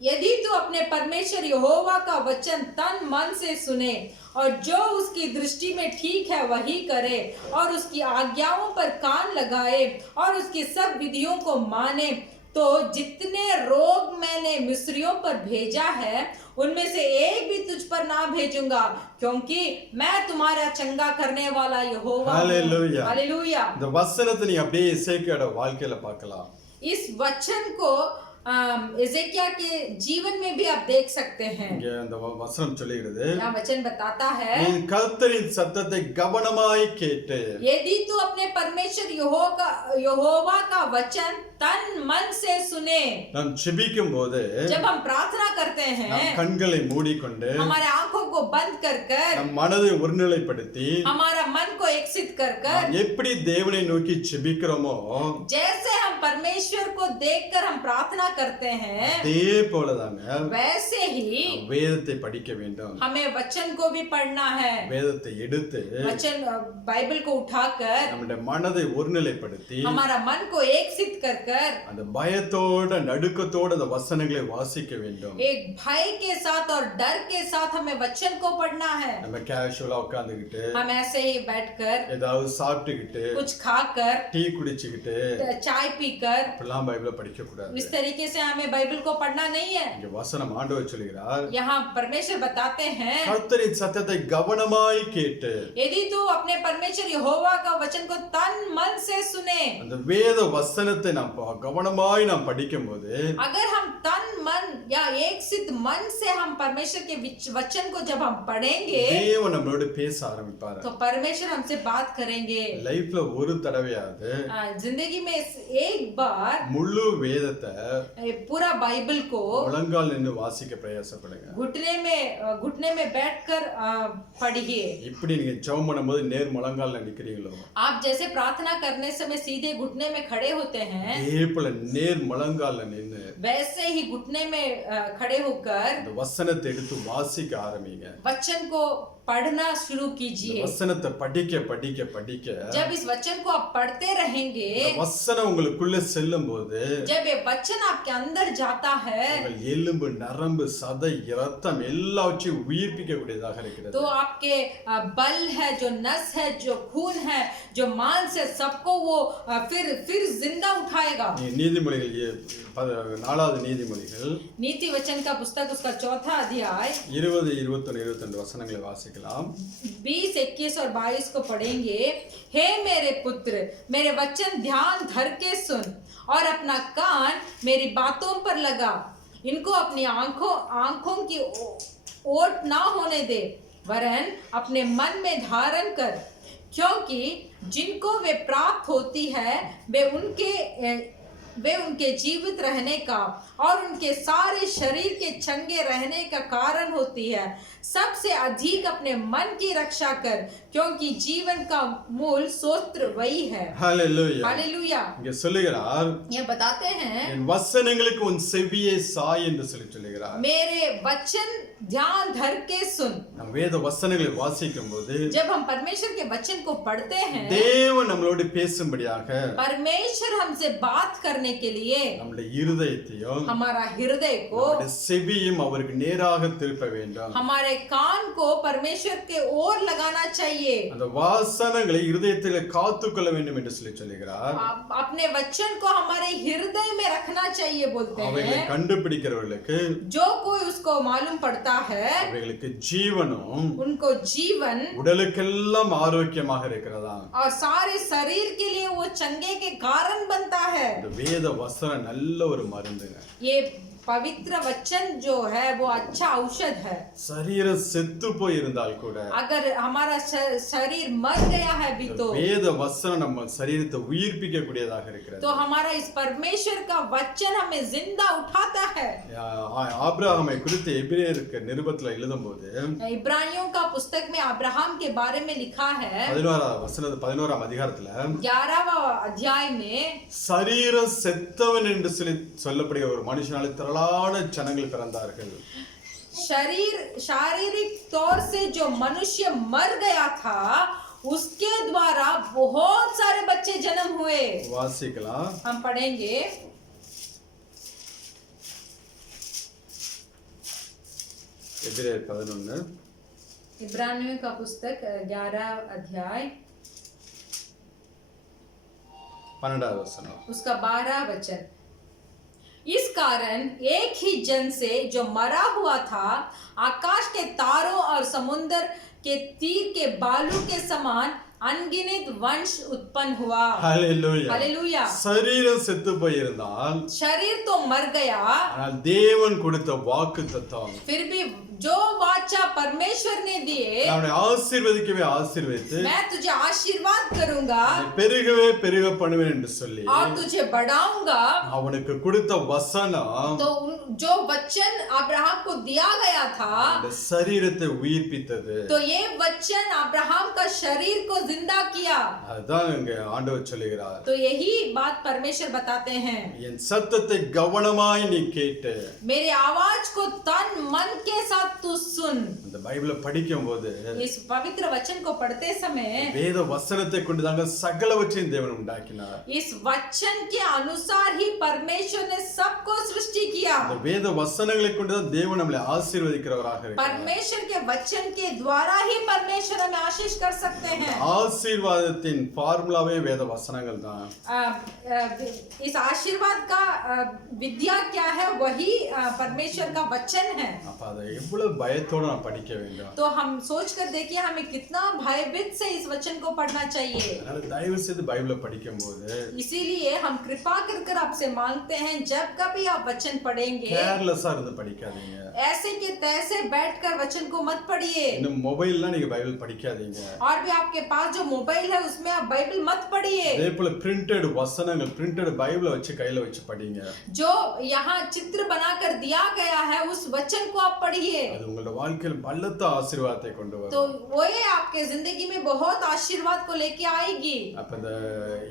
यदि तू अपने परमेश्वर यहोवा का वचन तन मन से सुने और जो उसकी दृष्टि में ठीक है वही करे और उसकी आज्ञाओं पर कान लगाए और उसकी सब विधियों को माने, तो जितने रोग मैंने मिस्रियों पर भेजा है उनमें से एक भी तुझ पर ना भेजूंगा, क्योंकि मैं तुम्हारा चंगा करने वाला यहोवा हूं। Hallelujah. हालेलुया। இந்த வசனத்தை நீ அப்படியே இசைக்கியோட வாழ்க்கையில பார்க்கலாம். इस वचन को एजेकिया के जीवन में भी आप देख सकते हैं। இங்க அந்த வசனம் சொல்லுகிறது, यहाँ वचन बताता है, நீ கர்த்தரின் சத்தத்தை கவனமாய் கேட்டு, यदि तू अपने परमेश्वर यहोवा का वचन तन मन से सुने। நாம் ஜெபிக்கும் போது जब हम प्रार्थना करते நம் हैं, கண்களை மூடிக்கொண்டு हमारे आंखों को बंद कर कर, நம் மனதை ஒருநிலைப்படுத்தி हमारा मन को एकसित कर कर, நாம் எப்படி தேவனை நோக்கி ஜெபிக்கிறோமோ जैसे हम परमेश्वर को देखकर हम प्रार्थना करते हैं, அதே போலதாங்க वैसे ही வேதத்தை படிக்க வேண்டும். हमें वचन को भी पढ़ना है। வேதத்தை எடுத்து वचन बाइबल को उठाकर நம்முடைய மனதை ஒருநிலைப்படுத்தி हमारा मन को एकसित कर कर அந்த பயத்தோட நடுக்கத்தோட அந்த வசனங்களை வாசிக்க வேண்டும். एक भय के साथ और डर के साथ हमें वचन को पढ़ना है। நம்ம கேஷுவலா உட்கார்ந்துகிட்டு हम ऐसे ही बैठकर ஏதாவது சாப்பிட்டுக்கிட்டு कुछ खाकर டீ குடிச்சுக்கிட்டு चाय पीकर இப்பெல்லாம் பைபிளை படிக்க கூடாது. इस तरीके से हमें बाइबल को पढ़ना नहीं है। இங்க வசனம் ஆண்டவர் சொல்கிறார், यहाँ परमेश्वर बताते हैं, கர்த்தரின் சத்தத்தை கவனமாய் கேட்டு यदि तू अपने परमेश्वर यहोवा का वचन को तन मन से सुने। அந்த வேத வசனத்தை நாம் கவனமாய் நாம் படிக்கும்போது अगर हम तन मन या एक सिद्ध मन से हम परमेश्वर के वचन को जब हम पढ़ेंगे தேவன் நம்மளோட பேச ஆரம்பிப்பார். तो परमेश्वर हमसे बात करेंगे। லைஃப்ல ஒரு தடவையாவது जिंदगी में एक बार முழு வேதத்தை पूरा बाइबल को முழங்கால் நின்று வாசிக்க பிரயாசப்படுங்க. घुटने में बैठकर पढ़िए। இப்படி நீங்க ஜெபம் பண்ணும்போது நேர் முழங்கால்ல நிக்கிறீங்களோ आप जैसे प्रार्थना करने समय सीधे घुटने में खड़े होते हैं, அதே போல நேர் முழங்கால்ல நின்று वैसे ही घुटने में खड़े होकर இந்த வசனத்தை எடுத்து வாசிக்க ஆரம்பிங்க. वचन को पढ़ना शुरू இந்த कीजिए। வசனத்தை படிக்க படிக்க படிக்க जब इस वचन को आप पढ़ते रहेंगे, இந்த வசனம் உங்களுக்குள்ள செல்லும் போது जब ये वचन आपके अंदर जाता है, உங்கள் எலும்பு நரம்பு சதை இரத்தம் எல்லாவற்றையும் உயிர்ப்பிக்க கூடியதாக இருக்கிறது. तो आपके बल है, जो नस है, जो खून है, जो मांस है, सबको वो फिर जिंदा उठाएगा। நீதிமொழிகள் 4வது நீதிமொழிகள் नीति वचन का पुस्तक उसका 4था अध्याय 20, 21, 22 வசனங்களை வாசிக்கலாம். 20, 21 और 22 को पढ़ेंगे। हे मेरे पुत्र, मेरे वचन ध्यान धर के सुन और अपना कान मेरी बातों पर लगा। इनको अपनी आंखों की ओट ना होने दे, वरन अपने मन में धारण कर, क्योंकि जिनको वे प्राप्त होती है वे उनके जीवित रहने का और उनके सारे शरीर के चंगे रहने का कारण होती है। सबसे अधिक अपने मन की रक्षा कर, क्योंकि जीवन का मूल सूत्र वही है। ஹalleluya. हालेलुया। இங்க சொல்லுகிறார், ये बताते हैं, என் வசனங்களுக்கு உன் செவியை சாய் என்று சொல்லுகிறார். मेरे वचन ध्यान धर के सुन। நாம் வேத வசனங்களை வாசிக்கும் போது जब हम परमेश्वर के वचन को पढ़ते हैं, தேவன் நம்மளோடு பேசும்படியாக परमेश्वर हमसे बात करने के लिए நம்முடைய இருதயத்தையும் हमारा हृदय को, நம்முடைய செவியும் அவருக்கு நேராக திருப்ப வேண்டும். हमारे कान को परमेश्वर के ओर लगाना चाहिए। அந்த வாசனங்களை இருதயத்தில் காத்துக்கொள்ள வேண்டும் என்று சொல்லுகிறார். अपने वचन को हमारे हृदय में रखना चाहिए बोलते அவைகளை हैं। கண்டுபிடிக்கிறவர்களுக்கு जो कोई उसको मालूम पड़ता है, அவைகளுக்கு ஜீவனும் उनको जीवन உடலுக்கெல்லாம் ஆரோக்கியமாக இருக்கிறதா. और सारे शरीर के लिए वो चंगे के कारण बनता है। இந்த வேத வசனம் நல்ல ஒரு மருந்துங்க. ये पवित्र वचन जो है वो अच्छा औषध है। சரீரம் செத்து போய் இருந்தால் கூட अगर हमारा शरीर मर गया है भी तो வேத வசனம் நம்ம சரீரத்தை உயிர்ப்பிக்க கூடியதாக இருக்கிறது. तो हमारा इस परमेश्वर का वचन हमें जिंदा उठाता है। ஆபிரகாமை குறித்து எபிரேயருக்கு நிருபத்துல எழுதும்போது इब्रानियों का पुस्तक में अब्राहम के बारे में लिखा है, 11ஆம் அதிகாரத்துல 11वां अध्याय में, சரீரம் செத்தவன் என்று சொல்லப்படுகிற ஒரு மனுஷனால திரளான ஜனங்கள் பிறந்தார்கள். शारीरिक तौर से जो मनुष्य मर गया था उसके द्वारा बहुत सारे बच्चे जन्म हुए। வாசிக்கலாம். हम पढ़ेंगे எபிரேயர் 11 इब्रानियों का पुस्तक 11 अध्याय 12வது வசனம். उसका 12 वचन। इस कारण एक ही जन से जो मरा हुआ था आकाश के तारों और समुद्र के तीर के बालू के समान अनगिनत वंश उत्पन्न हुआ। ஹல்லேலூயா. हालेलुया। சரீரம் செத்து போயிருந்தால் शरीर तो मर गया, ஆனால் தேவன் கொடுத்த வாக்குத்தத்தம் फिर भी जो वाचा परमेश्वर ने दिए, அவனை ஆசீர்வதிக்கவே ஆசீர்வதித்து मैं तुझे आशीर्वाद करूंगा உன்னை பெருகவே பெருக பண்ணுவேன் என்று சொல்லி और तुझे बढ़ाऊंगा। அவனுக்கு கொடுத்த வசனம் तो जो वचन अब्राहम को दिया गया था, அந்த சரீரத்தை உயிர்ப்பித்தது. तो ये वचन अब्राहम का शरीर को जिंदा किया। அதுதான் இங்க ஆண்டவர் சொல்லுகிறார். तो यही बात परमेश्वर बताते हैं, என் சத்தத்தை கவனமாய் நீ கேட்டு मेरे आवाज को तन मन के साथ तू सुन। அந்த பைபிளை படிக்கும் போது इस पवित्र वचन को पढ़ते समय வேத வசனத்தை கொண்டு தாங்க சகலவற்றையும் தேவன் உண்டாக்கினார். इस वचन के अनुसार ही परमेश्वर ने सबको सृष्टि किया। அந்த வேத வசனங்களை கொண்டு தான் தேவன் நம்மளை ஆசீர்வதிக்கிறவராக இருக்கிறார். परमेश्वर के वचन के द्वारा ही परमेश्वर हमें आशीष कर सकते हैं। ஆசீர்வாதத்தின் ஃபார்முலாவே வேத வசனங்கள் தான். इस आशीर्वाद का विद्या क्या है? वही परमेश्वर का वचन है। அப்ப அதை எவ்வளவு பயத்தோட நான் படிக்க வேண்டும். तो हम सोच कर देखिए हमें कितना भयभीत से इस वचन को पढ़ना चाहिए। அதனால தயவு செய்து பைபிளை படிக்கும்போது इसीलिए हम कृपा कर आपसे मांगते हैं, जब कभी आप वचन पढ़ेंगे கேர்லெஸ்ஸா இருந்து படிக்காதீங்க. ऐसे के तैसे बैठकर वचन को मत पढ़िए। இன்னும் மொபைல்லாம் நீங்க பைபிள் படிக்காதீங்க. और भी आपके पास जो मोबाइल है उसमें आप बाइबल मत पढ़िए। அதே போல பிரிண்டட் வசனங்கள் பிரிண்டட் பைபிளை வச்சு கையில வச்சு படிங்க. जो यहाँ चित्र बनाकर दिया गया है उस वचन को आप पढ़िए, அது உங்களோட வாழ்க்கையில் பலத்த ஆசீர்வாதத்தை கொண்டு तो வரும். वो आपके जिंदगी में बहुत आशीर्वाद को लेके आएगी। அப்ப இந்த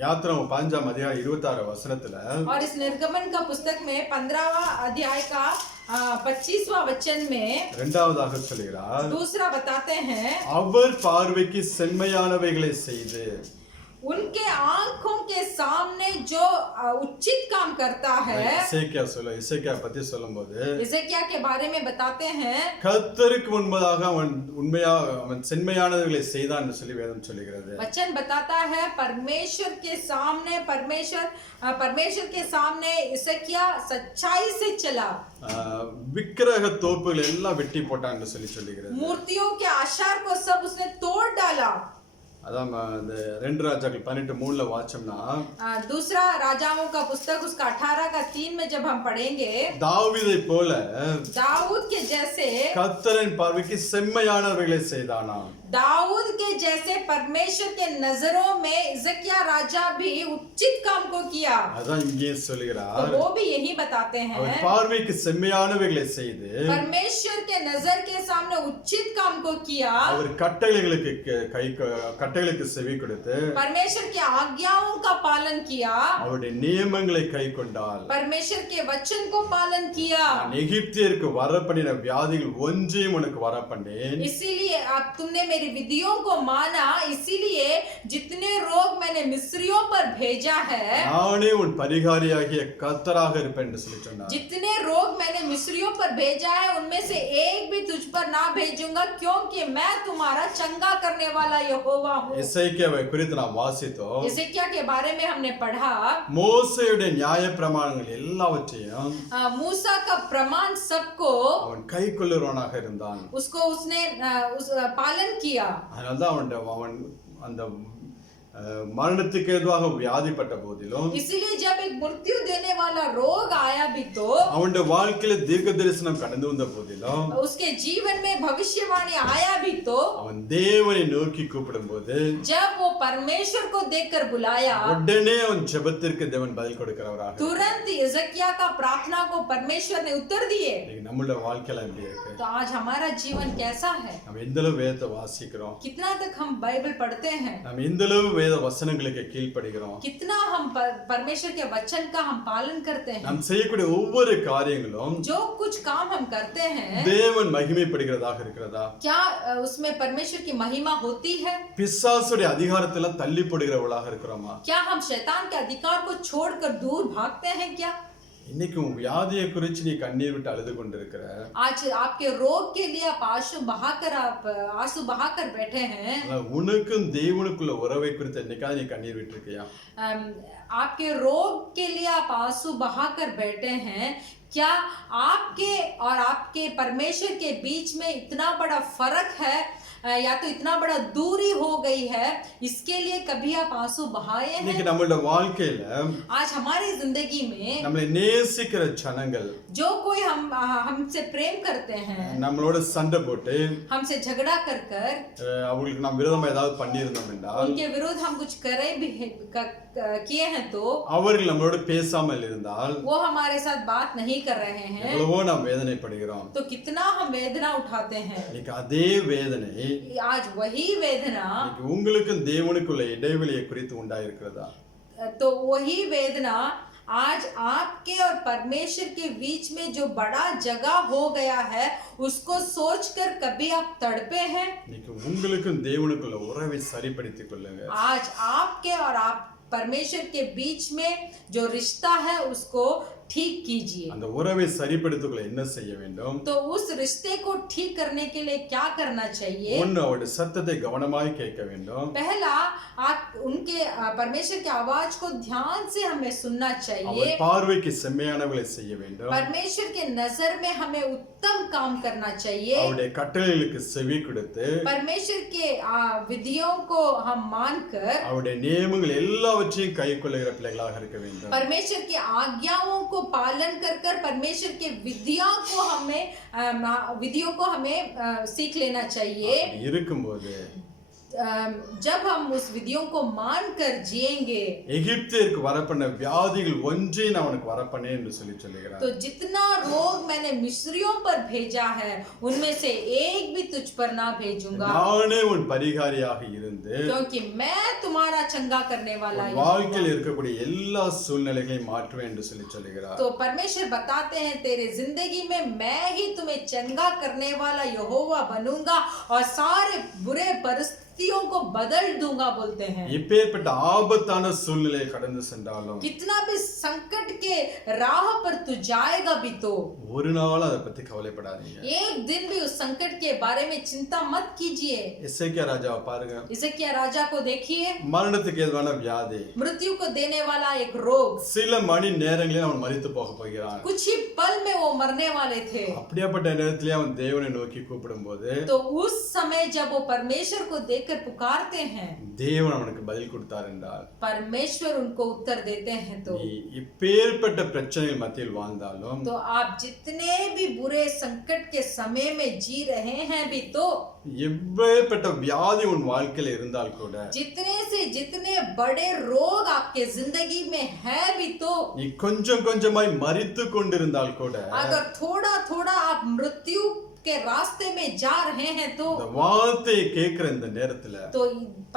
யாத்திராகமம் 5ஆம் அதிகாரம் 26 வசனத்துல और इस निर्गमन का पुस्तक में 15वां अध्याय का 25वां वचन में இரண்டாவதாக சொல்கிறார், दूसरा बताते हैं, அவர் பார்வைக்கு செம்மையானவைகளை செய்து उनके आंखों के सामने जो उचित काम करता है। இசைக்கியா பத்தி சொல்லும்போது इज़ेकिया के बारे में बताते हैं, கர்த்தருக்கு முன்பதாக அவன் செம்மையானவைகளை செய்தான் என்று சொல்லி வேதம் சொல்லுகிறது. वचन बताता है परमेश्वर के सामने इज़ेकिया सच्चाई से चला। விக்கிரக தோப்புகள் எல்லாம் வெட்டி போட்டான் என்று சொல்லி சொல்லுகிறது. मूर्तियों के आशार को सब उसने तोड़ डाला। அதான் இந்த 2 ராஜாக்கள் 18:3 வாச்சோம்னா दूसरा राजाओं का पुस्तक उसका 18 का 3 में जब हम पढ़ेंगे, தாவீதை போல दाऊद के जैसे கர்த்தரின் பார்வைக்கு செம்மையானவைகளை செய்தானாம். दाऊद के जैसे परमेश्वर के नजरों में इज़ेकिया राजा भी उचित काम को किया। அதான் இங்கே तो சொல்லுகிறார், वो भी यही बताते அவர் हैं, பார்வைக்கு செம்மையானவைகளை செய்து परमेश्वर के नजर के सामने उचित काम को किया। அவர் கட்டளைகளுக்கு செவி கொடுத்து परमेश्वर की आज्ञाओं का पालन किया, அவருடைய நியமங்களை கைக்கொண்டால் परमेश्वर के वचन को पालन किया। நான் எகிப்தியருக்கு வரப்பண்ணின வியாதிகள் ஒன்றையும் உனக்கு வரப்பண்ணேன். इसीलिए अब तुमने मेरी विधियों को माना, इसीलिए जितने रोग मैंने मिस्रियों पर भेजा है, நானே உன் பரிகாரியாகிய கர்த்தராக இருப்பேன் என்று சொல்லி சொன்னார். जितने रोग मैंने मिस्रियों पर भेजा है उनमें से एक भी तुझ पर ना भेजूंगा, क्योंकि मैं तुम्हारा चंगा करने वाला यहोवा हूँ। இசைக்கியாவை குறித்து நாம் வாசித்தோம். इज़ेकिया के बारे में हमने पढ़ा, மோசேயுடைய நியாய பிரமாணங்கள் எல்லாவற்றையும் मूसा का प्रमाण सबको அவன் கைக்கொள்ளுறவனாக இருந்தான். उसने पालन किया। அதனால்தான் அவன் அந்த மரணத்துக்கு ஏதுவாக வியாதிப்பட்ட போதிலும் इसीलिए जब एक मृत्यु देने वाला रोग आया भी तो அவனுடைய வாழ்க்கையில தீர்க்க தரிசனம் கடந்து வந்த போதிலும் उसके जीवन में भविष्यवाणी आया भी तो அவன் தேவனை நோக்கி கூப்பிடும்போது जब वो परमेश्वर को देखकर बुलाया, உடனே அவன் ஜெபத்திற்கு தேவன் பதில் கொடுக்கிறவராக. तुरंत इज़ेकिया का प्रार्थना को परमेश्वर ने उत्तर दिए। நம்மளோட வாழ்க்கையில எப்படி இருக்கு? तो आज हमारा जीवन कैसा है? நம்ம எந்த அளவு வேதத்தை வாசிக்கிறோம்? कितना तक हम बाइबल पढ़ते हैं? நம்ம எந்த அளவு வேத வசனங்களுக்கு கீழ்ப்படிகிறோம்? कितना हम परमेश्वर के वचन का हम पालन करते हैं? நாம் செய்யக்கூடிய ஒவ்வொரு காரியங்களும் जो कुछ काम हम करते हैं, தேவன் மகிமைப்படுகிறதாக இருக்கிறதா? क्या उसमें परमेश्वर की महिमा होती है? பிசாசுடைய அதிகாரத்துல தள்ளி போடுகிறவர்களாக இருக்கிறோமா? क्या हम शैतान के अधिकार को छोड़कर दूर भागते हैं क्या? இன்னைக்கு உன் வியாதியை குறித்து நீ கண்ணீர் விட்டு அழுது கொண்டிருக்கிற, आज आपके रोग के लिए आप आंसू बहाकर बैठे हैं। ஆனா உனக்கும் தேவனுக்குள்ள உறவை குறித்து என்னைக்காவது நீ கண்ணீர் விட்டுருக்கியா? आपके रोग के लिए आप आंसू बहाकर बैठे हैं। क्या आपके और आपके परमेश्वर के बीच में इतना बड़ा फर्क है या तो इतना बड़ा दूरी हो गई है, इसके लिए कभी आप आंसू बहाए हैं? இன்னைக்கு நம்மளோட வாழ்க்கையில आज हमारी जिंदगी में நம்மளை நேசிக்கிற ஜனங்கள் जो कोई हमसे प्रेम करते हैं, நம்மளோட சண்டை போட்டு हमसे झगड़ा कर कर அவங்களுக்கு நாம் விரோதமா ஏதாவது பண்ணியிருந்தோம் என்றால், उनके विरुद्ध हम कुछ करे भी किए हैं तो அவர்கள் நம்மளோட பேசாமல் இருந்தால் वो हमारे साथ बात नहीं कर रहे हैं, எவ்வளவோ நாம் வேதனைப்படுகிறோம். तो कितना हम वेदना उठाते हैं। இன்னைக்கு அதே வேதனை आज वही वेदना, இன்னைக்கு உங்களுக்கும் தேவனுக்குள்ள இடைவெளியை குறித்து உண்டாயிருக்கிறதா? तो वही वेदना आज आपके और परमेश्वर के बीच में जो बड़ा जगह हो गया है, उसको सोचकर कभी आप तड़पे हैं? இன்னைக்கு உங்களுக்கும் தேவனுக்குள்ள உறவை சரிப்படுத்திக் கொள்ளுங்க. आज आपके और आप परमेश्वर के बीच में जो रिश्ता है उसको ठीक कीजिए। அந்த உறவை சரிப்படுத்திக்கொள்ள என்ன செய்ய வேண்டும்? तो उस रिश्ते को ठीक करने के लिए क्या करना चाहिए? ஒன்று, அவருடைய சத்தத்தை கவனமாய் கேட்க வேண்டும். पहला, आप उनके परमेश्वर की आवाज को ध्यान से हमें सुनना चाहिए। அவர் பார்வைக்கு செம்மையானவர்களை செய்ய வேண்டும். परमेश्वर के नजर में हमें उत्तम काम करना चाहिए। அவருடைய கட்டளைகளுக்கு செவி கொடுத்து परमेश्वर के विधियों को हम मानकर அவருடைய नियमங்கள் எல்லாவற்றையும் கைக்கொள்ளுகிற பிள்ளைகளாக இருக்க வேண்டும். परमेश्वर की आज्ञाओं को पालन कर कर परमेश्वर के विधियों को हमें सीख लेना चाहिए। அப்படி இருக்கும்போது जब हम उस विधियों को मानकर जिएंगे, எகிப்திற்கு வரப்பண்ண வியாதிகள் ஒன்றை நான் உனக்கு வரப்பண்ணேன் என்று சொல்லுகிறார். तो जितना रोग मैंने मिस्रियों पर भेजा है, उनमें से एक भी तुझ पर ना भेजूंगा, நானே உன் பரிகாரியாக இருந்து क्योंकि मैं तुम्हारा चंगा करने वाला உன் हूँ। வாழ்க்கையில் இருக்கக்கூடிய எல்லா சூழ்நிலைகளையும் மாற்றுவேன் என்று சொல்லுகிறார். तो परमेश्वर बताते हैं, तेरे जिंदगी में मैं ही तुम्हें चंगा करने वाला यहोवा बनूंगा और सारे बुरे परिस्थितियों को बदल दूंगा बोलते हैं। எப்பேற்பட்ட ஆபத்தான சூழ்நிலையை கடந்து சென்றாலும் कितना भी संकट के राह पर तू जाएगा भी तो ஒரு நாள் அதை பத்தி கவலைப்படாதீங்க. एक दिन भी उस संकट के बारे में चिंता मत कीजिए। எசேக்கியா ராஜாவை பாருங்க. हिजकिय्याह राजा को देखिए, மரணத்துக்கு ஏதுவான வியாதி, मृत्यु को देने वाला एक रोग, சில மணி நேரங்களில் அவன் மரித்து போக போகிறான். कुछ ही पल में वो मरने वाले थे। அப்படியாப்பட்ட நேரத்திலே அவன் தேவனை நோக்கி கூப்பிடும் போது तो उस समय जब वो परमेश्वर को देखकर पुकारते हैं, தேவன் அவனுக்கு பதில் கொடுத்தார் என்றால், परमेश्वर उनको उत्तर देते हैं। तो நீ இப்பேற்பட்ட பிரச்சனைகள் மத்தியில் வாழ்ந்தாலும் तो आप जितने भी बुरे संकट के समय में जी रहे हैं भी तो எப்பேற்பட்ட வியாதி உன் வாழ்க்கையில இருந்தால் கூட जितने बड़े रोग आपके जिंदगी में है भी तो நீ கொஞ்சம் கொஞ்சமாய் மரித்து கொண்டிருந்தால் கூட अगर थोड़ा थोड़ा आप मृत्यु के रास्ते में जा रहे हैं तो இந்த வார்த்தையை கேட்கிற இந்த நேரத்துல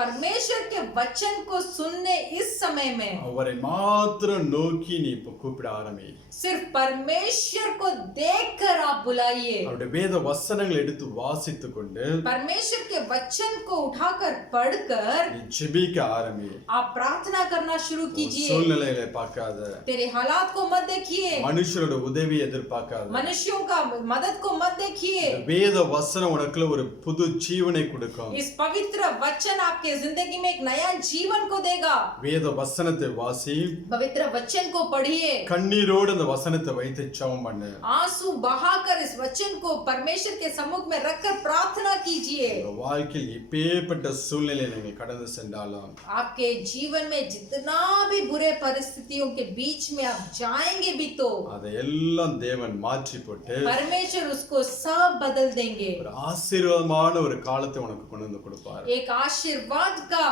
परमेश्वर के वचन को सुनने इस समय में அவரை மாத்திரம் நோக்கி நீ இப்ப கூப்பிட ஆரம்பி. सिर्फ परमेश्वर को देखकर आप बुलाइए। அவருடைய வேத வசனங்களை எடுத்து வாசித்துக் கொண்டு परमेश्वर के वचन को उठाकर पढ़कर நீ ஜெபிக்க ஆரம்பி. आप प्रार्थना करना शुरू कीजिए। சூழ்நிலைகளை பார்க்காத, तेरे हालात को मत देखिए, மனுஷரோட உதவியை எதிர்பார்க்காத, मनुष्यों का मदद को मत देखिए। வேத வசனம் உனக்குள்ள ஒரு புது ஜீவனை கொடுக்கும். इस पवित्र वचन आपके जिंदगी में एक नया जीवन को देगा। வேத வசனத்தை வாசி, पवित्र वचन को पढ़िए, கண்ணீரோடு அந்த வசனத்தை வைத்து ஜெபம் பண்ணு. आंसू बहाकर इस वचन को परमेश्वर के सम्मुख में रखकर प्रार्थना कीजिए। உங்க வாழ்க்கையில் இப்பேற்பட்ட சூழ்நிலையை நீங்கள் கடந்து சென்றாலும் आपके जीवन में जितना भी बुरे परिस्थितियों के बीच में आप जाएंगे भी तो அதையெல்லாம் தேவன் மாற்றி போட்டு परमेश्वर उसको सब बदल देंगे। ஒரு ஆசீர்வாதமான ஒரு காலத்தை உனக்கு கொண்டு வந்து கொடுப்பார். एक आशीर्वाद का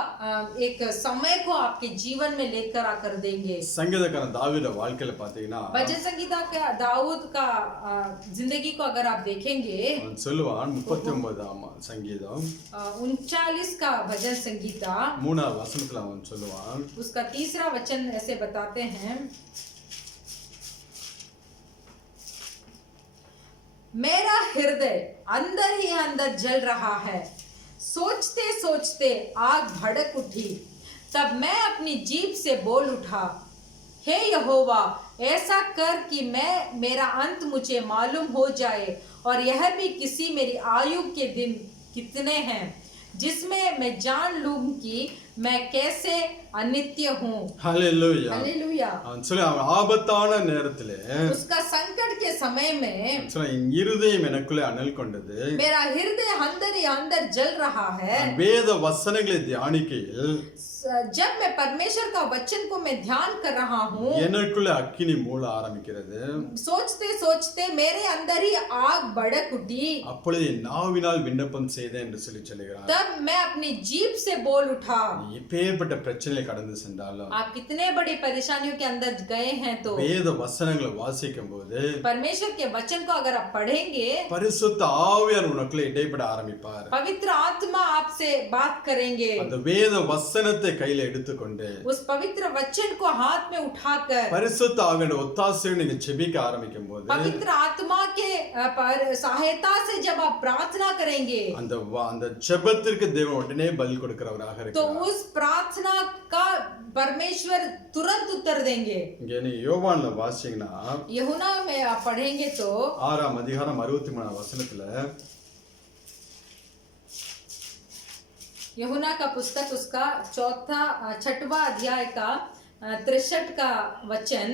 एक समय को आपके जीवन में लेकर आकर देंगे। சங்கீதக்காரன் தாவீது வாழ்க்கையில பாத்தீங்கன்னா भजन संगीता का दाऊद का जिंदगी को अगर आप देखेंगे, அவன் சொல்லுவான் 39ஆம் சங்கீதம் 39 का भजन संगीता 3ஆம் வசனத்துல அவன் சொல்லுவான், उसका 3रा वचन ऐसे बताते हैं, मेरा हृदय अंदर ही अंदर जल रहा है, सोचते सोचते आग भड़क उठी, तब मैं अपनी जीभ से बोल उठा, हे यहोवा ऐसा कर कि मेरा अंत मुझे मालूम हो जाए और यह भी किसी मेरी आयु के दिन कितने हैं, जिसमें मैं जान लूं कि मैं कैसे अनित्य हूँ। ஹalleluya. हालेलुया। சொல்லி அவன் ஆபத்தான நேரத்திலே उसका संकट के समय में சொல்லி என் இருதயம் எனக்குள்ளே அனல் கொண்டது. मेरा हृदय अंदर ही अंदर जल रहा है। வேத வசனங்களை தியானிக்கையில் जब मैं परमेश्वर का वचन को मैं ध्यान कर रहा हूँ, எனக்குள்ளே அக்கினி மூள ஆரம்பிக்கிறது. सोचते सोचते मेरे अंदर ही आग भड़क उठी। அப்பொழுது என் நாவினால் விண்ணப்பம் செய்தேன் என்று சொல்லி சொல்லுகிறார். तब मैं अपनी जीभ से बोल उठा। எப்பேற்பட்ட பிரச்சனையை கடந்து சென்றாலும் आप कितने बड़ी परेशानियों के अंदर गए हैं तो வேத வசனங்களை வாசிக்கும் போது परमेश्वर के वचन को अगर आप पढ़ेंगे, பரிசுத்த ஆவியார் உனக்குள்ளே இடைப்பட ஆரம்பிப்பார். पवित्र आत्मा आपसे बात करेंगे। அந்த வேத வசனத்தை கையில எடுத்துக்கொண்டு उस पवित्र वचन को हाथ में उठाकर பரிசுத்த ஆவியோட ஒத்தாசையோடு நீங்க ஜெபிக்க ஆரம்பிக்கும் போது पवित्र आत्मा के सहायता से जब आप प्रार्थना करेंगे அந்த ஜெபத்திற்கு தேவன் உடனே பதில் கொடுக்கிறவராக तो இருக்கிறார். उस प्रार्थना का परमेश्वर तुरंत उत्तर देंगे। இங்க நீங்க யோவான்ல வாசிங்கன்னா यूहन्ना में आप पढ़ेंगे तो 6ஆம் அதிகாரம் 63ஆம் வசனத்துல यूहन्ना का पुस्तक उसका 6वां अध्याय का 63 का वचन,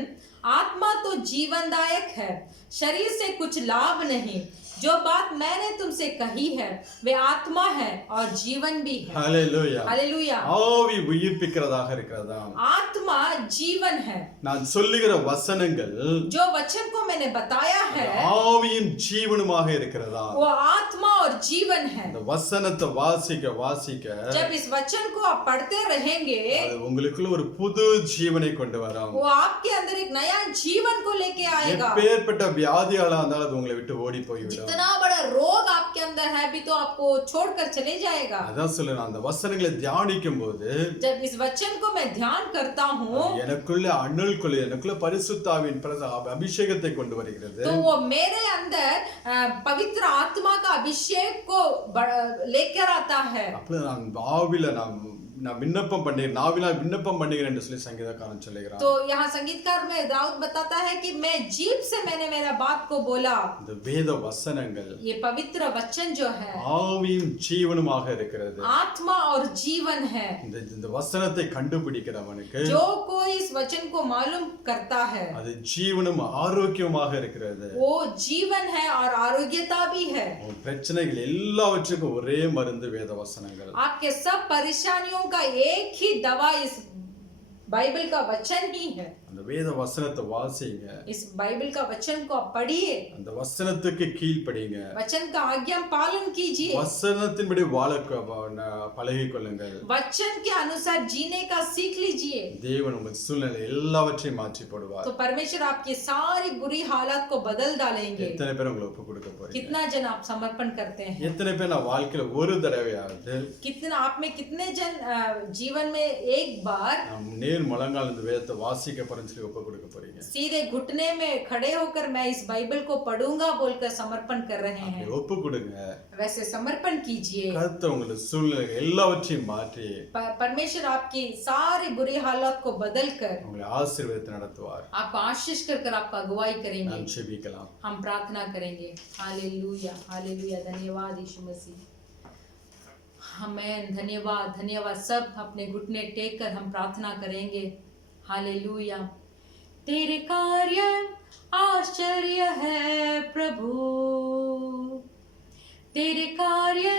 आत्मा तो जीवनदायक है, शरीर से कुछ लाभ नहीं। जो बात मैंने तुमसे कही है वे आत्मा है और जीवन भी है। ஹalleluya. हालेलुया। ஆவி உயிர்ப்பிக்கிறதாக இருக்கிறதா. आत्मा जीवन है। நான் சொல்லுகிற வசனங்கள் जो वचन को मैंने बताया है ஆவியும் ஜீவனுமாக இருக்கிறதா. वो आत्मा और जीवन है। இந்த வசனத்தை வாசிக்க வாசிக்க जब इस वचन को आप पढ़ते रहेंगे அது உங்களுக்குள்ள ஒரு புது ஜீவனை கொண்டு வரும். वो आपके अंदर एक नया जीवन को लेके आएगा। எப்பேற்பட்ட வியாதியால இருந்தாலும் அது உங்களை விட்டு ஓடி போய்விடும். जितना बड़ा रोग आपके अंदर है भी तो आपको छोड़कर चले जाएगा। அதான் சொல்றேன், அந்த வசனங்களை தியானிக்கும் போது जब इस वचन को मैं ध्यान करता हूँ எனக்குள்ள அனல் கொள்ளை, எனக்குள்ள பரிசுத்த ஆவியின் அபிஷேகத்தை கொண்டு வருகிறது. तो वो मेरे अंदर पवित्र आत्मा का अभिषेक को लेकर आता है। அப்ப நான் ஆவில நான் விண்ணப்பம் பண்ணேன், நாவினால் விண்ணப்பம் பண்ணுகிறேன் என்று சொல்லி சங்கீதக்காரன் சொல்லுகிறான். तो यहाँ संगीतकार में दाऊद बताता है कि मैं जीभ से मैंने मेरा बात को बोला। இந்த வேத वचनங்கள் ये पवित्र वचन जो है ஆவியும் ஜீவனுமாக இருக்கிறது. आत्मा और जीवन है। இந்த வசனத்தை கண்டுபிடிக்கிறவனுக்கு जो कोई इस वचन को मालूम करता है அது ஜீவனும் ஆரோக்கியமாக இருக்கிறது. वो जीवन है और आरोग्यता भी है। உன் பிரச்சனைகள் எல்லாவற்றுக்கும் ஒரே மருந்து வேத வசனங்கள். आपके सब परेशानियों का एक ही दवा इस बाइबल का वचन ही है। அந்த வேத வசனத்தை வாசிங்க, इस बाइबल का वचन को आप पढ़िए, அந்த வசனத்துக்கு கீழ்ப்படிங்க, वचन का आज्ञा पालन कीजिए, வசனத்தின்படி வாழ பழகிக் கொள்ளுங்கள். वचन के अनुसार जीने का सीख लीजिए। தேவன் உங்கள் சூழ்நிலை எல்லாவற்றையும் மாற்றி போடுவார். तो परमेश्वर आपकी सारी बुरी हालत को बदल डालेंगे। எத்தனை பேர் உங்களை ஒப்பு கொடுக்க போறீங்க? कितना जन आप समर्पण करते हैं? எத்தனை பேர் நான் வாழ்க்கையில ஒரு தடவையாவது कितना आप में कितने जन जीवन में एक बार நாம் நேர் முழங்கால் இந்த வேதத்தை வாசிக்க போறேன்னு சொல்லி ஒப்பு கொடுக்க போறீங்க? सीधे घुटने में खड़े होकर मैं इस बाइबल को पढ़ूंगा बोलकर समर्पण कर रहे हैं? அப்படி ஒப்பு கொடுங்க. वैसे समर्पण कीजिए। கர்த்தர் உங்களுடைய சூழ்நிலை எல்லாவற்றையும் மாற்றி परमेश्वर आपकी सारी बुरी हालत को बदल कर உங்களை ஆசீர்வாதத்தை நடத்துவார். आपको आशीष कर आपका अगुवाई करेंगे। நாம் ஜெபிக்கலாம். हम प्रार्थना करेंगे। Hallelujah, hallelujah. धन्यवाद यीशु मसीह। आमेन। धन्यवाद, धन्यवाद। सब अपने घुटने टेक कर हम प्रार्थना करेंगे। हालेलुया। तेरे कार्य आश्चर्य है प्रभु, तेरे कार्य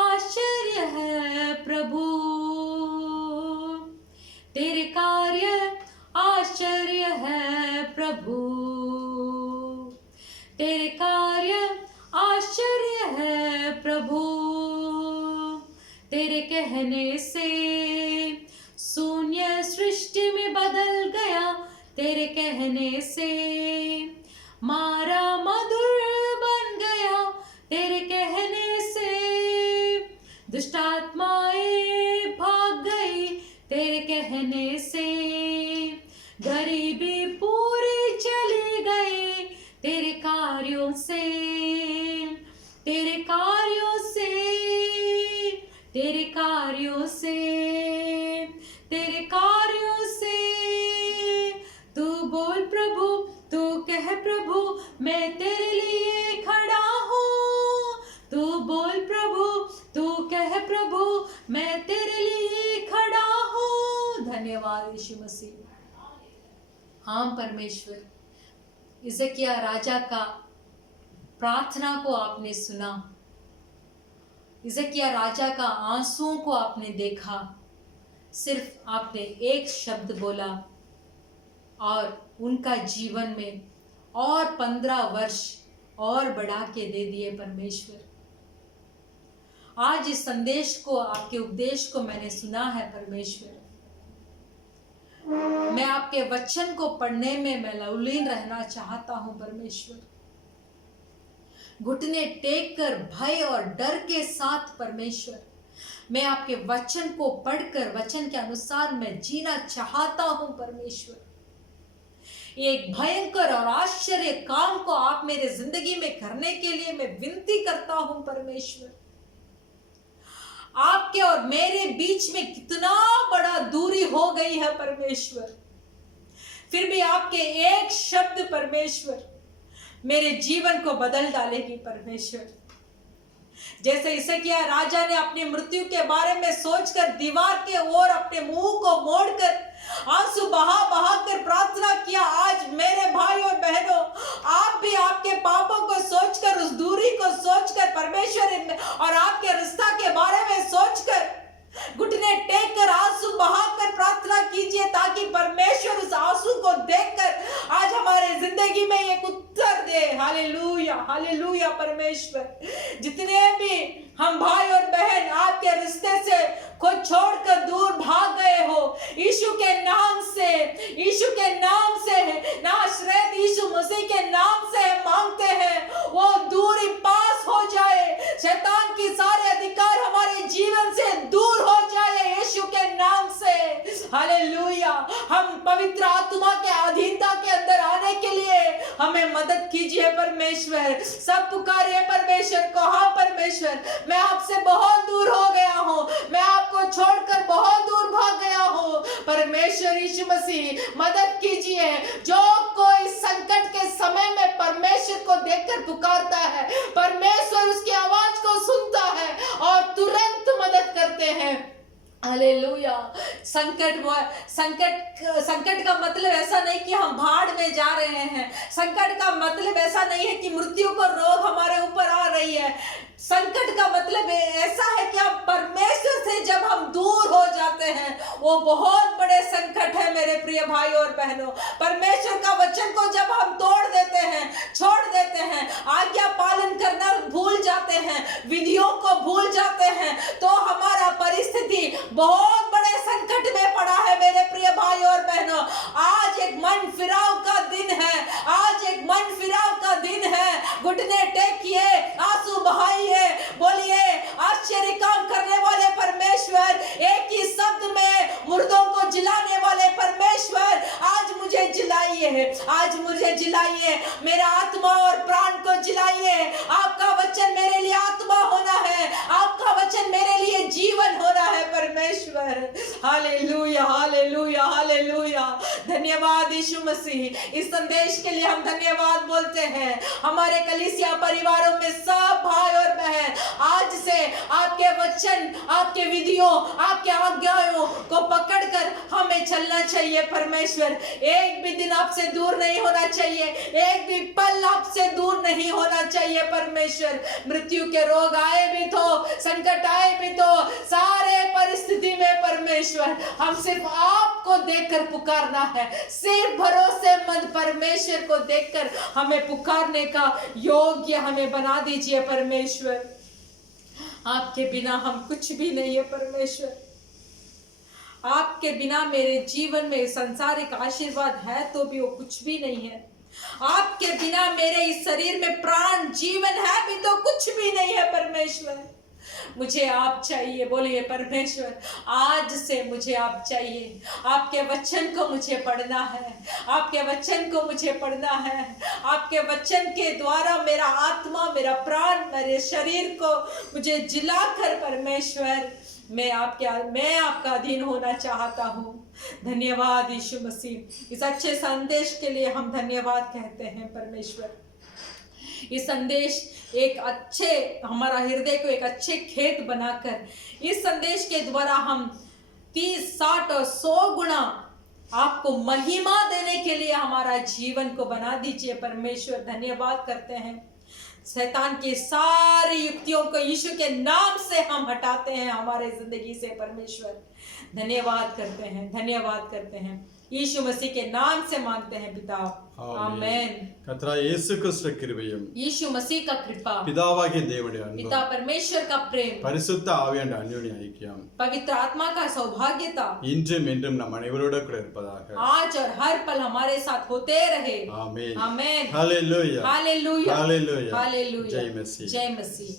आश्चर्य है प्रभु, तेरे कार्य आश्चर्य है प्रभु, तेरे कार्य आश्चर्य है प्रभु। तेरे कहने से शून्य सृष्टि में बदल गया, तेरे कहने से मारा मधुर बन गया, तेरे कहने से दुष्ट आत्माएं भाग गई, तेरे कहने से गरीबी पूरी चली गई, तेरे कार्यों से, तेरे कार्यों से, तेरे कार्यों से, तेरे कार्यों से तू बोल प्रभु। मैं तेरे लिए खड़ा हूँ, तू बोल प्रभु, तू कह प्रभु, मैं तेरे लिए खड़ा हूँ। धन्यवाद यीशु मसीह। हाँ परमेश्वर, हिजकिय्याह राजा का प्रार्थना को आपने सुना, हिजकिय्याह राजा का आंसुओं को आपने देखा, सिर्फ आपने एक शब्द बोला और उनका जीवन में और 15 वर्ष और बढ़ा के दे दिए परमेश्वर। आज इस संदेश को, आपके उपदेश को मैंने सुना है परमेश्वर। मैं आपके वचन को पढ़ने में मैं लवलीन रहना चाहता हूं परमेश्वर। घुटने टेक कर भय और डर के साथ परमेश्वर, मैं आपके वचन को पढ़कर वचन के अनुसार मैं जीना चाहता हूं परमेश्वर। एक भयंकर और आश्चर्य काम को आप मेरे जिंदगी में करने के लिए मैं विनती करता हूं परमेश्वर। आपके और मेरे बीच में कितना बड़ा दूरी हो गई है परमेश्वर, फिर भी आपके एक शब्द परमेश्वर मेरे जीवन को बदल डालेगी परमेश्वर। जैसे हिजकिय्याह राजा ने अपनी मृत्यु के बारे में सोचकर दीवार के ओर अपने मुंह को मोड़कर आंसू बहा बहा कर प्रार्थना किया, आज मेरे भाई और बहनों, आप भी आपके पापों को सोचकर, उस दूरी को सोचकर परमेश्वर और आपके रिश्ता के बारे में सोचकर घुटने टेक कर आंसू बहाकर प्रार्थना कीजिए, ताकि परमेश्वर उस आंसू को देखकर आज हमारे जिंदगी में एक उत्तर दे। हालेलुया, हालेलुया परमेश्वर। जितने भी हम भाई और बहन आपके रिश्ते से खुद छोड़कर दूर भाग गए हो, यीशु के नाम से, यीशु के नाम से, नासरत यीशु मसीह के नाम से मांगते हैं, वो दूरी पास हो जाए, शैतान की सारे अधिकार हमारे जीवन से दूर हो जाए यीशु के नाम से। हालेलुया। हम पवित्र आत्मा के अधीनता के अंदर आने के लिए हमें मदद कीजिए परमेश्वर। सब पुकारिए परमेश्वर को, हाँ परमेश्वर, मैं आपसे बहुत दूर हो गया हूँ, मैं आपको छोड़कर बहुत दूर भाग गया हूँ। परमेश्वर यीशु मसीह मदद कीजिए। जो कोई संकट के समय में परमेश्वर को देखकर पुकारता है, परमेश्वर उसकी आवाज को सुनता है और तुरंत मदद करते हैं। हालेलुया। संकट का मतलब ऐसा नहीं कि हम भाड़ में जा रहे हैं। संकट का मतलब ऐसा नहीं है कि मृत्यु को रोग हमारे ऊपर आ रही है। संकट का मतलब ऐसा है कि हम परमेश्वर से जब हम दूर हो जाते हैं, वो बहुत बड़े संकट है मेरे प्रिय भाई और बहनों। परमेश्वर का वचन को जब हम तोड़ देते हैं, छोड़ देते हैं, आज्ञा पालन करना भूल जाते हैं, विधियों को भूल जाते हैं, तो हमारा परिस्थिति बहुत बड़े संकट में पड़ा है मेरे प्रिय भाई और बहनों। आज एक मन फिराव का दिन है, आज एक मन फिराव का दिन है। घुटने टेकिए, आंसू बहाइए, बोलिए, आश्चर्य काम करने वाले परमेश्वर, एक ही शब्द में मुर्दों को जिलाने वाले परमेश्वर, आज मुझे जिलाइए, आज मुझे जिलाइए, मेरा आत्मा और प्राण को जिलाइए। आपका वचन मेरे लिए आत्मा होना है, आपका वचन मेरे लिए जीवन होना है परमेश्वर। Hallelujah, hallelujah, hallelujah. धन्यवाद यीशु मसीह। इस संदेश के लिए हम धन्यवाद बोलते हैं। हमारे कलीसिया परिवारों में सब भाई और बहन आज से आपके वचन, आपके विधियों, आपके आज्ञाओं को पकड़कर हमें चलना चाहिए परमेश्वर। एक भी दिन आपसे दूर नहीं होना चाहिए, एक भी पल आपसे दूर नहीं होना चाहिए परमेश्वर। मृत्यु के रोग आए भी तो, संकट आए भी तो, सारे परिस्थिति में परमेश्वर हम सिर्फ आपको देखकर पुकारना है। सिर्फ भरोसेमंद परमेश्वर को देखकर हमें पुकारने का योग्य हमें बना दीजिए परमेश्वर। आपके बिना हम कुछ भी नहीं है परमेश्वर। आपके बिना मेरे जीवन में संसारिक आशीर्वाद है तो भी वो कुछ भी नहीं है। आपके बिना मेरे इस शरीर में प्राण जीवन है भी तो कुछ भी नहीं है परमेश्वर। मुझे आप चाहिए। बोलिए परमेश्वर, आज से मुझे आप चाहिए। आपके वचन को मुझे पढ़ना है, आपके वचन को मुझे पढ़ना है। आपके वचन के द्वारा मेरा आत्मा, मेरा प्राण, मेरे शरीर को मुझे जिलाकर परमेश्वर मैं आपका अधीन होना चाहता हूँ। धन्यवाद यीशु मसीह। इस अच्छे संदेश के लिए हम धन्यवाद कहते हैं परमेश्वर। इस संदेश एक अच्छे हमारा हृदय को एक अच्छे खेत बनाकर इस संदेश के द्वारा हम 30, 60 और 100 गुना आपको महिमा देने के लिए हमारा जीवन को बना दीजिए परमेश्वर। धन्यवाद करते हैं, शैतान की सारी युक्तियों को यीशु के नाम से हम हटाते हैं हमारे जिंदगी से परमेश्वर। धन्यवाद करते हैं, धन्यवाद करते हैं, यीशु मसीह के नाम से मांगते हैं पिता, आमेन। கர்த்தராகிய இயேசு கிறிஸ்து கிருபையும் यीशु मसीह का कृपा, பிதாவாகிய தேவனுடைய அன்பும் पिता परमेश्वर का प्रेम, பரிசுத்த ஆவியானவருடைய அந்யோன்ய ஐக்கியம் पवित्र आत्मा का सौभाग्यता இன்றும் என்றும் நம் அனைவரோட கூட இருப்பதாக। आज और हर पल हमारे साथ होते रहे, amen. Amen. Hallelujah hallelujah, hallelujah hallelujah. जय मसीह। जय मसीह।